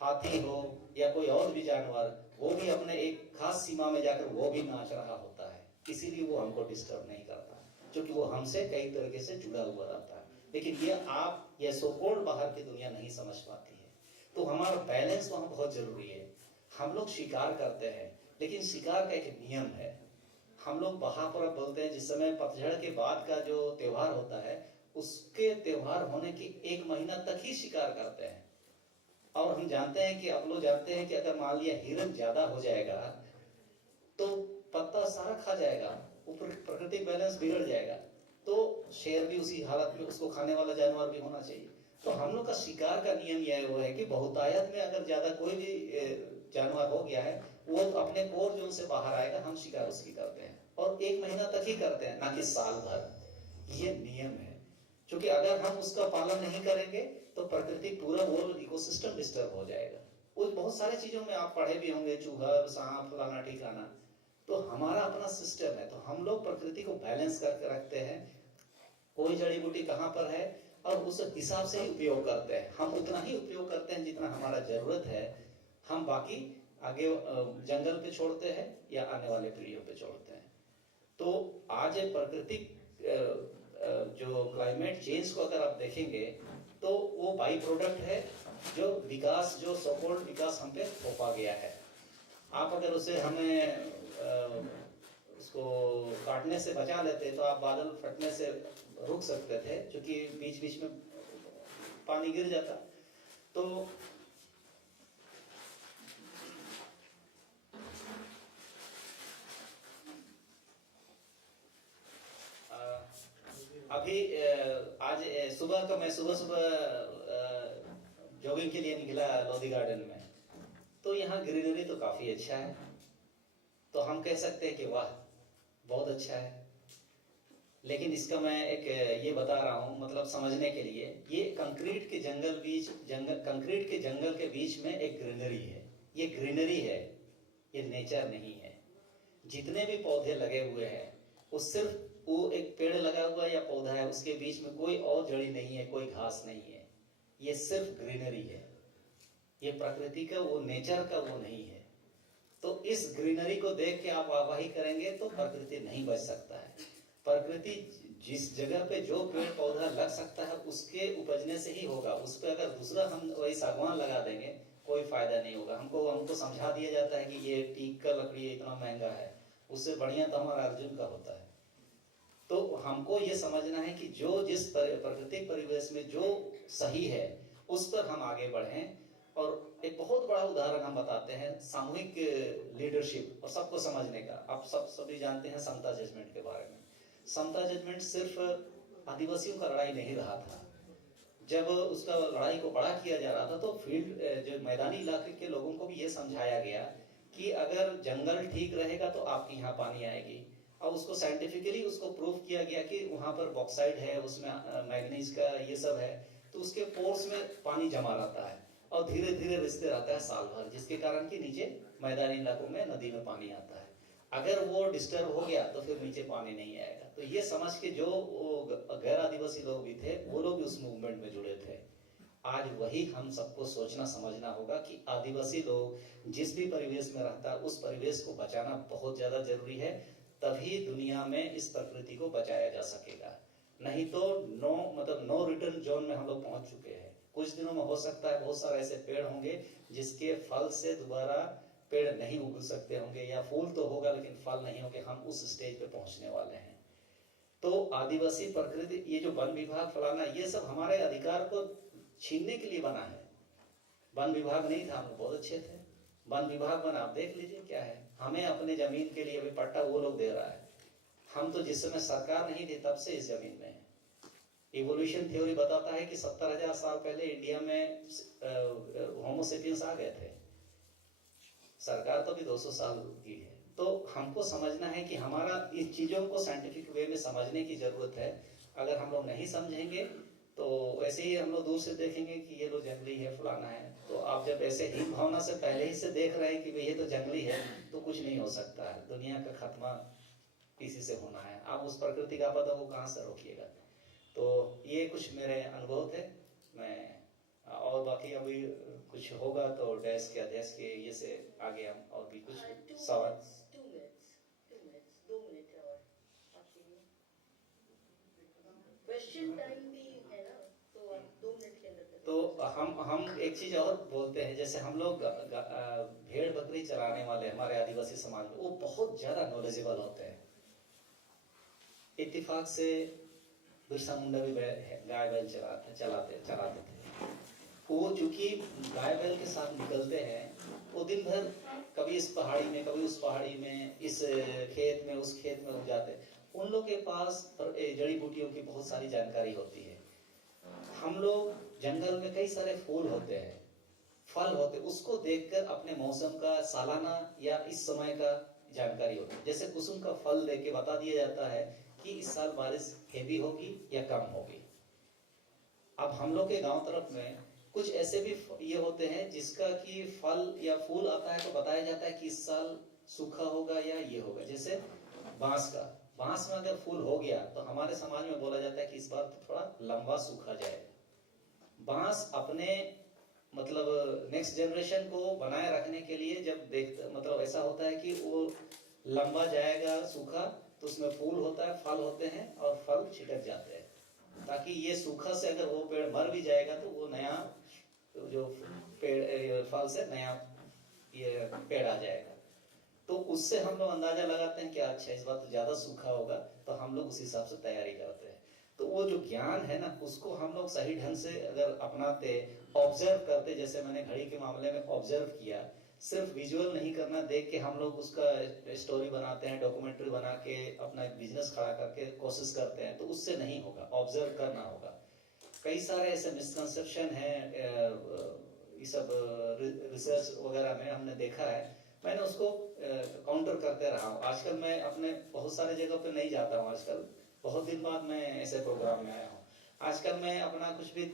हाथी हो या कोई और भी जानवर, वो भी अपने एक खास सीमा में जाकर वो भी नाच रहा होता है। इसीलिए वो हमको डिस्टर्ब नहीं करता, क्योंकि वो हमसे कई तरीके से जुड़ा हुआ रहता है। लेकिन ये सो कॉल्ड बाहर की दुनिया नहीं समझ पाती है। तो हमारा बैलेंस वहां बहुत जरूरी है। हम लोग शिकार करते हैं, लेकिन शिकार का एक नियम है। हम लोग महापर्व बोलते हैं, जिस समय पतझड़ के बाद का जो त्योहार होता है, उसके त्योहार होने के 1 महीना तक ही शिकार करते हैं। और हम जानते हैं कि आप लोग जानते हैं कि अगर मान लिया हिरन ज्यादा हो जाएगा तो पत्ता सारा खा जाएगा, ऊपर प्राकृतिक बैलेंस बिगड़ जाएगा। तो शेर भी उसी हालत में, उसको खाने वाला जानवर भी होना चाहिए। तो हम लोग का शिकार का नियम यह वो है कि बहुतायत में अगर ज्यादा कोई भी जानवर हो गया है, वो अपने कोर जोन से बाहर आएगा, हम शिकार उसकी करते हैं और 1 महीना तक ही करते हैं, ना कि साल भर। ये नियम है, क्योंकि अगर हम उसका पालन नहीं करेंगे तो प्रकृति पूरा वो इकोसिस्टम डिस्टर्ब हो जाएगा। उस बहुत सारी चीजों में आप पढ़े भी होंगे, चूहा, सांप, फलाना ठिकाना। तो हमारा अपना सिस्टम है, तो हम लोग प्रकृति को बैलेंस करके रखते हैं। कोई जड़ी बूटी कहाँ पर है और उस हिसाब से ही उपयोग करते हैं। हम उतना ही उपयोग करते हैं जितना हमारा जरूरत है, हम बाकी आगे जंगल पे छोड़ते हैं या आने वाले पीढ़ियों पे छोड़ते हैं। तो आज प्राकृतिक जो क्लाइमेट चेंज को अगर आप देखेंगे तो वो बाई प्रोडक्ट है, जो विकास, जो सपोर्ट विकास हम पे थोपा गया है। आप अगर उसे हमें उसको काटने से बचा लेते तो आप बादल फटने से रुक सकते थे, क्योंकि बीच बीच में पानी गिर जाता। तो अभी आज सुबह का मैं सुबह जॉगिंग के लिए निकला लोधी गार्डन में, तो यहाँ ग्रीनरी तो काफी अच्छा है। तो हम कह सकते हैं कि वाह बहुत अच्छा है, लेकिन इसका मैं एक ये बता रहा हूँ, मतलब समझने के लिए, ये कंक्रीट के जंगल के बीच में एक ग्रीनरी है। ये ग्रीनरी है, ये नेचर नहीं है। जितने भी पौधे लगे हुए हैं वो सिर्फ वो एक पेड़ लगा हुआ है या पौधा है, उसके बीच में कोई और जड़ी नहीं है, कोई घास नहीं है, ये सिर्फ ग्रीनरी है। ये प्रकृति का, वो नेचर का वो नहीं है। तो इस ग्रीनरी को देख के आप वाहवाही करेंगे तो प्रकृति नहीं बच सकता है। प्रकृति जिस जगह पे जो पेड़ पौधा लग सकता है उसके उपजने से ही होगा। उस पर अगर दूसरा हम वही सागवान लगा देंगे कोई फायदा नहीं होगा। हमको समझा दिया जाता है कि ये टीक का लकड़ी इतना महंगा है, उससे बढ़िया तो हमारा अर्जुन का होता है। तो हमको ये समझना है कि जो जिस प्राकृतिक परिवेश में जो सही है उस पर हम आगे बढ़ें। और एक बहुत बड़ा उदाहरण हम बताते हैं सामूहिक लीडरशिप और सबको समझने का। आप सभी जानते हैं समता जजमेंट के बारे में। समता जजमेंट सिर्फ आदिवासियों का लड़ाई नहीं रहा था। जब उसका लड़ाई को बड़ा किया जा रहा था तो फील्ड, जो मैदानी इलाके के लोगों को भी ये समझाया गया कि अगर जंगल ठीक रहेगा तो आपके यहाँ पानी आएगी। और उसको साइंटिफिकली उसको प्रूव किया गया कि वहां पर बॉक्साइड है, उसमें मैग्नीज का ये सब है, तो उसके पोर्स में पानी जमा रहता है और धीरे धीरे रिसते रहता है साल भर, जिसके कारण कि नीचे मैदानी इलाकों में नदी में पानी आता है। अगर वो डिस्टर्ब हो गया तो फिर नीचे पानी नहीं आएगा। तो ये समझ के जो गैर आदिवासी लोग भी थे वो लोग भी उस मूवमेंट में जुड़े थे। आज वही हम सबको सोचना समझना होगा कि आदिवासी लोग जिस भी परिवेश में रहता है उस परिवेश को बचाना बहुत ज्यादा जरूरी है। तभी दुनिया में इस प्रकृति को बचाया जा सकेगा। नहीं तो नो रिटर्न जोन में हम लोग पहुंच चुके हैं। कुछ दिनों में हो सकता है बहुत सारे ऐसे पेड़ होंगे जिसके फल से दोबारा पेड़ नहीं उग सकते होंगे, या फूल तो होगा लेकिन फल नहीं होंगे। हम उस स्टेज पे पहुंचने वाले हैं। तो आदिवासी प्रकृति, ये जो वन विभाग फलाना, ये सब हमारे अधिकार को छीनने के लिए बना है। वन विभाग नहीं था, हम लोग बहुत अच्छे थे। वन विभाग बना, आप देख लीजिए क्या है। हमें अपने जमीन के लिए अभी पट्टा वो लोग दे रहा है। हम तो जिस समय सरकार नहीं थी तब से इस जमीन में है। इवोल्यूशन थ्योरी बताता है कि 70,000 साल पहले इंडिया में होमोसेपियंस आ गए थे। सरकार तो भी 200 साल की है। तो हमको समझना है कि हमारा इन चीजों को साइंटिफिक वे में समझने की जरूरत है। अगर हम लोग नहीं समझेंगे तो वैसे ही हम लोग दूर से देखेंगे कि ये लोग जंगली है, फलाना है। तो आप जब ऐसे ही भावना से पहले ही से देख रहे हैं कि ये तो जंगली है, तो कुछ नहीं हो सकता है। दुनिया का खात्मा इसी से होना है। आप उस प्राकृतिक आपदा को कहाँ से रोकिएगा। तो ये कुछ मेरे अनुभव थे। मैं और बाकी अभी कुछ होगा तो डैश के अध्यक्ष के ये से आगे हम और भी कुछ सवाल। 2 मिनट और क्वेश्चन टाइम भी है ना, तो आप 2 मिनट के अंदर तो हम एक चीज और बोलते हैं, जैसे हम लोग भेड़ बकरी चराने वाले हमारे आदिवासी समाज में वो बहुत ज्यादा नॉलेजेबल होते हैं। इत्तेफाक से बिरसा मुंडा भी गाय बैल चराते थे। वो चूंकि गाय बैल के साथ निकलते हैं, वो दिन भर कभी इस पहाड़ी में कभी उस पहाड़ी में, इस खेत में उस खेत में उग जाते हैं। उन लोग के पास जड़ी बूटियों की बहुत सारी जानकारी होती है। हम लोग जंगल में कई सारे फूल होते हैं, फल होते हैं, उसको देखकर अपने मौसम का सालाना या इस समय का जानकारी होती है। जैसे कुसुम का फल देख के बता दिया जाता है कि इस साल बारिश हेवी होगी या कम होगी। अब हम लोग के गांव तरफ में कुछ ऐसे भी ये होते हैं जिसका कि फल या फूल आता है तो बताया जाता है कि इस साल सूखा होगा या ये होगा। जैसे बांस में अगर फूल हो गया तो हमारे समाज में बोला जाता है कि इस बार तो थोड़ा लंबा सूखा जाएगा। बांस अपने मतलब नेक्स्ट जनरेशन को बनाए रखने के लिए जब मतलब ऐसा होता है कि वो लंबा जाएगा सूखा, तो उसमें फूल होता है, फल होते हैं और फल छिटक जाते हैं, ताकि ये सूखा से अगर वो पेड़ मर भी जाएगा तो वो नया जो पेड़ फल से नया ये पेड़ आ जाएगा। तो उससे हम लोग अंदाजा लगाते हैं कि अच्छा इस बार तो ज्यादा सूखा होगा, तो हम लोग उस हिसाब से तैयारी करते हैं। तो वो जो ज्ञान है ना, उसको हम लोग सही ढंग से अगर अपनाते, ऑब्जर्व करते, जैसे मैंने घड़ी के मामले में ऑब्जर्व किया, सिर्फ विजुअल नहीं करना, देख के हम लोग उसका स्टोरी बनाते हैं, डॉक्यूमेंट्री बना के अपना एक बिजनेस खड़ा करके कोशिश करते हैं, तो उससे नहीं होगा, ऑब्जर्व करना होगा। कई सारे ऐसे मिसकंसेप्शन हैं ये सब रिसर्च वगैरह में हमने देखा है, मैंने उसको काउंटर करते रहा हूँ। आजकल मैं अपने बहुत सारे जगह पे नहीं जाता हूँ, आजकल बहुत दिन बाद मैं ऐसे प्रोग्राम में आया हूँ। आजकल मैं अपना कुछ भी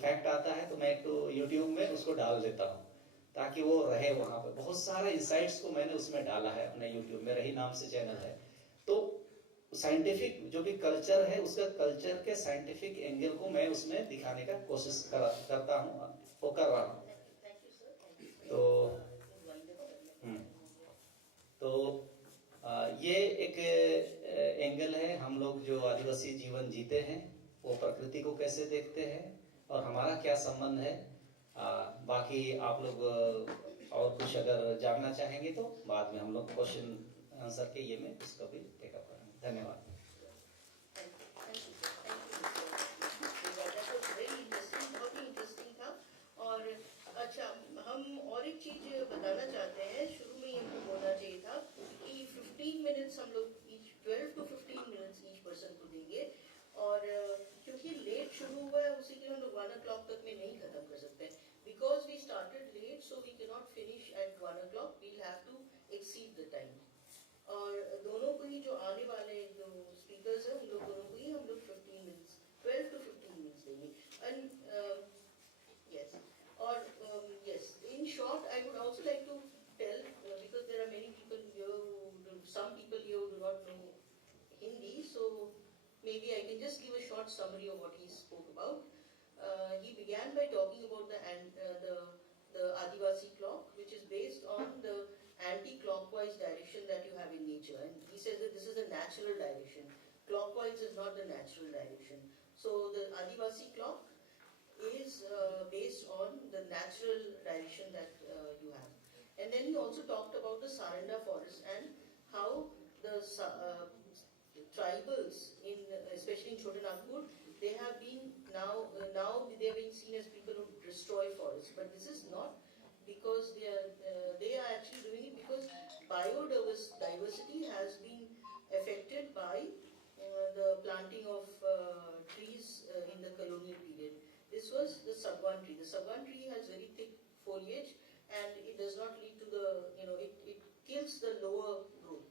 फैक्ट आता है तो मैं एक तो यूट्यूब में उसको डाल देता हूँ ताकि वो रहे वहां पे। बहुत सारे इंसाइट्स को मैंने उसमें डाला है अपने यूट्यूब में, रही नाम से चैनल है। तो साइंटिफिक जो भी कल्चर है, उसका कल्चर के साइंटिफिक एंगल को मैं उसमें दिखाने का कोशिश करता हूँ, वो कर रहा हूँ। तो ये एक एंगल है, हम लोग जो आदिवासी जीवन जीते हैं वो प्रकृति को कैसे देखते हैं और हमारा क्या संबंध है। बाकी आप लोग और कुछ अगर जानना चाहेंगे तो बाद में हम लोग क्वेश्चन आंसर के ये में उसका भी टेकअप करेंगे। धन्यवाद। और अच्छा, हम और एक चीज बताना चाहते हैं, शुरू में ही हमको बोलना चाहिए था कि 15 मिनट्स हम लोग 12 to 15 मिनट्स ईच पर्सन को देंगे। और क्योंकि लेट शुरू हुआ है, उसी के हम लोग 1 o'clock तक में नहीं खत्म कर सकते। Because we started late, so we can not finish at 1 o'clock, we'll have to exceed the time. और दोनों को ही जो आने वाले जो स्पीकर्स हैं, उन लोग दोनों को ही हम लोग 15 मिनट्स 12 to 15 मिनट्स देंगे। And yes, or yes, in short, I would also like to tell, because there are many people here some people here who do not know Hindi, so maybe I can just give a short summary of what he spoke about. He began by talking about the Adivasi clock, which is based on the anti-clockwise direction that you have in nature, and he says that this is a natural direction. Clockwise is not the natural direction. So the Adivasi clock is based on the natural direction that you have. And then he also talked about the Saranda forest and how the tribals, especially in Chotanagpur, they have been now they are being seen as people who destroy forests. But this is not because they are actually doing it because biodiversity has been affected by the planting of trees in the colonial period. This was the sagwan tree. The sagwan tree has very thick foliage and it does not lead to it kills the lower growth.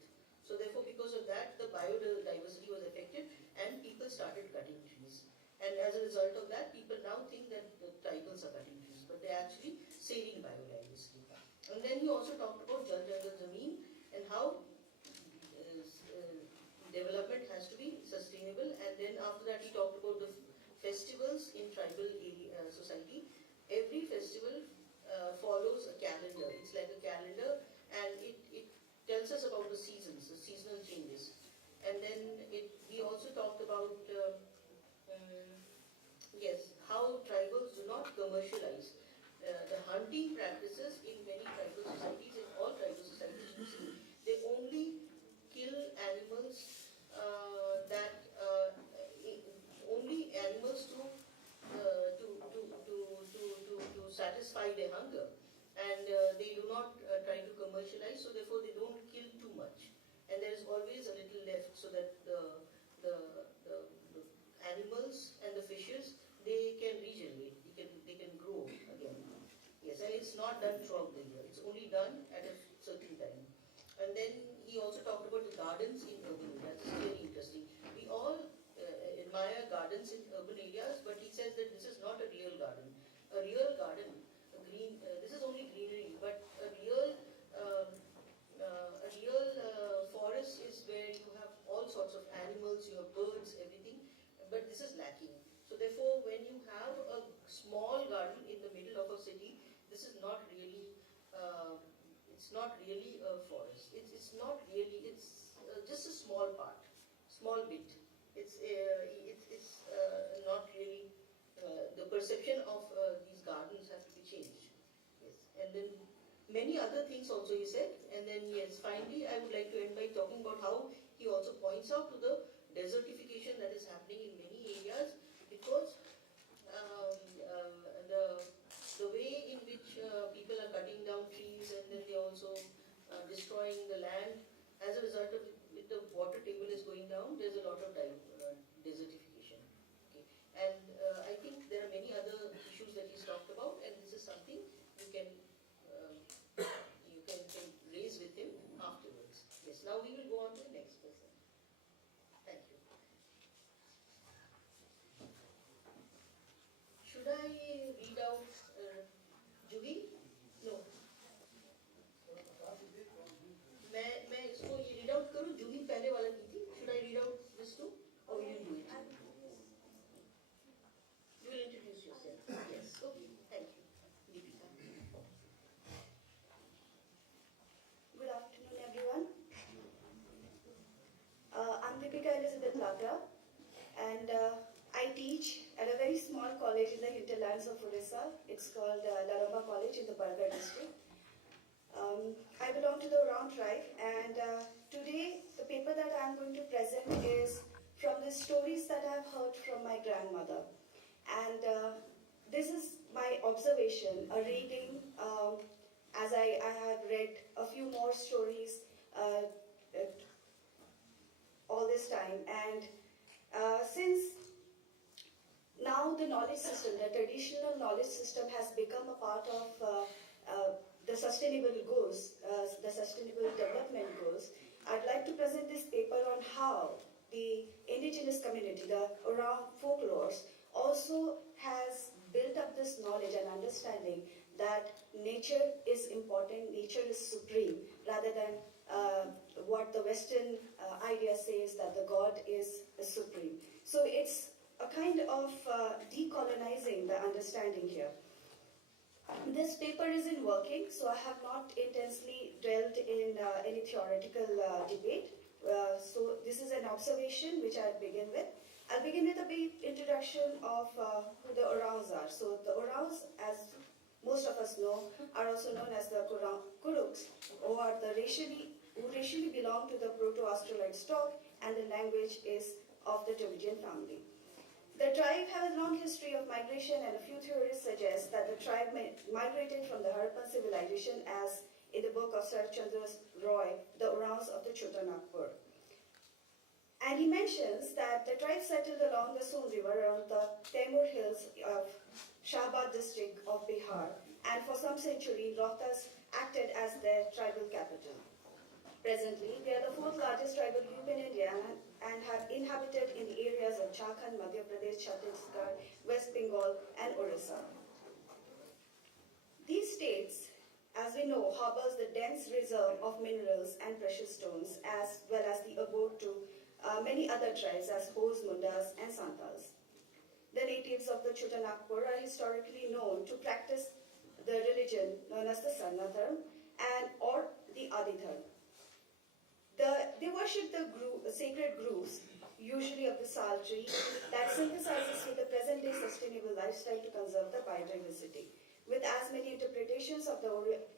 So therefore, because of that, the biodiversity was affected and people started cutting trees. And as a result of that, people now think that the tribals are cutting trees, but they are actually saving biodiversity. And then he also talked about Jal Jangal Zameen and how development has to be sustainable. And then after that, he talked about the festivals in tribal society. Every festival follows a calendar. It's like a calendar, and it tells us about the seasons, the seasonal changes. And then he also talked about how tribals do not commercialize they do not try to commercialize, so therefore they don't kill too much. And there is always a little left so that the animals and the fishes, they can regenerate, they can grow again. Yes, and it's not done throughout the year. It's only done at a certain time. And then he also talked about the gardens in urban areas. It's very interesting. We all admire gardens in urban areas, but he says that this is not a real garden. A real garden, this is only greenery, but a real forest is where you have all sorts of animals, you have birds, everything, but this is lacking. So therefore, when you have a small garden in the middle of a city, this is not really, it's not really a forest. It's not really, it's just a small part, small bit. It's not really, the perception of these gardens have to be changed. Yes, and then many other things also he said, and then yes, finally I would like to end by talking about how he also points out to the desertification that is happening in many areas, because the way in which people are cutting down trees, and then they also destroying the land, as a result of it, the water table is going down, there's a lot of desertification. Okay. And I think there are many other issues that he's talked about, and this is something you can raise with him afterwards. Yes, now we will go on to the next person. Thank you. Should I read out Juhi? No. मैं इसको ये read out करूँ? जूही पहले वाला की थी. Should I read out this too, or you do it? You will introduce yourself. Yes. Okay. Thank you. Deepika. Good afternoon, everyone. I'm Deepika Elizabeth Latra, and I teach at a very small college in the hinterlands of Odisha. It's called Laramba College in the Bargarh district. I belong to the Oraon tribe, and today the paper that I'm going to present is from the stories that I've heard from my grandmother. And this is my observation, a reading, as I have read a few more stories all this time. And since now the knowledge system, the traditional knowledge system has become a part of the sustainable goals, the sustainable development goals, I'd like to present this paper on how the indigenous community, the Oraon folklores, also has built up this knowledge and understanding that nature is important, nature is supreme, rather than what the Western idea says, that the God is supreme. So it's a kind of decolonizing the understanding here. This paper is in working, so I have not intensely dwelt in any theoretical debate. So this is an observation which I'll begin with. I'll begin with a brief introduction of who the Oraons are. So the Oraons, as most of us know, are also known as the Kuruks, who are the racially belong to the Proto-Australoid stock, and the language is of the Dravidian family. The tribe has a long history of migration, and a few theories suggest that the tribe migrated from the Harappan civilization, as in the book of Sir Chandra Roy, the Oraons of the Chota Nagpur. And he mentions that the tribe settled along the Son River around the Taimur hills of Shahbad district of Bihar, and for some century Rohtas acted as their tribal capital. Presently, they are the fourth largest tribal group in India and have inhabited in the areas of Jharkhand, Madhya Pradesh, Chhattisgarh, West Bengal, and Orissa. These states, as we know, harbors the dense reserve of minerals and precious stones, as well as the abode to many other tribes as Hos, Mundas, and Santals. The natives of the Chota Nagpur are historically known to practice the religion known as the Sarna Dharma or the Adi Dharma. They worship the sacred groves, usually of the sal tree, that synthesizes with the present-day sustainable lifestyle to conserve the biodiversity. With as many interpretations of the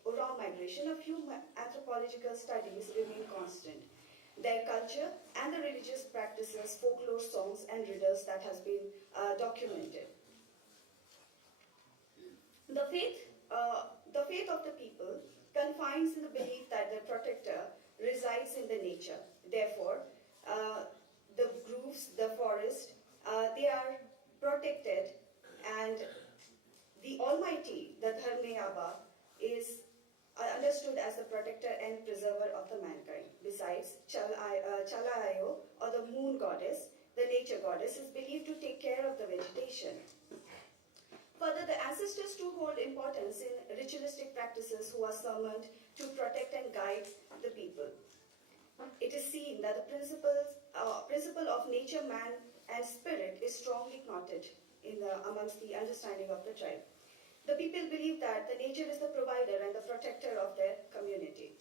Oraon migration, a few anthropological studies remain constant. Their culture and the religious practices, folklore, songs, and riddles that has been documented. The faith of the people protector resides in the nature. Therefore, the groves, the forest, they are protected, and the Almighty, the Dharme Abba, is understood as the protector and preserver of the mankind. Besides, Chalayo, or the moon goddess, the nature goddess, is believed to take care of the vegetation. Further, the ancestors too hold importance in ritualistic practices who are summoned to protect and guide the people. It is seen that the principle of nature, man, and spirit is strongly knotted amongst the understanding of the tribe. The people believe that the nature is the provider and the protector of their community.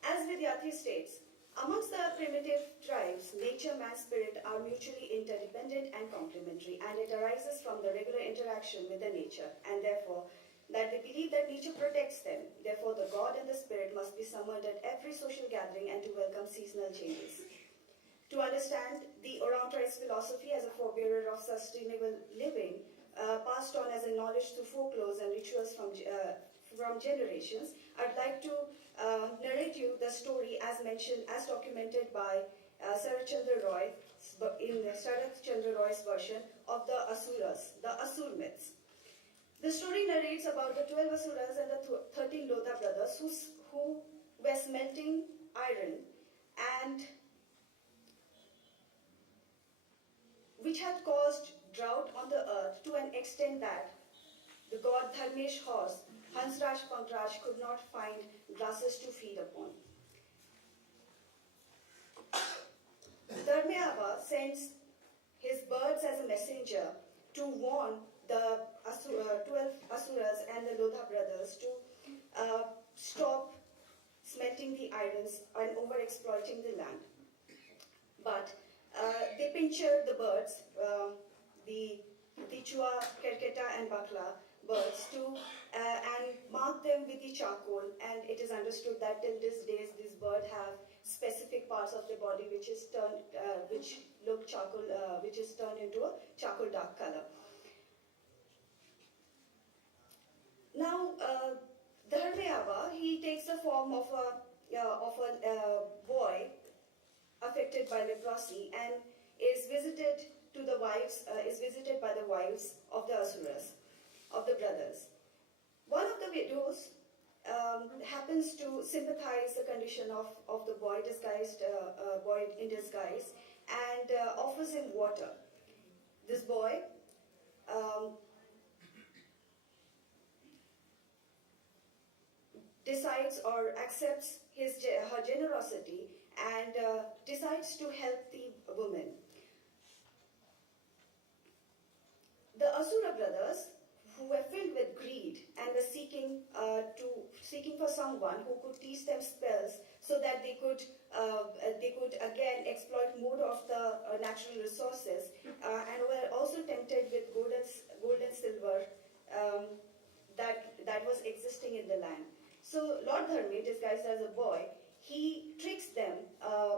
As Vidyarthi states, amongst the primitive tribes, nature, man, spirit are mutually interdependent and complementary, and it arises from the regular interaction with the nature, and therefore that they believe that nature protects them. Therefore, the god and the spirit must be summoned at every social gathering and to welcome seasonal changes. To understand the Orang tribe's philosophy as a forebearer of sustainable living, passed on as a knowledge through folklores and rituals from generations, I'd like to narrate you the story as mentioned, as documented by Sarath Chandra Roy in Sarath Chandra Roy's version of the Asuras, the Asur myths. The story narrates about the 12 Asuras and the 13 Lodha brothers who were smelting iron, and which had caused drought on the earth to an extent that the god Dharmesh horse, Hansraj Pankraj, could not find grasses to feed upon. Dharme Abba sends his birds as a messenger to warn the 12 Asuras and the Lodha brothers to stop smelting the irons and over-exploiting the land. But they pincher the birds, the Chua, Kerketa and Bakla birds, and mark them with the charcoal, and it is understood that till this day these birds have specific parts of the body which is turned, which look charcoal, which is turned into a charcoal dark color. Now, Dharme Abba, he takes the form of a boy affected by leprosy and is visited by the wives of the Asuras, of the brothers. One of the widows happens to sympathize the condition of the boy in disguise, and offers him water. This boy decides or accepts her generosity and decides to help the woman. The Asura brothers, who were filled with greed and were seeking for someone who could teach them spells so that they could again exploit more of the natural resources, and were also tempted with gold and silver that was existing in the land. So Lord Dharme, disguised as a boy, he tricks them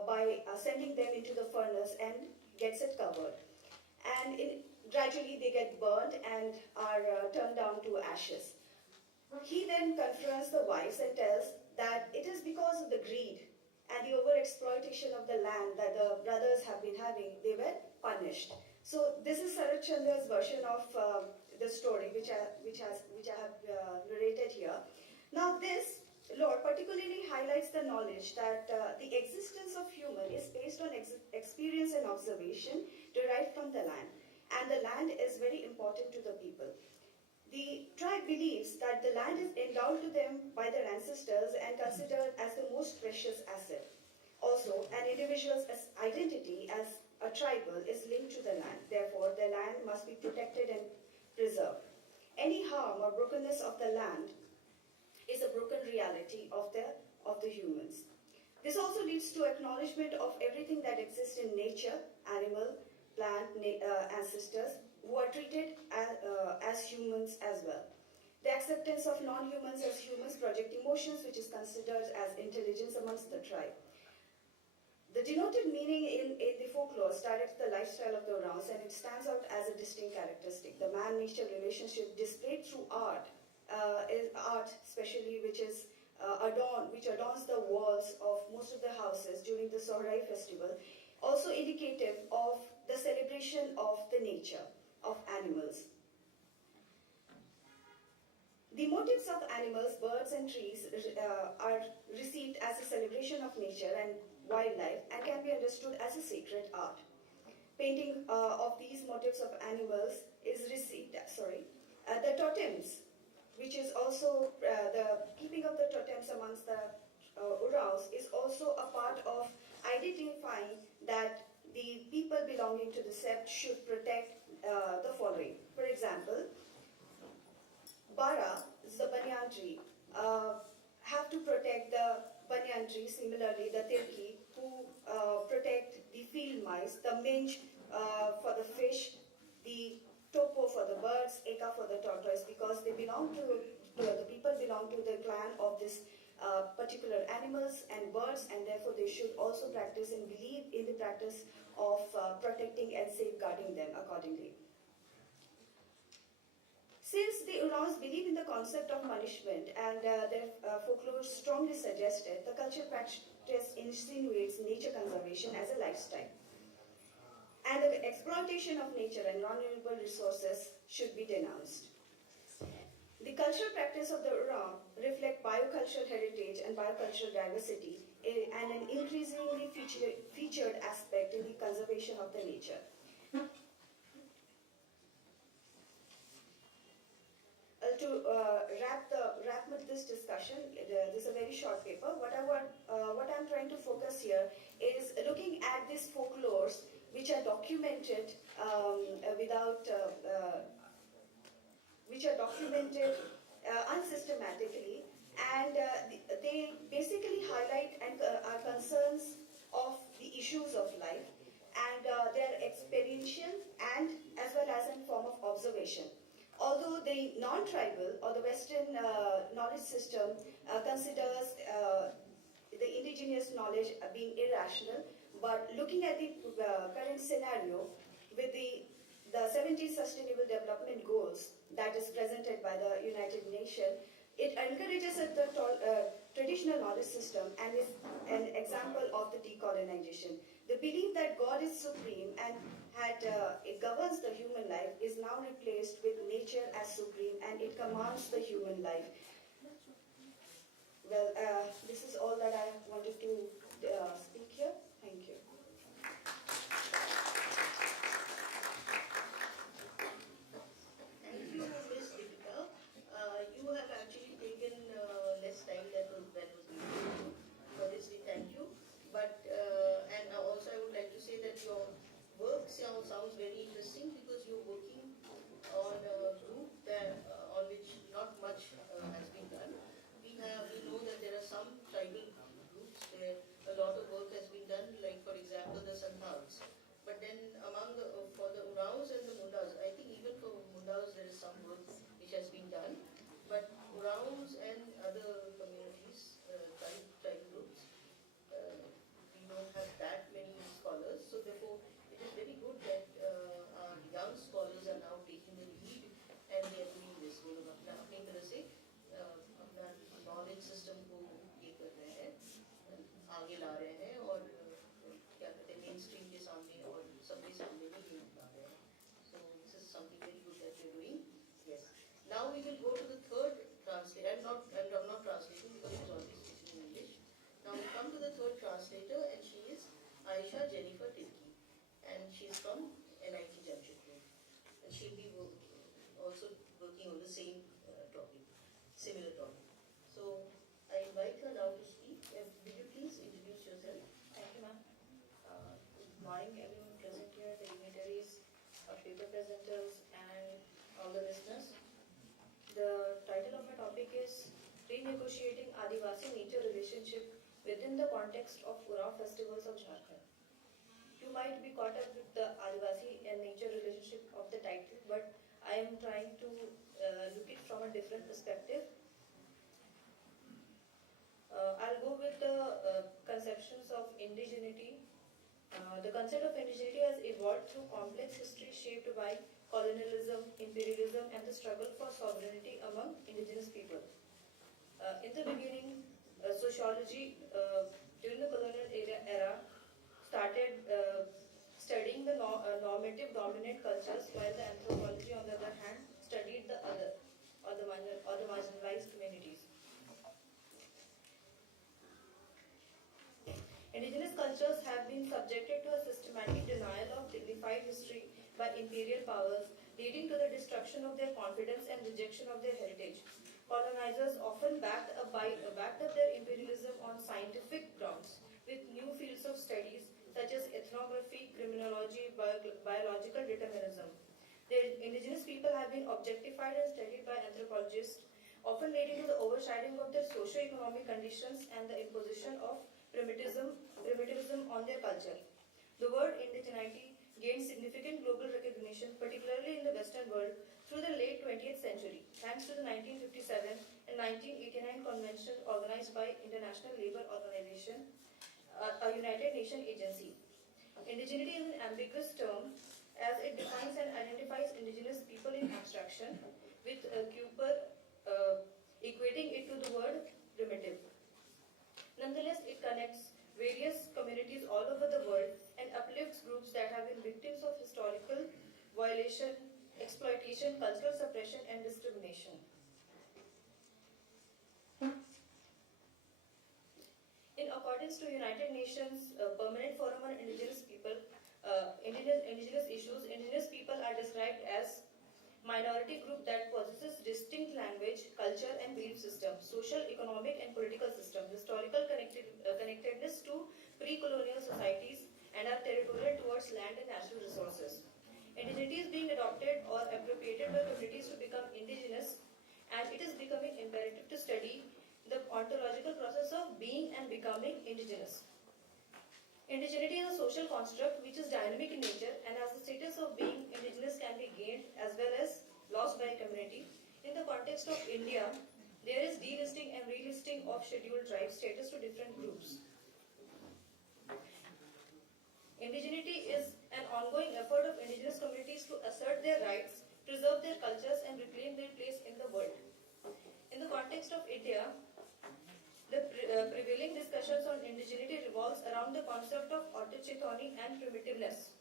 by sending them into the furnace and gets it covered. And gradually they get burned and are turned down to ashes. He then confronts the wives and tells that it is because of the greed and the over-exploitation of the land that the brothers have been having, they were punished. So this is Sarath Chandra's version of the story, which I have narrated here. Now this Lord particularly highlights the knowledge that the existence of human is based on experience and observation derived from the land, and the land is very important to the people. The tribe believes that the land is endowed to them by their ancestors and considered as the most precious asset. Also, an individual's identity as a tribal is linked to the land. Therefore, the land must be protected and preserved. Any harm or brokenness of the land is a broken reality of the humans. This also leads to acknowledgement of everything that exists in nature, animal, plant, ancestors, who are treated as humans as well. The acceptance of non-humans as humans project emotions, which is considered as intelligence amongst the tribe. The denoted meaning in the folklore directs the lifestyle of the Orans, and it stands out as a distinct characteristic. The man-nature relationship displayed through art, is art especially, which is which adorns the walls of most of the houses during the Sohrai festival, also indicative of the celebration of the nature of animals. The motifs of animals, birds and trees are received as a celebration of nature and wildlife and can be understood as a sacred art. Painting of these motifs of animals is received, the totems, which is also the keeping of the totems amongst the Uraus is also a part of identifying that the people belonging to the sept should protect the following. For example, Bara, is the banyan tree, have to protect the banyan tree, similarly the Tirki, who protect the field mice, the minch for the fish, the topo for the birds, eka for the tortoise, because they belong to the people belong to the clan of this particular animals and birds, and therefore they should also practice and believe in the practice of protecting and safeguarding them accordingly. Since the Urans believe in the concept of punishment and their folklore strongly suggested, the cultural practice insinuates nature conservation as a lifestyle. And the exploitation of nature and non-renewable resources should be denounced. The cultural practice of the Uran reflect biocultural heritage and biocultural diversity and an increasingly featured aspect in the conservation of the nature. To wrap with this discussion, this is a very short paper. What I'm trying to focus here is looking at these folklores which are documented unsystematically, and they basically highlight and are concerns of the issues of life, and they are experiential and as well as in form of observation. Although the non-tribal or the Western knowledge system considers the indigenous knowledge being irrational, but looking at the current scenario with the 17 Sustainable Development Goals that is presented by the United Nations, it encourages the traditional knowledge system and is an example of the decolonization. The belief that God is supreme and it governs the human life is now replaced with nature as supreme, and it commands the human life. Well, this is all that I wanted to speak here. Thank you. Thank you, Ms. Deepika. You have actually taken less time than was needed. For this, we thank you. But and also I would like to say that your work sounds very interesting because you're working on a group that, on which not much has been done. We know that there are some tribal groups where a lot of work has been done, like for example the Santals. But then among for the Uraus and the Mundas, I think even for Mundas there is some work which has been done. But Uraus and other communities, tribal groups, we don't have that many scholars. So therefore, it is very good that our young scholars are now taking the lead and they are doing this. वो लोग अपनी तरह से अपना knowledge system को ये कर रहे हैं, आगे ला रहे हैं और क्या कहते हैं mainstream के सामने और सबके सामने भी ये ला रहे हैं. So this is something very good that you're doing. Yes. Now we will go to the third translator. I'm not translating because it is already speaking in English. Now we come to the third translator, and she is Aisha Jennifer Tirki, and she is from NIT Jamshedpur, and she'll be also working on the same topic, similar topic. So I invite her now to speak. Will you please introduce yourself? Thank you, ma'am. Good morning, everyone present here, the dignitaries, our paper presenters, and all the listeners. The title of my topic is Renegotiating Adivasi Nature Relationship within the context of Urao festivals of Jharkhand. You might be caught up with the Adivasi and nature relationship of the title, but I am trying to look it from a different perspective. I'll go with the conceptions of indigeneity. The concept of indigeneity has evolved through complex history shaped by colonialism, imperialism, and the struggle for sovereignty among indigenous people. In the beginning, anthropology during the colonial era started studying the normative dominant cultures, while the anthropology, on the other hand, studied the other or the marginalized communities. Indigenous cultures have been subjected to a systematic denial of dignified history by imperial powers, leading to the destruction of their confidence and rejection of their heritage. Colonizers often backed up their imperialism on scientific grounds, with new fields of studies such as ethnography, criminology, biological determinism. The indigenous people have been objectified and studied by anthropologists, often leading to the overshadowing of their socio-economic conditions and the imposition of primitivism on their culture. The word indigeneity gained significant global recognition, particularly in the Western world, through the late 20th century, thanks to the 1957 and 1989 convention organized by International Labour Organization, a United Nations agency. Indigeneity is an ambiguous term as it defines and identifies indigenous people in abstraction, with Cooper equating it to the word primitive. Nonetheless, it connects various communities all over the world and uplifts groups that have been victims of historical violation, exploitation, cultural suppression, and discrimination. In accordance to United Nations Permanent Forum on Indigenous People, indigenous issues, indigenous people are described as minority group that possesses distinct language, culture and belief system, social, economic and political system, historical connectedness to pre-colonial societies, and are territorial towards land and natural resources. Indigeneity is being adopted or appropriated by communities to become indigenous, and it is becoming imperative to study the ontological process of being and becoming indigenous. Indigeneity is a social construct which is dynamic in nature, and as the status of being indigenous can be gained as well as lost by a community. In the context of India, there is delisting and relisting of scheduled tribes status to different groups. Indigeneity is an ongoing effort of indigenous communities to assert their rights, preserve their cultures, and reclaim their place in the world. In the context of India, the prevailing discussions on indigeneity revolves around the concept of autochthony and primitiveness.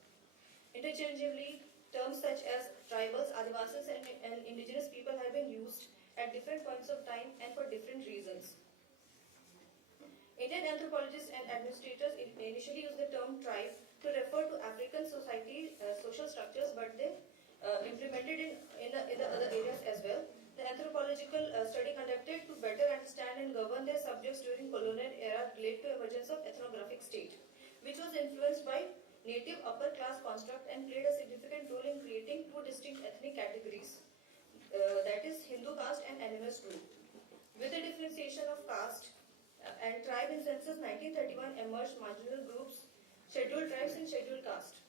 Interchangeably, terms such as tribals, adivasis, and indigenous people have been used at different points of time and for different reasons. Indian anthropologists and administrators initially used the term tribe to refer to African society social structures, but they implemented in the other areas as well. The anthropological study conducted to better understand and govern their subjects during colonial era led to emergence of ethnographic state, which was influenced by native upper class construct and played a significant role in creating two distinct ethnic categories, that is Hindu caste and animist group. With the differentiation of caste and tribe in census 1931 emerged marginal groups, scheduled tribes and scheduled caste.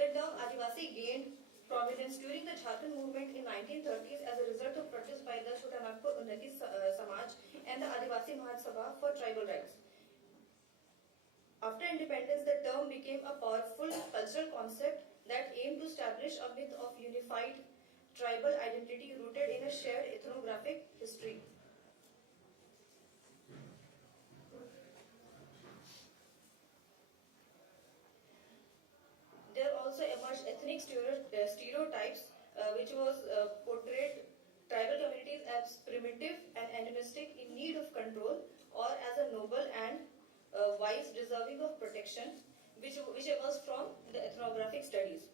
The term Adivasi gained prominence during the Jharkhand movement in 1930s as a result of protests by the Chotanagpur Unnati Samaj and the Adivasi Mahasabha for tribal rights. After independence, the term became a powerful cultural concept that aimed to establish a myth of unified tribal identity rooted in a shared ethnographic history. There also emerged ethnic stereotypes which was portrayed tribal communities as primitive and animistic in need of control, or as a noble and wise deserving of protection, which emerged from the ethnographic studies.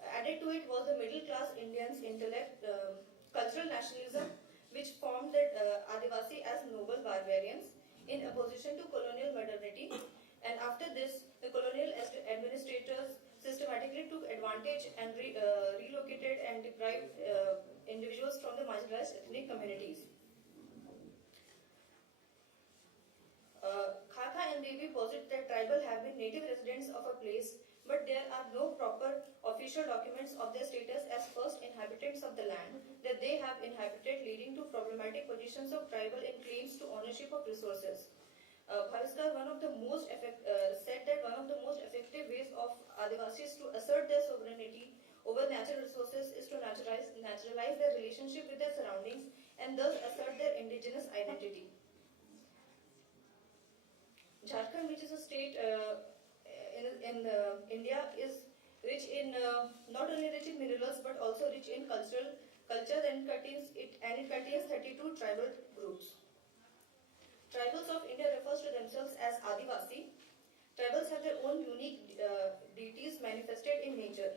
Added to it was the middle class Indians' intellect, cultural nationalism, which formed the Adivasi as noble barbarians in opposition to colonial modernity. And after this, the colonial administrators systematically took advantage and relocated and deprived individuals from the marginalized ethnic communities. Khaka and Devi posit that tribal have been native residents of a place, but there are no proper official documents of their status as first inhabitants of the land that they have inhabited, leading to problematic positions of tribal in claims to ownership of resources. Bhaviskar said that one of the most effective ways of Adivasis to assert their sovereignty over natural resources is to naturalize their relationship with their surroundings and thus assert their indigenous identity. Ladakh is rich in not only rich in minerals but also rich in culture, and it contains 32 tribal groups. Tribals of India refers to themselves as Adivasi. Tribals have their own unique deities manifested in nature.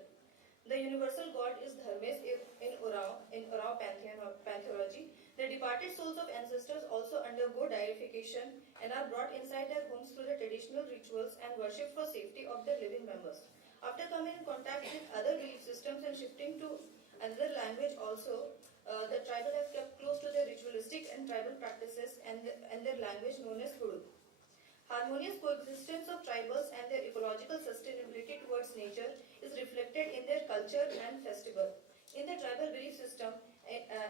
The universal god is Dharmes in Urao pantheology. The departed souls of ancestors also undergo deification and are brought inside their homes through the traditional rituals and worship for safety of their living members. After coming in contact with other belief systems and shifting to another language also, the tribal have kept close to their ritualistic and tribal practices and their language known as Hudu. Harmonious coexistence of tribals and their ecological sustainability towards nature is reflected in their culture and festival. In the tribal belief system,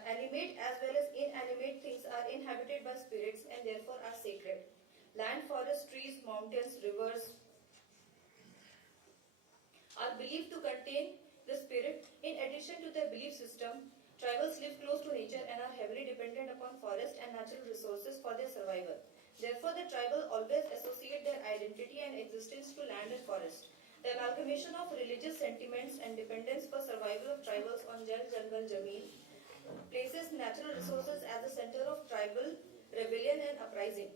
animate as well as inanimate things are inhabited by spirits and therefore are sacred. Land, forests, trees, mountains, rivers are believed to contain the spirit. In addition to their belief system, tribals live close to nature and are heavily dependent upon forest and natural resources for their survival. Therefore, the tribal always associate their identity and existence to land and forest. The amalgamation of religious sentiments and dependence for survival of tribals on Jal, Jangal, Jameen places natural resources at the center of tribal rebellion and uprising.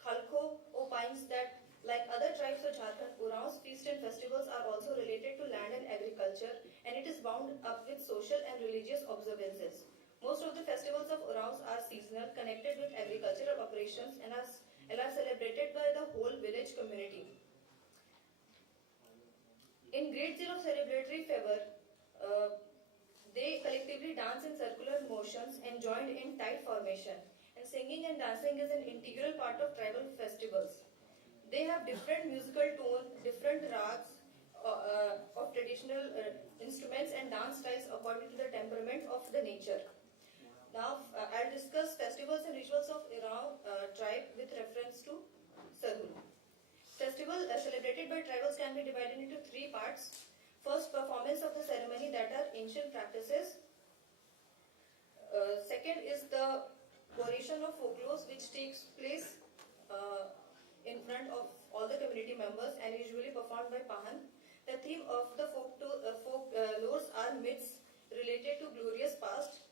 Khalko opines that, like other tribes of Jharkhand, Uraon's feasts and festivals are also related to land and agriculture, and it is bound up with social and religious observances. Most of the festivals of Uraons are seasonal, connected with agricultural operations, and are celebrated by the whole village community. In great deal of celebratory fervor, they collectively dance in circular motions and joined in tight formation. And singing and dancing is an integral part of tribal festivals. They have different musical tone, different rags of traditional instruments and dance styles according to the temperament of the nature. Now, I'll discuss festivals and rituals of Urao tribe with reference to Sarhul. Festivals celebrated by tribals can be divided into three parts. First, performance of the ceremony, that are ancient practices. Second is the oration of folklores, which takes place in front of all the community members and usually performed by Pahan. The theme of the folklores are myths related to glorious past,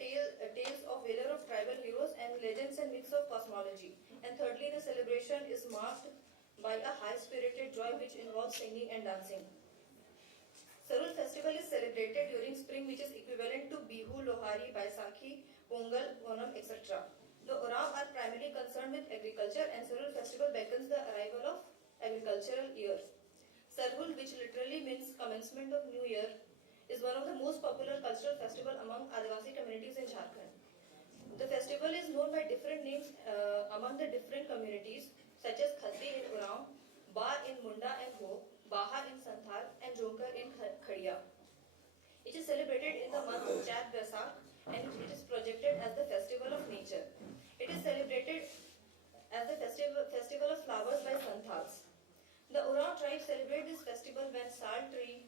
tales of valor of tribal heroes, and legends and myths of cosmology. And thirdly, the celebration is marked by a high-spirited joy which involves singing and dancing. Sarul festival is celebrated during spring, which is equivalent to Bihu, Lohari, Baisakhi, Pongal, Onam, etc. The Urao are primarily concerned with agriculture, and Sarul festival beckons the arrival of agricultural year. Sarhul, which literally means commencement of new year, is one of the most popular cultural festivals among Adivasi communities in Jharkhand. The festival is known by different names among the different communities, such as Khadri in Urao, Ba in Munda and Ho, Baha in Santhal, and Jonkar in Khadia. It is celebrated in the month of Chat Basak, and it is projected as the festival of nature. It is celebrated as the festival of flowers by Santhals. The Urao tribe celebrate this festival when sal tree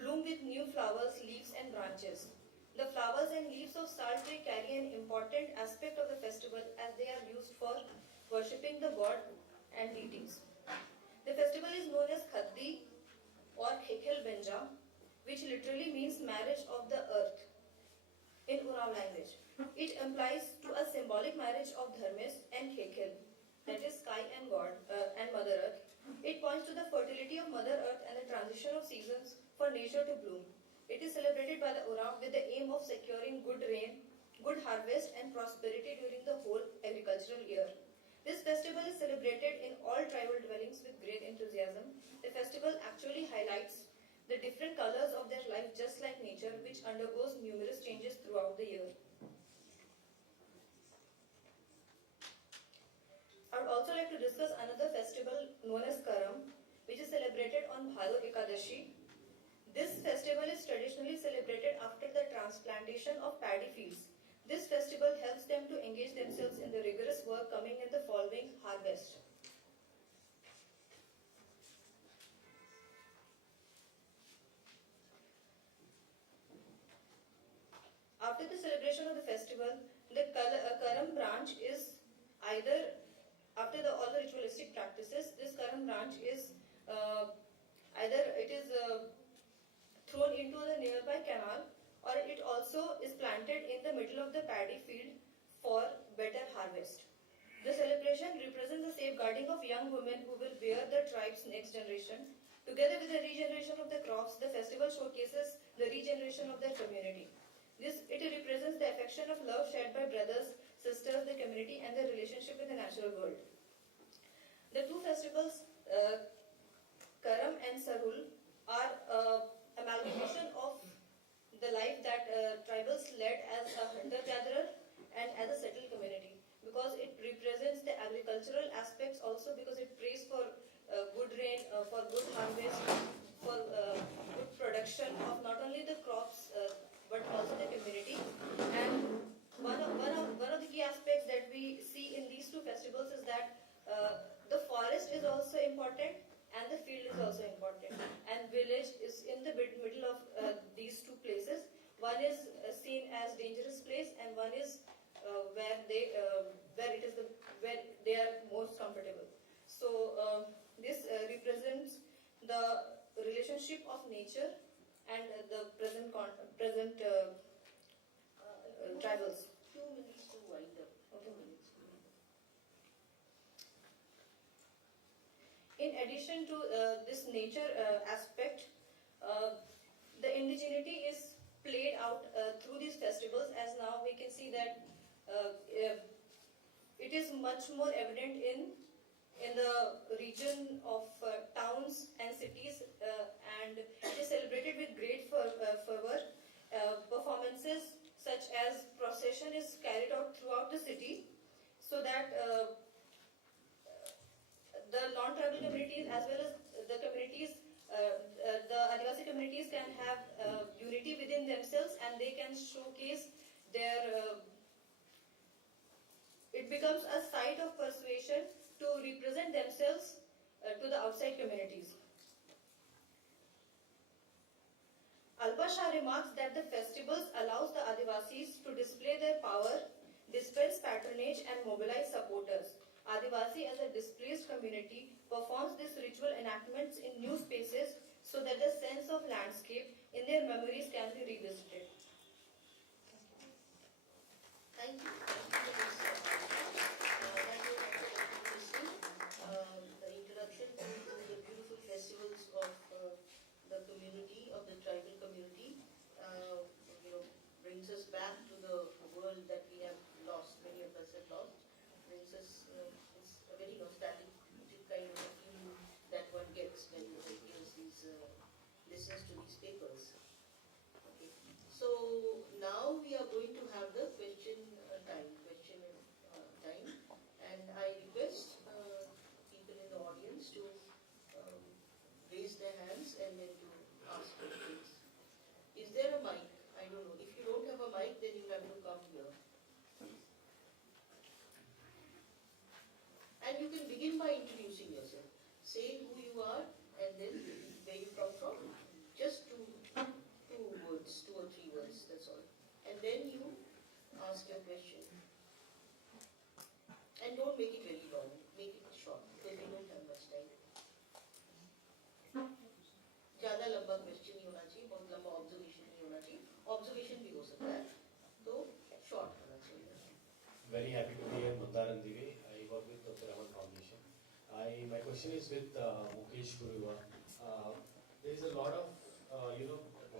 bloom with new flowers, leaves and branches. The flowers and leaves of sal tree carry an important aspect of the festival as they are used for worshipping the god and deities. The festival is known as Khaddi or Khekhel Benja, which literally means marriage of the earth in Urao language. It implies to a symbolic marriage of Dharmes and Khekhel, that is sky and God and Mother Earth. It points to the fertility of Mother Earth and the transition of seasons for nature to bloom. It is celebrated by the Urao with the aim of securing good rain, good harvest and prosperity during the whole agricultural year. This festival is celebrated in all tribal dwellings with great enthusiasm. The festival actually highlights the different colors of their life, just like nature, which undergoes numerous changes throughout the year. I would also like to discuss another festival known as Karam, which is celebrated on Bhado Ekadashi. This festival is traditionally celebrated after the transplantation of paddy fields. This festival helps them to engage themselves in the rigorous work coming in the following harvest. After the celebration of the festival, the Karam branch is either, after all the ritualistic practices, this Karam branch is Either it is thrown into the nearby canal, or it also is planted in the middle of the paddy field for better harvest. The celebration represents the safeguarding of young women who will bear the tribe's next generation. Together with the regeneration of the crops, the festival showcases the regeneration of their community. It represents the affection of love shared by brothers, sisters, the community, and their relationship with the natural world. The two festivals, Karam and Sarul, are amalgamation of the life that tribals led as a hunter-gatherer and as a settled community, because it represents the agricultural aspects also, because it prays for good rain, for good harvest, for good production of not only the crops but also the community. And one of the key aspects that we see in these two festivals is that the forest is also important and the field is also important, and village is in the middle of these two places. One is seen as dangerous place, and one is where they are most comfortable. So this represents the relationship of nature and the present tribals. 2 minutes to wind up. Okay. 2 minutes. In addition to this nature aspect, the indigeneity is played out through these festivals, as now we can see that it is much more evident in the region of towns and cities, and it is celebrated with great fervor. Performances such as procession is carried out throughout the city, so that the non-tribal communities as well as the communities, the Adivasi communities can have unity within themselves, and they can showcase their it becomes a site of persuasion to represent themselves to the outside communities. Alpa Shah remarks that the festivals allows the Adivasis to display their power, dispense patronage, and mobilize supporters. Adivasi, as a displaced community, performs these ritual enactments in new spaces so that the sense of landscape in their memories can be revisited. Thank you. Thank you for listening. The introduction to the beautiful festivals of the community, of the tribal community, brings us back to the world that we have lost, many of us have lost. Brings us, it's a very nostalgic kind of a feeling that one gets when one hears these, listens to these papers. Okay. So now we are going to have the question time, and I request people in the audience to raise their hands and then to ask questions. Is there a mic? I don't know. If you don't have a mic, then you have to come here. And you can begin by introducing yourself. Say who you are and then where you come from. Just two words, 2 or 3 words, that's all. And then you ask your question. And don't make it very long, make it short, because we don't have much time. ज़्यादा लंबा question नहीं होना चाहिए, बहुत लंबा observation नहीं होना चाहिए, ऑब्जर्वेशन भी हो सकता है, तो शॉर्ट होना चाहिए. Very happy to be here, Mandar Andive. I work with Dr. Raman Foundation. My question is with Mukesh Guruwa. There is a lot of,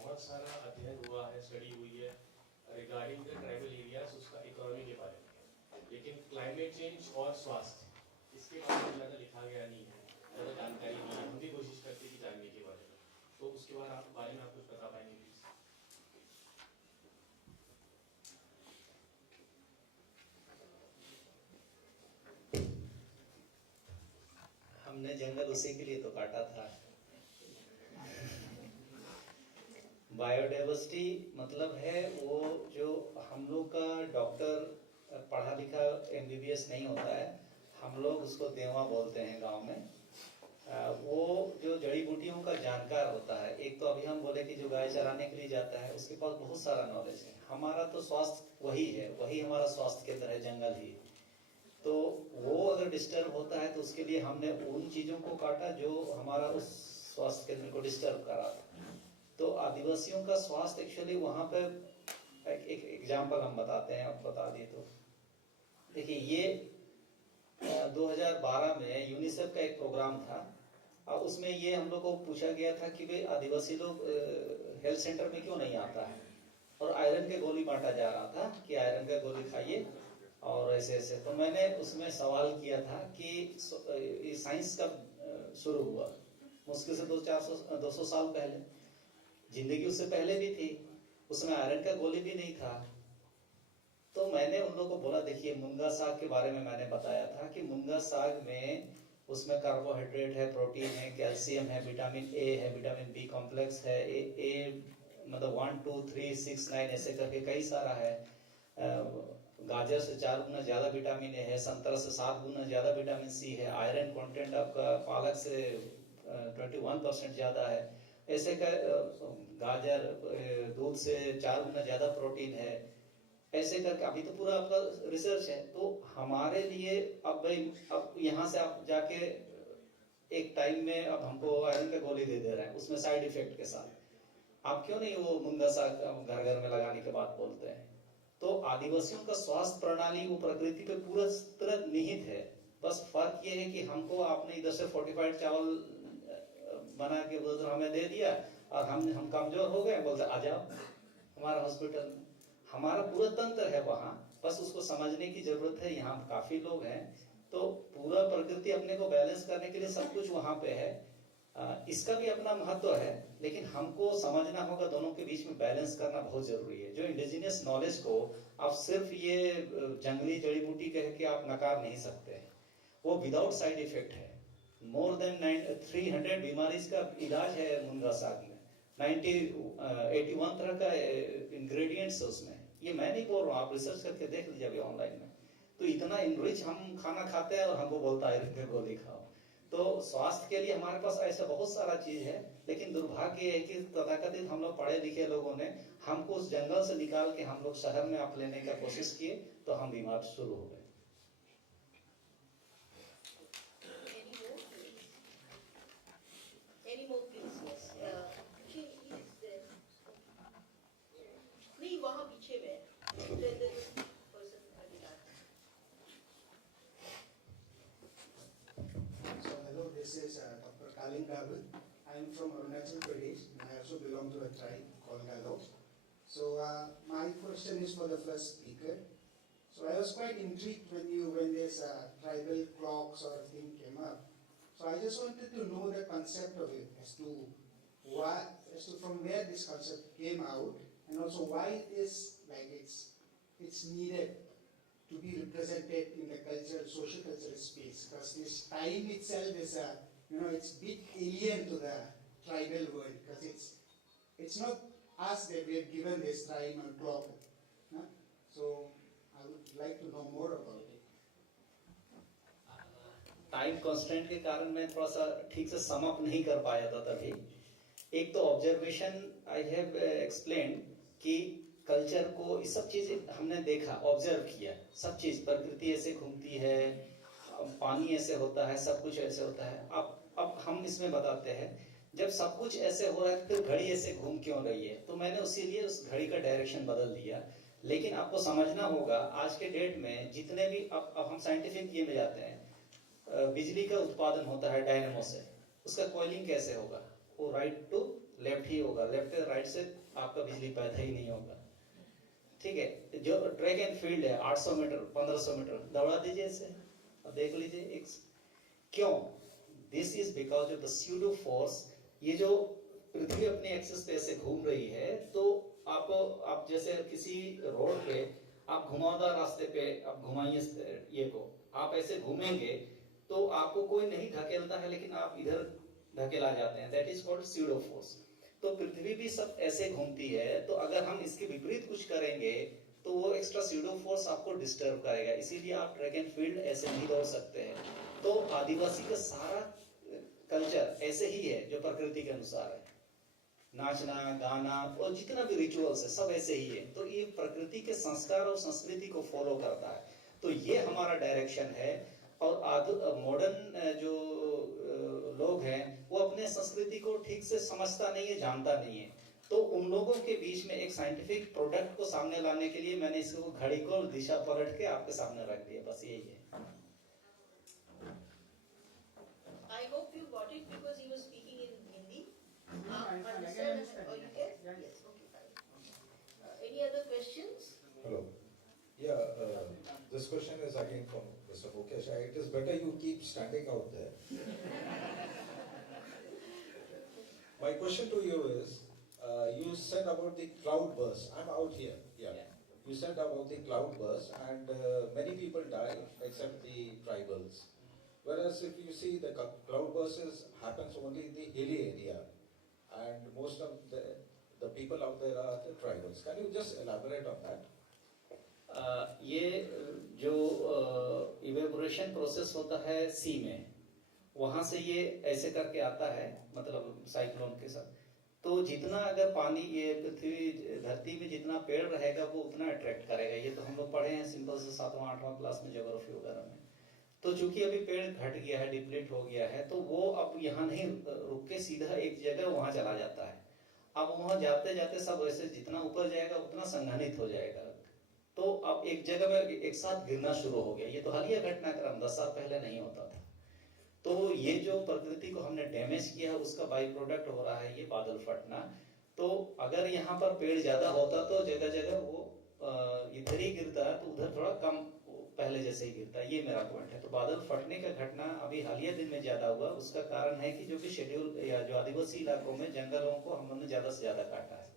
बहुत सारा अध्ययन हुआ है, स्टडी हुई है regarding the tribal areas, उसका इकोनॉमी के बारे में. लेकिन क्लाइमेट चेंज और स्वास्थ्य इसके बारे में ज़्यादा लिखा गया नहीं है, ज़्यादा जानकारी नहीं है. हम भी कोशिश करते हैं कि जानने के बारे में. तो उसके बारे में आप कुछ बता पाएंगे प्लीज? हमने जंगल उसी के लिए तो काटा था. बायोडाइवर्सिटी मतलब है वो जो हम लोग का डॉक्टर पढ़ा लिखा MBBS नहीं होता है, हम लोग उसको देवा बोलते हैं गांव में. वो जो जड़ी बूटियों का जानकार होता है. एक तो अभी हम बोले कि जो गाय चराने के लिए जाता है उसके पास बहुत सारा नॉलेज है. हमारा तो स्वास्थ्य वही है, वही हमारा स्वास्थ्य केंद्र है, जंगल ही. तो वो अगर डिस्टर्ब होता है तो उसके लिए हमने उन चीज़ों को काटा जो हमारा उस स्वास्थ्य केंद्र को डिस्टर्ब करा था। तो आदिवासियों का स्वास्थ्य एक्चुअली वहाँ पे एक एग्जाम्पल हम बताते हैं, आप बता दिए तो देखिए, ये 2012 में यूनिसेफ का एक प्रोग्राम था और उसमें ये हम लोग को पूछा गया था कि भाई आदिवासी लोग हेल्थ सेंटर में क्यों नहीं आता है, और आयरन के गोली बांटा जा रहा था कि आयरन का गोली खाइए और ऐसे ऐसे। तो मैंने उसमें सवाल किया था कि साइंस कब शुरू हुआ, मुश्किल से 200 साल पहले, जिंदगी उससे पहले भी थी, उसमें आयरन का गोली भी नहीं था। तो मैंने उन लोगों को बोला, देखिए मुनगा साग के बारे में मैंने बताया था कि मुनगा साग में उसमें कार्बोहाइड्रेट है, प्रोटीन है, कैल्शियम है, विटामिन ए है, विटामिन बी कॉम्प्लेक्स है, ए मतलब 1 2 3 6 9 ऐसे करके कई सारा है। गाजर से 4 गुना ज्यादा विटामिन ए है, संतरा से 7 गुना ज्यादा विटामिन सी है, आयरन कंटेंट आपका पालक से 21% ज्यादा है, ऐसे का गाजर दूध से 4 गुना ज्यादा प्रोटीन है, ऐसे करके अभी तो पूरा आपका रिसर्च है। तो हमारे लिए अब भाई, अब यहाँ से आप जाके एक टाइम में अब हमको आयरन का गोली दे दे रहे हैं उसमें साइड इफेक्ट के साथ, आप क्यों नहीं वो मुनगा साग घर घर में लगाने के बाद बोलते हैं। तो आदिवासियों का स्वास्थ्य प्रणाली वो प्रकृति पे पूरा तरह निहित है, बस फर्क ये है कि हमको आपने इधर से फोर्टिफाइड चावल बना के उधर हमें दे दिया और हम कमजोर हो गए, बोलते आ जाओ हमारा हॉस्पिटल में। हमारा पूरा तंत्र है वहाँ, बस उसको समझने की जरूरत है। यहाँ काफी लोग हैं, तो पूरा प्रकृति अपने को बैलेंस करने के लिए सब कुछ वहाँ पे है। इसका भी अपना महत्व है, लेकिन हमको समझना होगा दोनों के बीच में बैलेंस करना बहुत जरूरी है। जो इंडिजिनियस नॉलेज को आप सिर्फ ये जंगली जड़ी बूटी कह के आप नकार नहीं सकते, वो विदाउट साइड इफेक्ट है। मोर देन 300 बीमारी का इलाज है मुनगा साग में, 81 तरह का इंग्रेडिएंट्स है उसमें। ये मैं नहीं बोल रहा हूँ, आप रिसर्च करके देख लीजिए अभी ऑनलाइन में। तो इतना इनरिच हम खाना खाते हैं और हमको बोलता है आयरन की गोली खाओ। तो स्वास्थ्य के लिए हमारे पास ऐसा बहुत सारा चीज है, लेकिन दुर्भाग्य है कि तथाकथित हम लोग पढ़े लिखे लोगों ने हमको उस जंगल से निकाल के हम लोग शहर में आप लेने का कोशिश किए, तो हम बीमार शुरू हो गए। Any more, please? Yes. He is there. नहीं, वहाँ पीछे में. Person at the back. So hello, this is Dr. Kalin Gabel. I am from Arunachal Pradesh, and I also belong to a tribe called Galo. So my question is for the first speaker. So I was quite intrigued when this tribal clocks or thing came up. So I just wanted to know the concept of it, as to from where this concept came out, and also why it is like it's needed to be represented in the social cultural space. Because this time itself is it's a bit alien to the tribal world, because it's not us that we have given this time or clock. No? So I would like to know more about it. Time constant के कारण मैं थोड़ा सा ठीक से sum up नहीं कर पाया था तभी। एक तो ऑब्जर्वेशन आई हैव एक्सप्लेन कि कल्चर को ये सब चीज हमने देखा, ऑब्जर्व किया, सब चीज प्रकृति ऐसे घूमती है, पानी ऐसे होता है, सब कुछ ऐसे होता है। अब हम इसमें बताते हैं, जब सब कुछ ऐसे हो रहा है फिर घड़ी ऐसे घूम क्यों रही है। तो मैंने उसीलिए उस घड़ी का डायरेक्शन बदल दिया। लेकिन आपको समझना होगा आज के डेट में जितने भी अब हम साइंटिफिक ये में जाते हैं, बिजली का उत्पादन होता है डायनेमो से, उसका कॉइलिंग कैसे होगा, वो राइट टू लेफ्ट ही होगा, लेफ्ट से राइट से आपका बिजली पैदा ही नहीं होगा। ठीक है, जो ट्रैक एंड फील्ड है 800 मीटर 1500 मीटर दौड़ा दीजिए इसे, अब देख लीजिए क्यों। This is because of the pseudo force. ये जो पृथ्वी अपने एक्सिस पे ऐसे घूम रही है, तो आप जैसे किसी रोड पे आप घुमावदार रास्ते पे आप घुमाइए ये को, आप ऐसे घूमेंगे तो आपको कोई नहीं धकेलता है, लेकिन आप इधर धकेला जाते हैं, that is called pseudo force. तो पृथ्वी भी सब ऐसे घूमती है, तो अगर हम इसके विपरीत कुछ करेंगे तो वो एक्स्ट्रा स्यूडो फोर्स आपको डिस्टर्ब करेगा, इसीलिए आप ट्रैक एंड फील्ड ऐसे नहीं दौड़ सकते हैं। तो आदिवासी का सारा कल्चर ऐसे ही है जो प्रकृति के अनुसार है, नाचना गाना और जितना भी रिचुअल्स है सब ऐसे ही है। तो ये प्रकृति के संस्कार और संस्कृति को फॉलो करता है। तो ये हमारा डायरेक्शन है। और मॉडर्न जो लोग हैं वो अपने संस्कृति को ठीक से समझता नहीं है, जानता नहीं है। तो उन लोगों के बीच में एक साइंटिफिक प्रोडक्ट को सामने लाने के लिए मैंने इसको घड़ी को दिशा पलट के आपके सामने रख दिया, बस यही है। I hope you got it because he was speaking in Hindi. Understand? Oh, you get? Yes. Okay, fine. Any other questions? Hello. Yeah, this question is again from Mr. Mukesh. It is better you keep standing out there. My question to you is, you said about the cloud burst. I'm out here. Yeah. You said about the cloud burst, and many people die except the tribals. Whereas if you see the cloud burst happens only in the hilly area, and most of the people out there are the tribals. Can you just elaborate on that? ये जो evaporation process होता है सी में, वहाँ से ये ऐसे करके आता है, मतलब साइक्लोन के साथ। तो जितना अगर पानी ये पृथ्वी धरती में जितना पेड़ रहेगा वो उतना अट्रैक्ट करेगा। ये तो हम लोग पढ़े हैं सिंपल से 7वां 8वां क्लास में ज्योग्राफी वगैरह में। तो चूंकि अभी पेड़ घट गया है, डिप्लीट हो गया है, तो वो अब यहाँ नहीं रुक के सीधा एक जगह वहाँ चला जाता है। अब वहाँ जाते जाते सब वैसे जितना ऊपर जाएगा उतना संघनित हो जाएगा। तो अब एक जगह में एक साथ गिरना शुरू हो गया। ये तो हालिया घटनाक्रम 10 साल पहले नहीं होता था। तो ये जो प्रकृति को हमने डैमेज किया उसका बाई प्रोडक्ट हो रहा है ये बादल फटना। तो अगर यहाँ पर पेड़ ज्यादा होता तो जगह जगह वो इधर ही गिरता है, तो उधर थोड़ा कम पहले जैसे ही गिरता है। ये मेरा पॉइंट है। तो बादल फटने का घटना अभी हालिया दिन में ज्यादा हुआ। उसका कारण है कि जो कि शेड्यूल या जो आदिवासी इलाकों में जंगलों को हम लोगों ने ज्यादा से ज्यादा काटा है,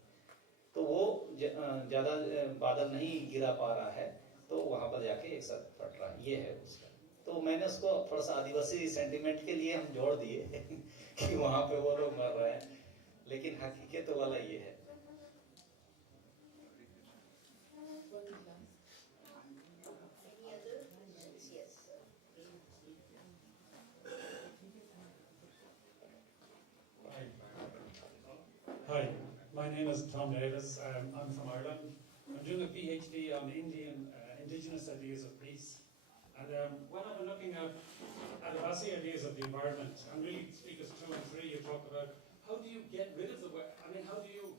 तो वो ज्यादा बादल नहीं गिरा पा रहा है, तो वहां पर जाके एक साथ फट रहा है। ये है उसका। तो मैंने उसको थोड़ा सा आदिवासी सेंटिमेंट के लिए हम जोड़ दिए कि वहां पे वो लोग मर रहे हैं, लेकिन हकीकत वाला ये है। Hi, my name is Tom Davis. I'm from Ireland. I'm doing a PhD on Indigenous ideas of peace. And when I've been looking at Adivasi ideas of the environment, and really speakers 2 and 3, you talk about how do you get rid of how do you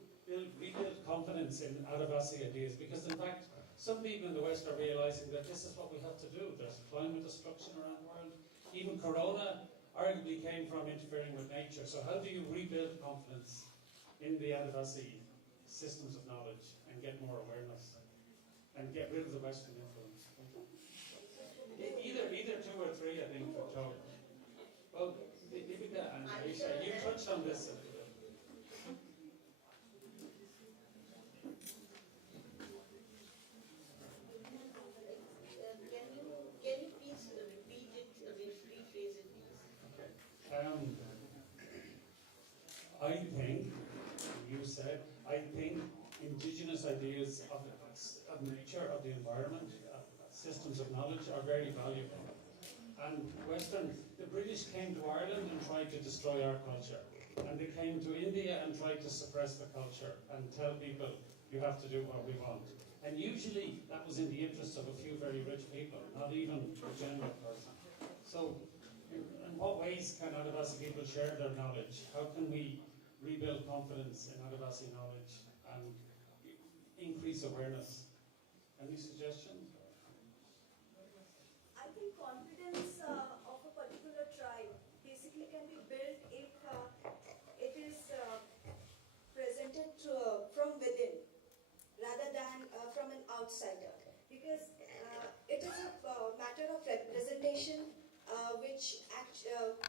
rebuild confidence in Adivasi ideas? Because in fact, some people in the West are realizing that this is what we have to do. There's climate destruction around the world. Even Corona arguably came from interfering with nature. So how do you rebuild confidence in the Adivasi systems of knowledge and get more awareness and get rid of the Western influence? Either 2 or 3, I think, for talk. Well, Deepika and Aisha, you touched on this a little bit. Can you please repeat it, rephrase it, please? Okay. I think, you said, I think indigenous ideas of nature, of the environment, systems of knowledge are very valuable. And the British came to Ireland and tried to destroy our culture. And they came to India and tried to suppress the culture and tell people, you have to do what we want. And usually that was in the interest of a few very rich people, not even the general person. So in what ways can Adivasi people share their knowledge? How can we rebuild confidence in Adivasi knowledge and increase awareness? Any suggestions? I think confidence of a particular tribe basically can be built if it is presented from within rather than from an outsider. Because it is a matter of representation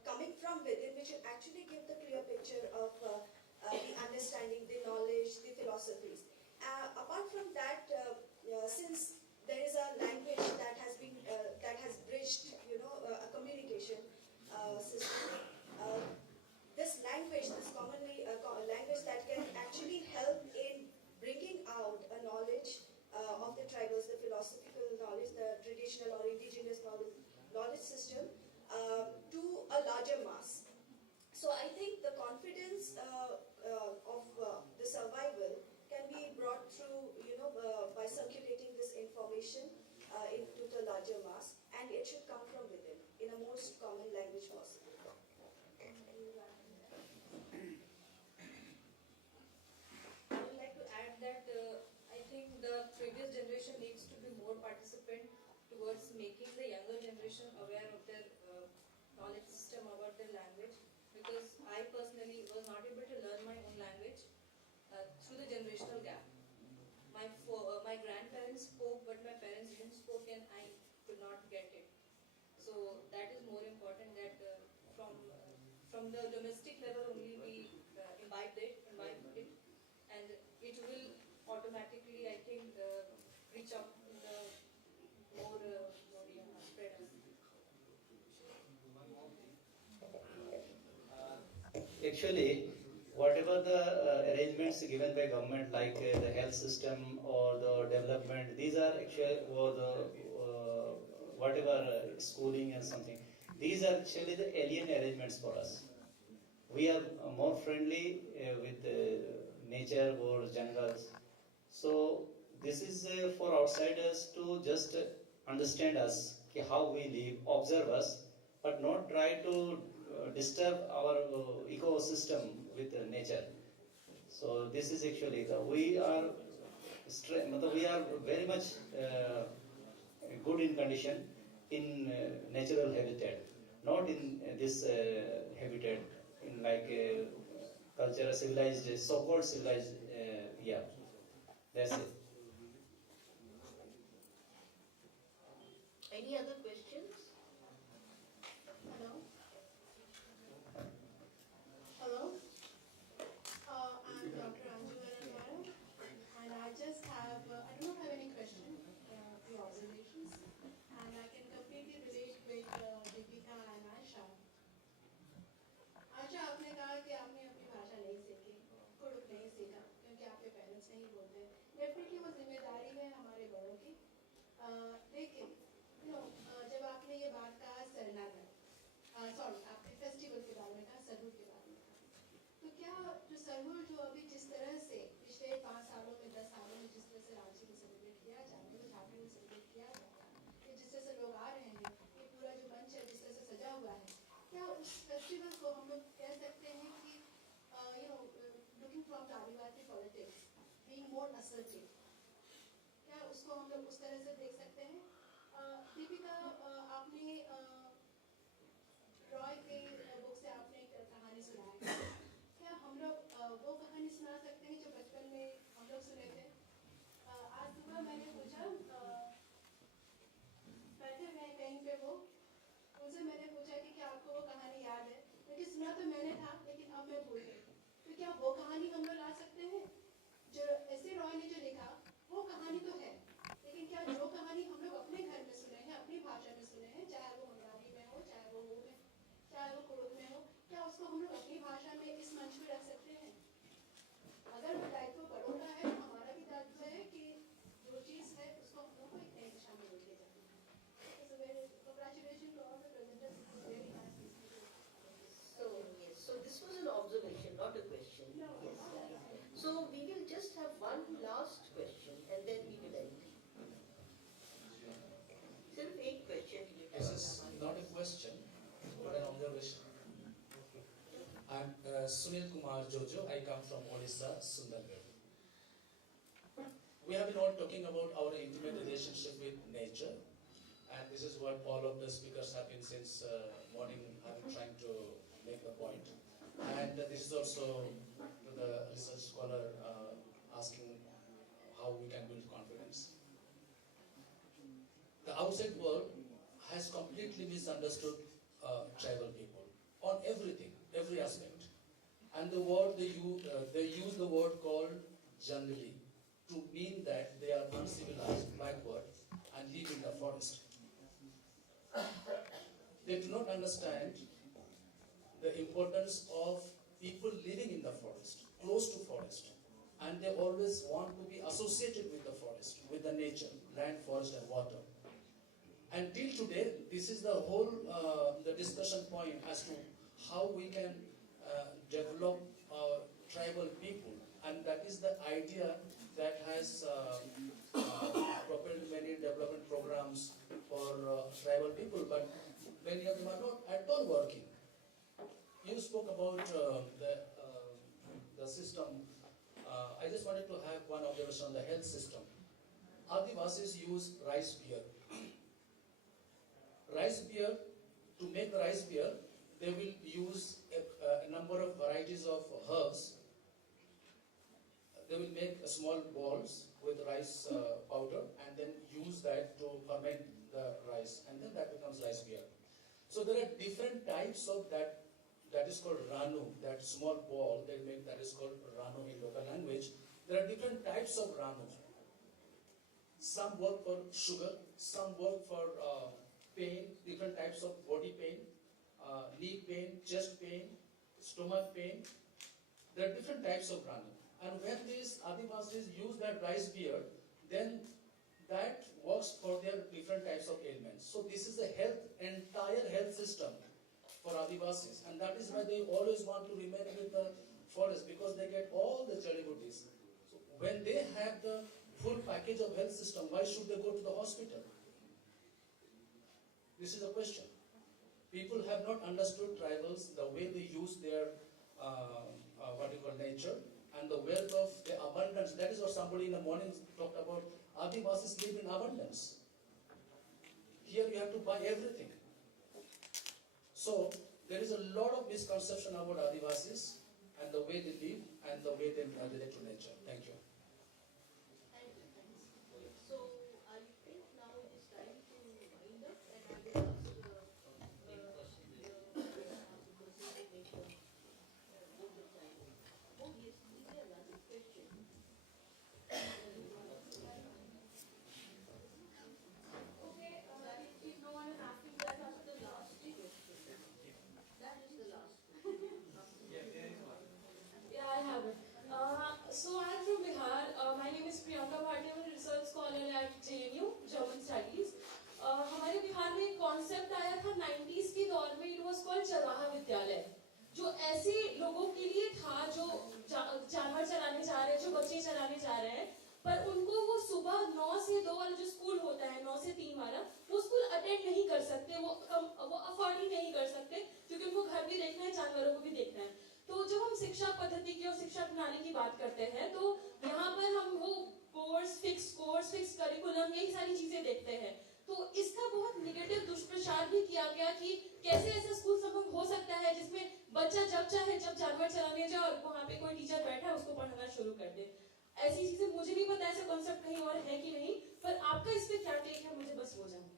coming from within, which will actually give the clear picture of the understanding, the knowledge, the philosophies. Apart from that, since there is a language that has bridged, a communication system. This language, this commonly language that can actually help in bringing out a knowledge of the tribals, the philosophical knowledge, the traditional or indigenous knowledge system to a larger mass. So I think the confidence of the survival can be brought through, by circulating this information into the towards making the younger generation aware of their knowledge system about their language, because I personally was not able to learn my own language through the generational gap. My grandparents spoke, but my parents didn't spoke, and I could not get it. So that is more important, that from the domestic level only we imbibe it, and it will automatically, I think, reach out in the more spread. Actually, whatever the arrangements given by government, like the health system or the development, these are actually, or the whatever schooling and something, these are actually the alien arrangements for us. We are more friendly with nature or jungles. So this is for outsiders to just understand us, how we live, observe us, but not try to disturb our ecosystem with nature. So this is actually we are very much good in condition in natural habitat, not in this habitat in like culture civilized, so-called civilized. Yeah, that's it. Any other questions? Hello? Hello? I'm Dr. Anjula Rangara, and I just have, I do not have any question, few observations, and I can completely relate with Deepika and Aisha. आशा, आपने कहा कि आपने अपनी भाषा नहीं सीखी, कुड़ुक नहीं सीखा, क्योंकि आपके पेरेंट्स नहीं बोलते। डेफिनेटली वो जिम्मेदारी है हमारे बड़ों की, लेकिन जब आपने ये बात कहा सरना में, सॉरी, आपने फेस्टिवल के बारे में कहा, सरहू के बारे में कहा, तो क्या जो सरहू जो अभी जिस तरह से पिछले 5 सालों में 10 सालों में जिस तरह से रांची में सेलिब्रेट किया जा रहा है, झारखंड में सेलिब्रेट किया जा रहा है, जिस तरह से लोग आ रहे हैं, ये पूरा जो मंच है जिस तरह से सजा हुआ है, क्या उस फेस्टिवल को हम लोग कह सकते हैं कि looking from the Adivasi politics being more assertive, क्या उसको हम लोग उस तरह से देख सकते हैं? दीपिका, आपने रॉय के बुक से आपने एक कहानी सुनाई, क्या हम लोग वो कहानी सुना सकते हैं जो बचपन में हम लोग सुने थे? आज सुबह मैंने पूछा, बैठे हुए कहीं पे वो, उनसे मैंने पूछा कि क्या आपको वो कहानी याद है, क्योंकि सुना तो मैंने था लेकिन अब मैं भूल गई, तो क्या वो कहानी हम लोग ला सकते हैं? जो ऐसे रॉय ने जो लिखा वो कहानी तो है, लेकिन क्या जो कहानी हम लोग अपने घर में सुने हैं, अपनी भाषा में सुने हैं, चाहे वो मंगाली में हो, चाहे वो में, चाहे वो कुड़ुक में हो, क्या उसको हम लोग अपनी भाषा में इस मंच पर रख सकते हैं? अगर वो दायित्व बड़ों का है, हमारा भी दायित्व है कि जो चीज़ है उसको हम लोग को एक नई दिशा में लेके जाना है। Congratulations to all the presenters. It was very nice listening to you. So yes, so this was an observation, not a question. No. Yes. So we will just have one last question and then we will end. Sir, एक question. This is not a question, but an observation. I'm Sunil Kumar Jojo. I come from Odisha, Sundargarh. We have been all talking about our intimate relationship with nature, and this is what all of the speakers have been since morning. I'm trying to make the point, and this is also to the research scholar asking how we can build confidence. The outside world has completely misunderstood tribal people on everything, every aspect, and the word they use the word called jungly to mean that they are uncivilized, backward, and live in the forest. They do not understand the importance of people living in the forest, close to forest, and they always want to be associated with the forest, with the nature, land, forest, and water. Until today, this is the whole the discussion point as to how we can develop our tribal people, and that is the idea that has propelled many development programs for tribal people, but many of them are not at all working. You spoke about the system. I just wanted to have one observation on the health system. Adivasis use rice beer, rice beer, to make the rice beer, they will use a number of varieties of herbs. They will make small balls with rice powder and then use that to ferment the rice, and then that becomes rice beer. So there are different types of that. That is called ranu. That small ball they make, that is called ranu in local language. There are different types of ranu. Some work for sugar, some work for pain, different types of body pain, knee pain, chest pain, stomach pain. There are different types of ranu. And when these Adivasis use that rice beer, then that works for their different types of ailments. So this is a entire health system for Adivasis, and that is why they always want to remain with the forest, because they get all the jadibooties. So when they have the full package of health system, why should they go to the hospital? This is a question. People have not understood tribals, the way they use their nature, and the wealth of the abundance. That is what somebody in the morning talked about. Adivasis live in abundance. Here you have to buy everything. So there is a lot of misconception about Adivasis and the way they live and the way they relate to nature. Thank you. So I think now it is time to wind up, and I will ask if no one is asking, that is the last question. That is the last question. Yeah, I have it. So I'm from Bihar. My name is Priyanka Bhatia. I'm a research scholar at JNU, German Studies. हमारे बिहार में एक concept आया था 90s के दौर में. It was called चरवाहा विद्यालय, जो ऐसे लोगों के लिए था जो जानवर चराने जा रहे हैं, जो बच्चे चराने जा रहे हैं, पर उनको वो सुबह 9 से 2 वाला जो स्कूल होता है, 9 से 3 वाला, वो स्कूल अटेंड नहीं कर सकते, वो अफोर्ड ही नहीं कर सकते, क्योंकि उनको घर भी देखना है, जानवरों को भी देखना है. तो जब हम शिक्षा पद्धति की और शिक्षा प्रणाली की बात करते हैं, तो यहाँ पर हम वो कोर्स, फिक्स करिकुलम, यही सारी चीजें देखते हैं. तो इसका बहुत निगेटिव दुष्प्रचार भी किया गया कि कैसे ऐसा स्कूल संभव हो सकता है जिसमें बच्चा जब चाहे जब जानवर चलाने जाए और वहाँ पे कोई टीचर बैठा है उसको पढ़ाना शुरू कर दे. ऐसी चीजें मुझे नहीं पता ऐसा कॉन्सेप्ट कहीं और है कि नहीं, पर आपका इस पे क्या टेक है, मुझे बस वो जानना.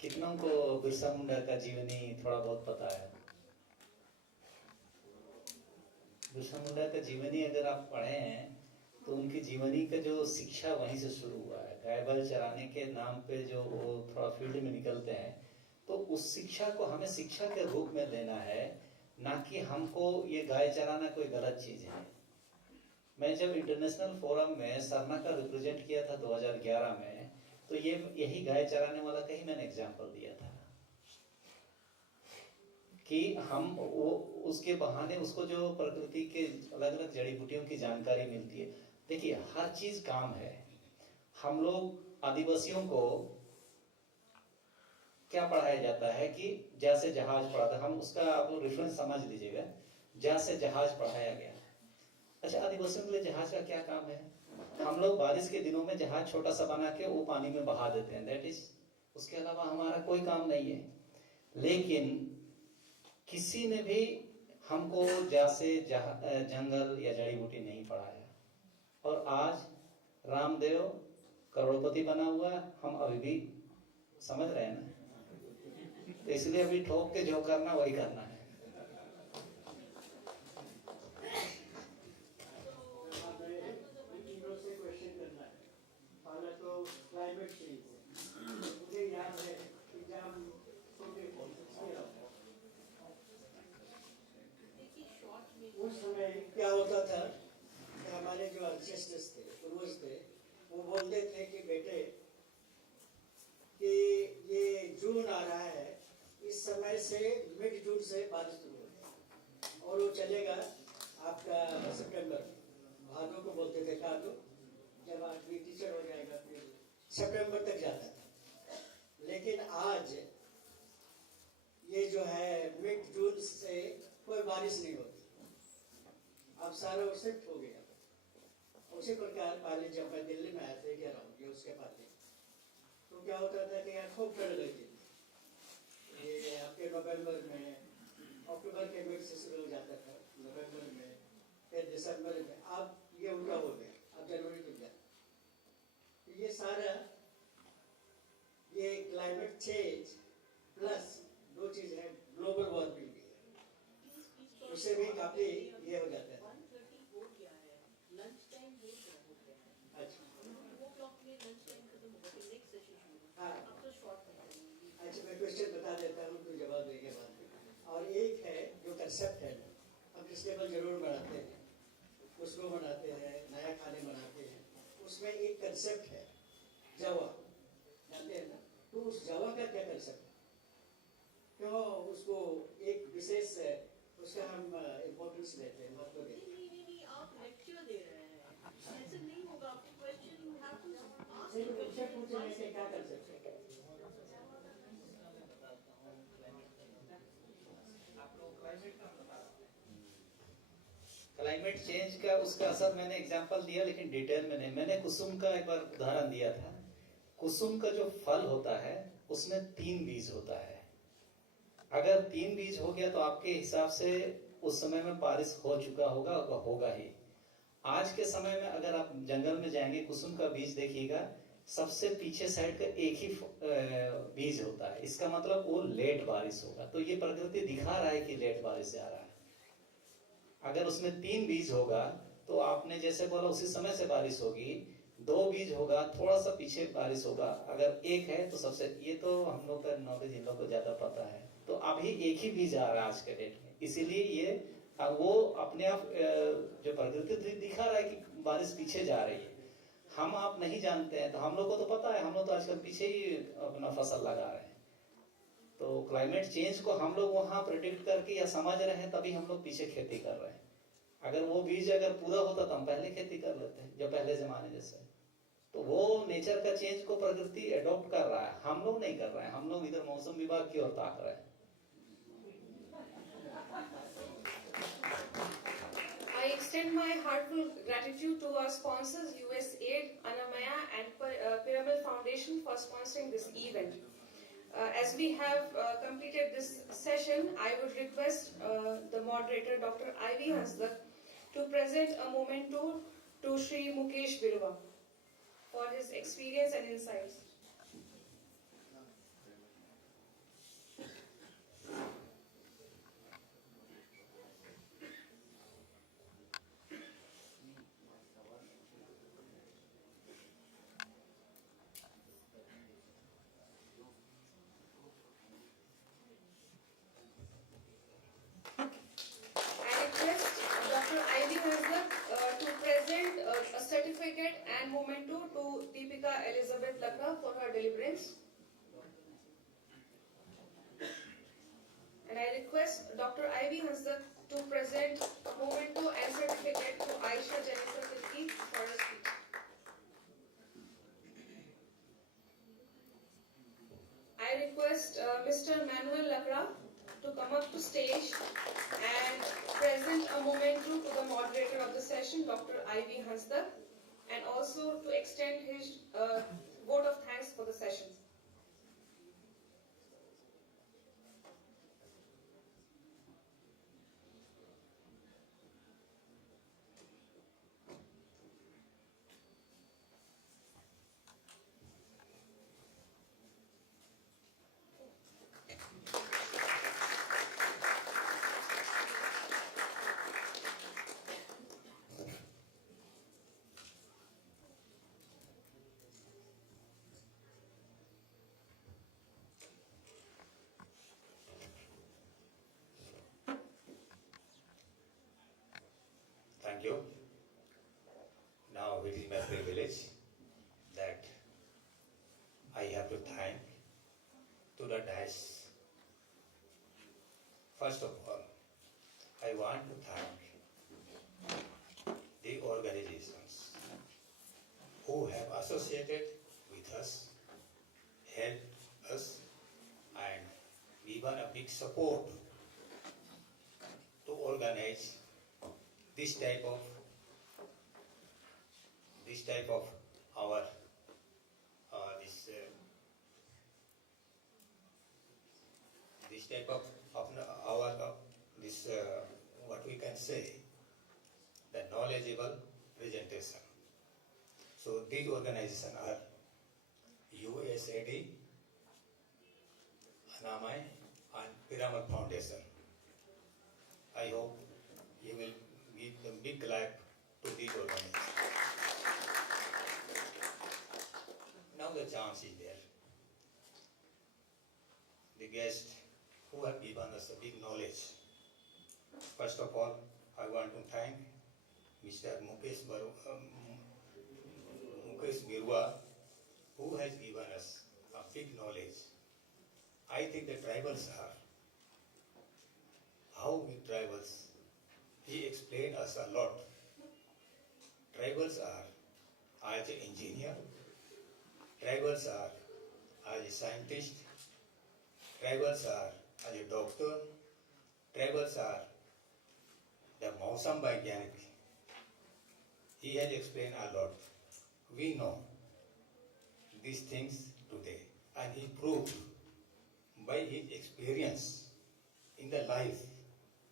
कितनों को बिरसा मुंडा का जीवनी थोड़ा बहुत पता है? बिरसा मुंडा का जीवनी अगर आप पढ़े हैं तो उनकी जीवनी का जो शिक्षा वहीं से शुरू हुआ है. गाय बैल चराने के नाम पे जो वो थोड़ा फील्ड में निकलते हैं, तो उस शिक्षा को हमें शिक्षा के रूप में लेना है, ना कि हमको ये गाय चराना कोई गलत चीज है. मैं जब इंटरनेशनल फोरम में सरना का रिप्रेजेंट किया था 2011 में, तो यही गाय चराने वाला का ही मैंने एग्जाम्पल दिया था कि हम वो उसके बहाने उसको जो प्रकृति के अलग अलग जड़ी बूटियों की जानकारी मिलती है. देखिए, हर चीज काम है. हम लोग आदिवासियों को क्या पढ़ाया जाता है कि जैसे जहाज पढ़ाता, हम उसका आप लोग रेफरेंस समझ लीजिएगा. जैसे जहाज पढ़ाया गया. अच्छा, आदिवासियों के लिए जहाज का क्या काम है? हम लोग बारिश के दिनों में जहाज छोटा सा बना के वो पानी में बहा देते हैं, दैट इज. उसके अलावा हमारा कोई काम नहीं है. लेकिन किसी ने भी हमको जैसे जंगल या जड़ी बूटी नहीं पढ़ाया, और आज रामदेव करोड़पति बना हुआ है, हम अभी भी समझ रहे हैं ना. तो इसलिए अभी ठोक के जो करना वही करना है. पहले तो क्लाइमेट चेंज, मुझे याद है कि जब हम छोटे उस समय क्या होता था कि हमारे जो एंसेस्टर्स थे, पूर्वज थे, वो बोलते थे कि बेटे कि ये जून आ रहा है, इस समय से मिड जून से बारिश शुरू होगी और वो चलेगा आपका सितंबर. भादों को बोलते थे कादो, जब आदमी टीचर हो जाएगा फिर सितंबर तक जाता था. लेकिन आज ये जो है मिड जून से कोई बारिश नहीं होती. अब सारा वो शिफ्ट हो गया। उसी प्रकार पहले जब मैं दिल्ली में आया था 11 ये उसके पहले, तो क्या होता था कि यहाँ खूब ठंड लगती थी। ये आपके नवंबर में, अक्टूबर के मिड से शुरू हो जाता था, नवंबर में, फिर दिसंबर में। अब ये उल्टा हो गया, अब जनवरी तक जाता। ये सारा ये क्लाइमेट चेंज प्लस दो चीज है, ग्लोबल वार्मिंग भी है, उससे भी काफी ये हो जाता है। अच्छा मैं क्वेश्चन बता देता हूँ तो जवाब देंगे बाद में। और एक है जो कंसेप्ट है, हम टेबल जरूर बनाते हैं, उसको बनाते हैं, नया खाने बनाते हैं, उसमें एक कंसेप्ट है जावा, जानते हैं ना? तो उस जावा का क्या कंसेप्ट है, क्यों उसको एक विशेष उसका हम इम्पोर्टेंस देते हैं, महत्व देते हैं। नहीं, आप लेक्चर दे रहे हैं, ऐसे नहीं होगा। आपको question you have to ask नहीं तो पूछे कि क्या कंसेप्ट है। क्लाइमेट चेंज का उसका असर मैंने एग्जांपल दिया, लेकिन डिटेल में नहीं। मैंने कुसुम का एक बार उदाहरण दिया था। कुसुम का जो फल होता है उसमें 3 बीज होता है। अगर 3 बीज हो गया तो आपके हिसाब से उस समय में बारिश हो चुका होगा, होगा ही। आज के समय में अगर आप जंगल में जाएंगे, कुसुम का बीज देखिएगा, सबसे पीछे साइड का एक ही बीज होता है। इसका मतलब वो लेट बारिश होगा। तो ये प्रकृति दिखा रहा है कि लेट बारिश आ रहा है। अगर उसमें 3 बीज होगा तो आपने जैसे बोला उसी समय से बारिश होगी। 2 बीज होगा, थोड़ा सा पीछे बारिश होगा। अगर 1 है तो सबसे, ये तो हम लोग का नॉलेज इन लोग को ज्यादा पता है। तो अभी 1 ही बीज आ रहा है आज के डेट में, इसीलिए ये वो अपने आप जो प्रकृति दिखा रहा है कि बारिश पीछे जा रही है। हम आप नहीं जानते हैं, तो हम लोग को तो पता है, हम लोग तो आजकल पीछे ही अपना फसल लगा रहे हैं। तो क्लाइमेट चेंज को हम लोग वहां प्रेडिक्ट करके या समझ रहे हैं, तभी हम लोग पीछे खेती कर रहे हैं। अगर वो बीज अगर पूरा होता तो हम पहले खेती कर लेते हैं, जो पहले जमाने जैसे। तो वो नेचर का चेंज को प्रकृति एडॉप्ट कर रहा है, हम लोग नहीं कर रहे हैं। हम लोग इधर मौसम विभाग की ओर ताक रहे हैं। I extend my heartfelt gratitude to our sponsors, USAID, Anamaya and Pyramid Foundation for sponsoring this event. As we have completed this session, I would request the moderator, Dr. Ivy Hansdak, to present a memento to Shri Mukesh Biruwa for his experience and insights. To present a certificate and memento to Deepika Elizabeth Lakra for her deliverance. And I request Dr. Ivy Hansdak to present a memento and certificate to Aisha Jennifer Tilki for her speech. I request Mr. Manuel Lakra to come up to stage and present a memento to the moderator of the session, Dr. Ivy Hansdak, and also to extend his vote of thanks for the session. Thank you. Now it is my privilege that I have to thank to the dais. First of all, I want to thank the organizations who have associated with us, helped us, and given a big support to organize this type of our this type of our this what we can say, the knowledgeable presentation. So these organizations are USAID, Anamai and Pyramid Foundation. I hope you will give a big clap to these organizations. Now the chance is there. The guests who have given us a big knowledge. First of all, I want to thank Mr. Mukesh Birwa, who has given us a big knowledge. I think the tribals are, how we tribals, he explained us a lot. Tribals are as an engineer, tribals are as a scientist, tribals are as a doctor, tribals are the Mausam Vaigyanik. He has explained a lot. We know these things today, and he proved by his experience in the life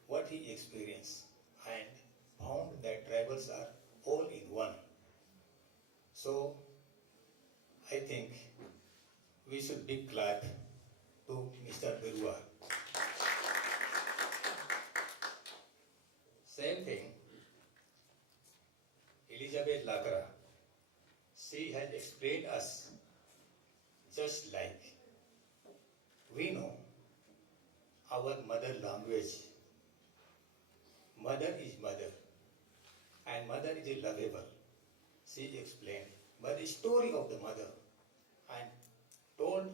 what he experienced and found that tribals are all in one. So I think we should big clap to Mr. Birwa. Same thing, Elizabeth Lakra, she has explained us just like we know our mother language. Mother is mother, and mother is lovable. She explained but the story of the mother and told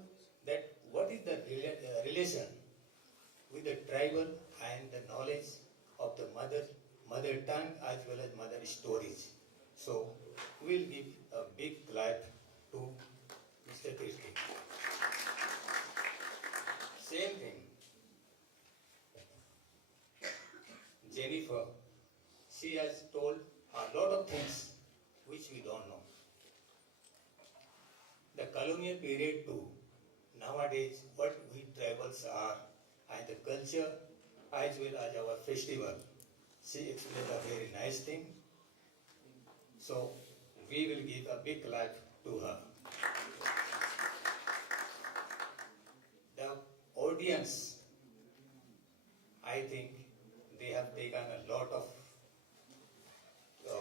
that what is the relation with the tribal and the knowledge of the mother tongue as well as mother stories. So we'll give a big clap to Mr. Kirti. Same thing. Jennifer, she has told a lot of things which we don't know. The colonial period too, nowadays what we tribals are and the culture as well as our festival. She explained a very nice thing. So we will give a big clap to her. The audience, I think they have taken a lot of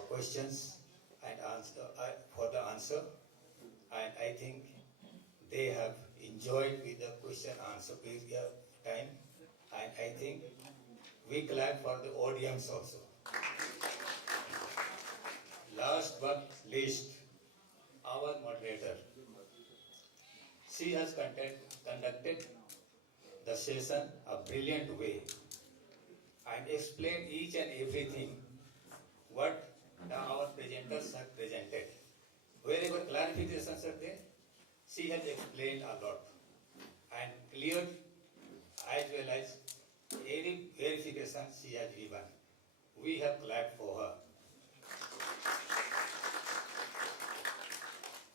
questions and answer, for the answer, and I think they have enjoyed with the question answer period time, and I think we clap for the audience also. Last but least, our moderator. She has conducted the session a brilliant way and explained each and everything what our presenters have presented. Wherever clarifications are there, she has explained a lot and cleared as well as any verification she has given. We have clapped for her.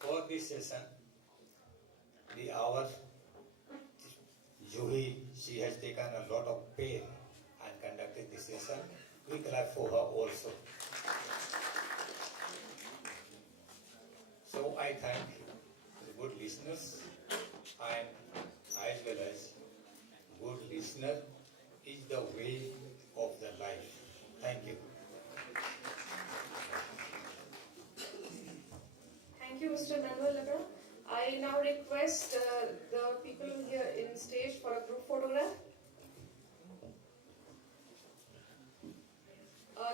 For this session, our Juhi, she has taken a lot of pain and conducted this session. We clap for her also. So I thank the good listeners, and as well as good listener is the way of the life. Thank you. Thank you, Mr. Manuel Labra. I now request the people here in stage for a group photograph.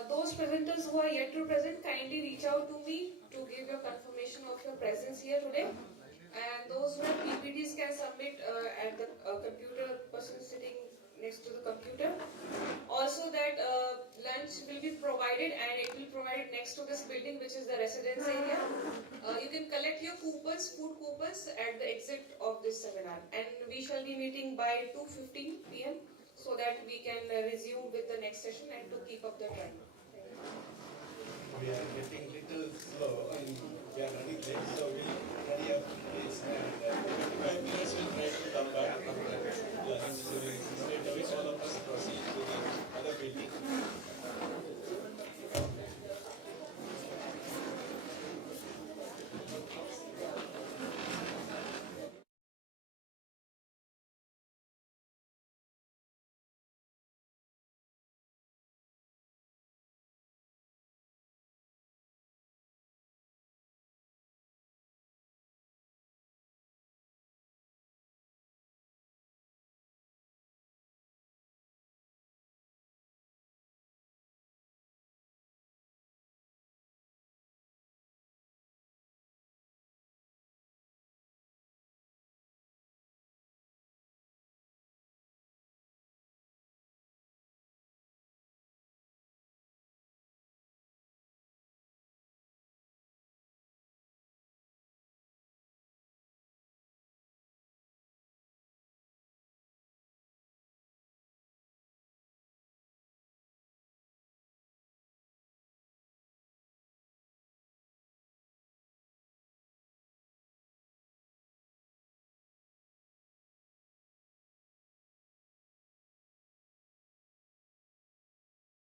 Those presenters who are yet to present, kindly reach out to me to give your confirmation of your presence here today. And those who have PPTs can submit at the computer person sitting next to the computer. Also that lunch will be provided, and it will be provided next to this building, which is the residence area. You can collect your coupons, food coupons at the exit of this seminar. And we shall be meeting by 2:15 p.m. so that we can resume with the next session and to keep up the time. Thank you. we are getting little slow and we are running late, so we'll hurry up please. And 25 minutes we'll try to come back from the lunch. So we'll straight away all of us proceed to the other building.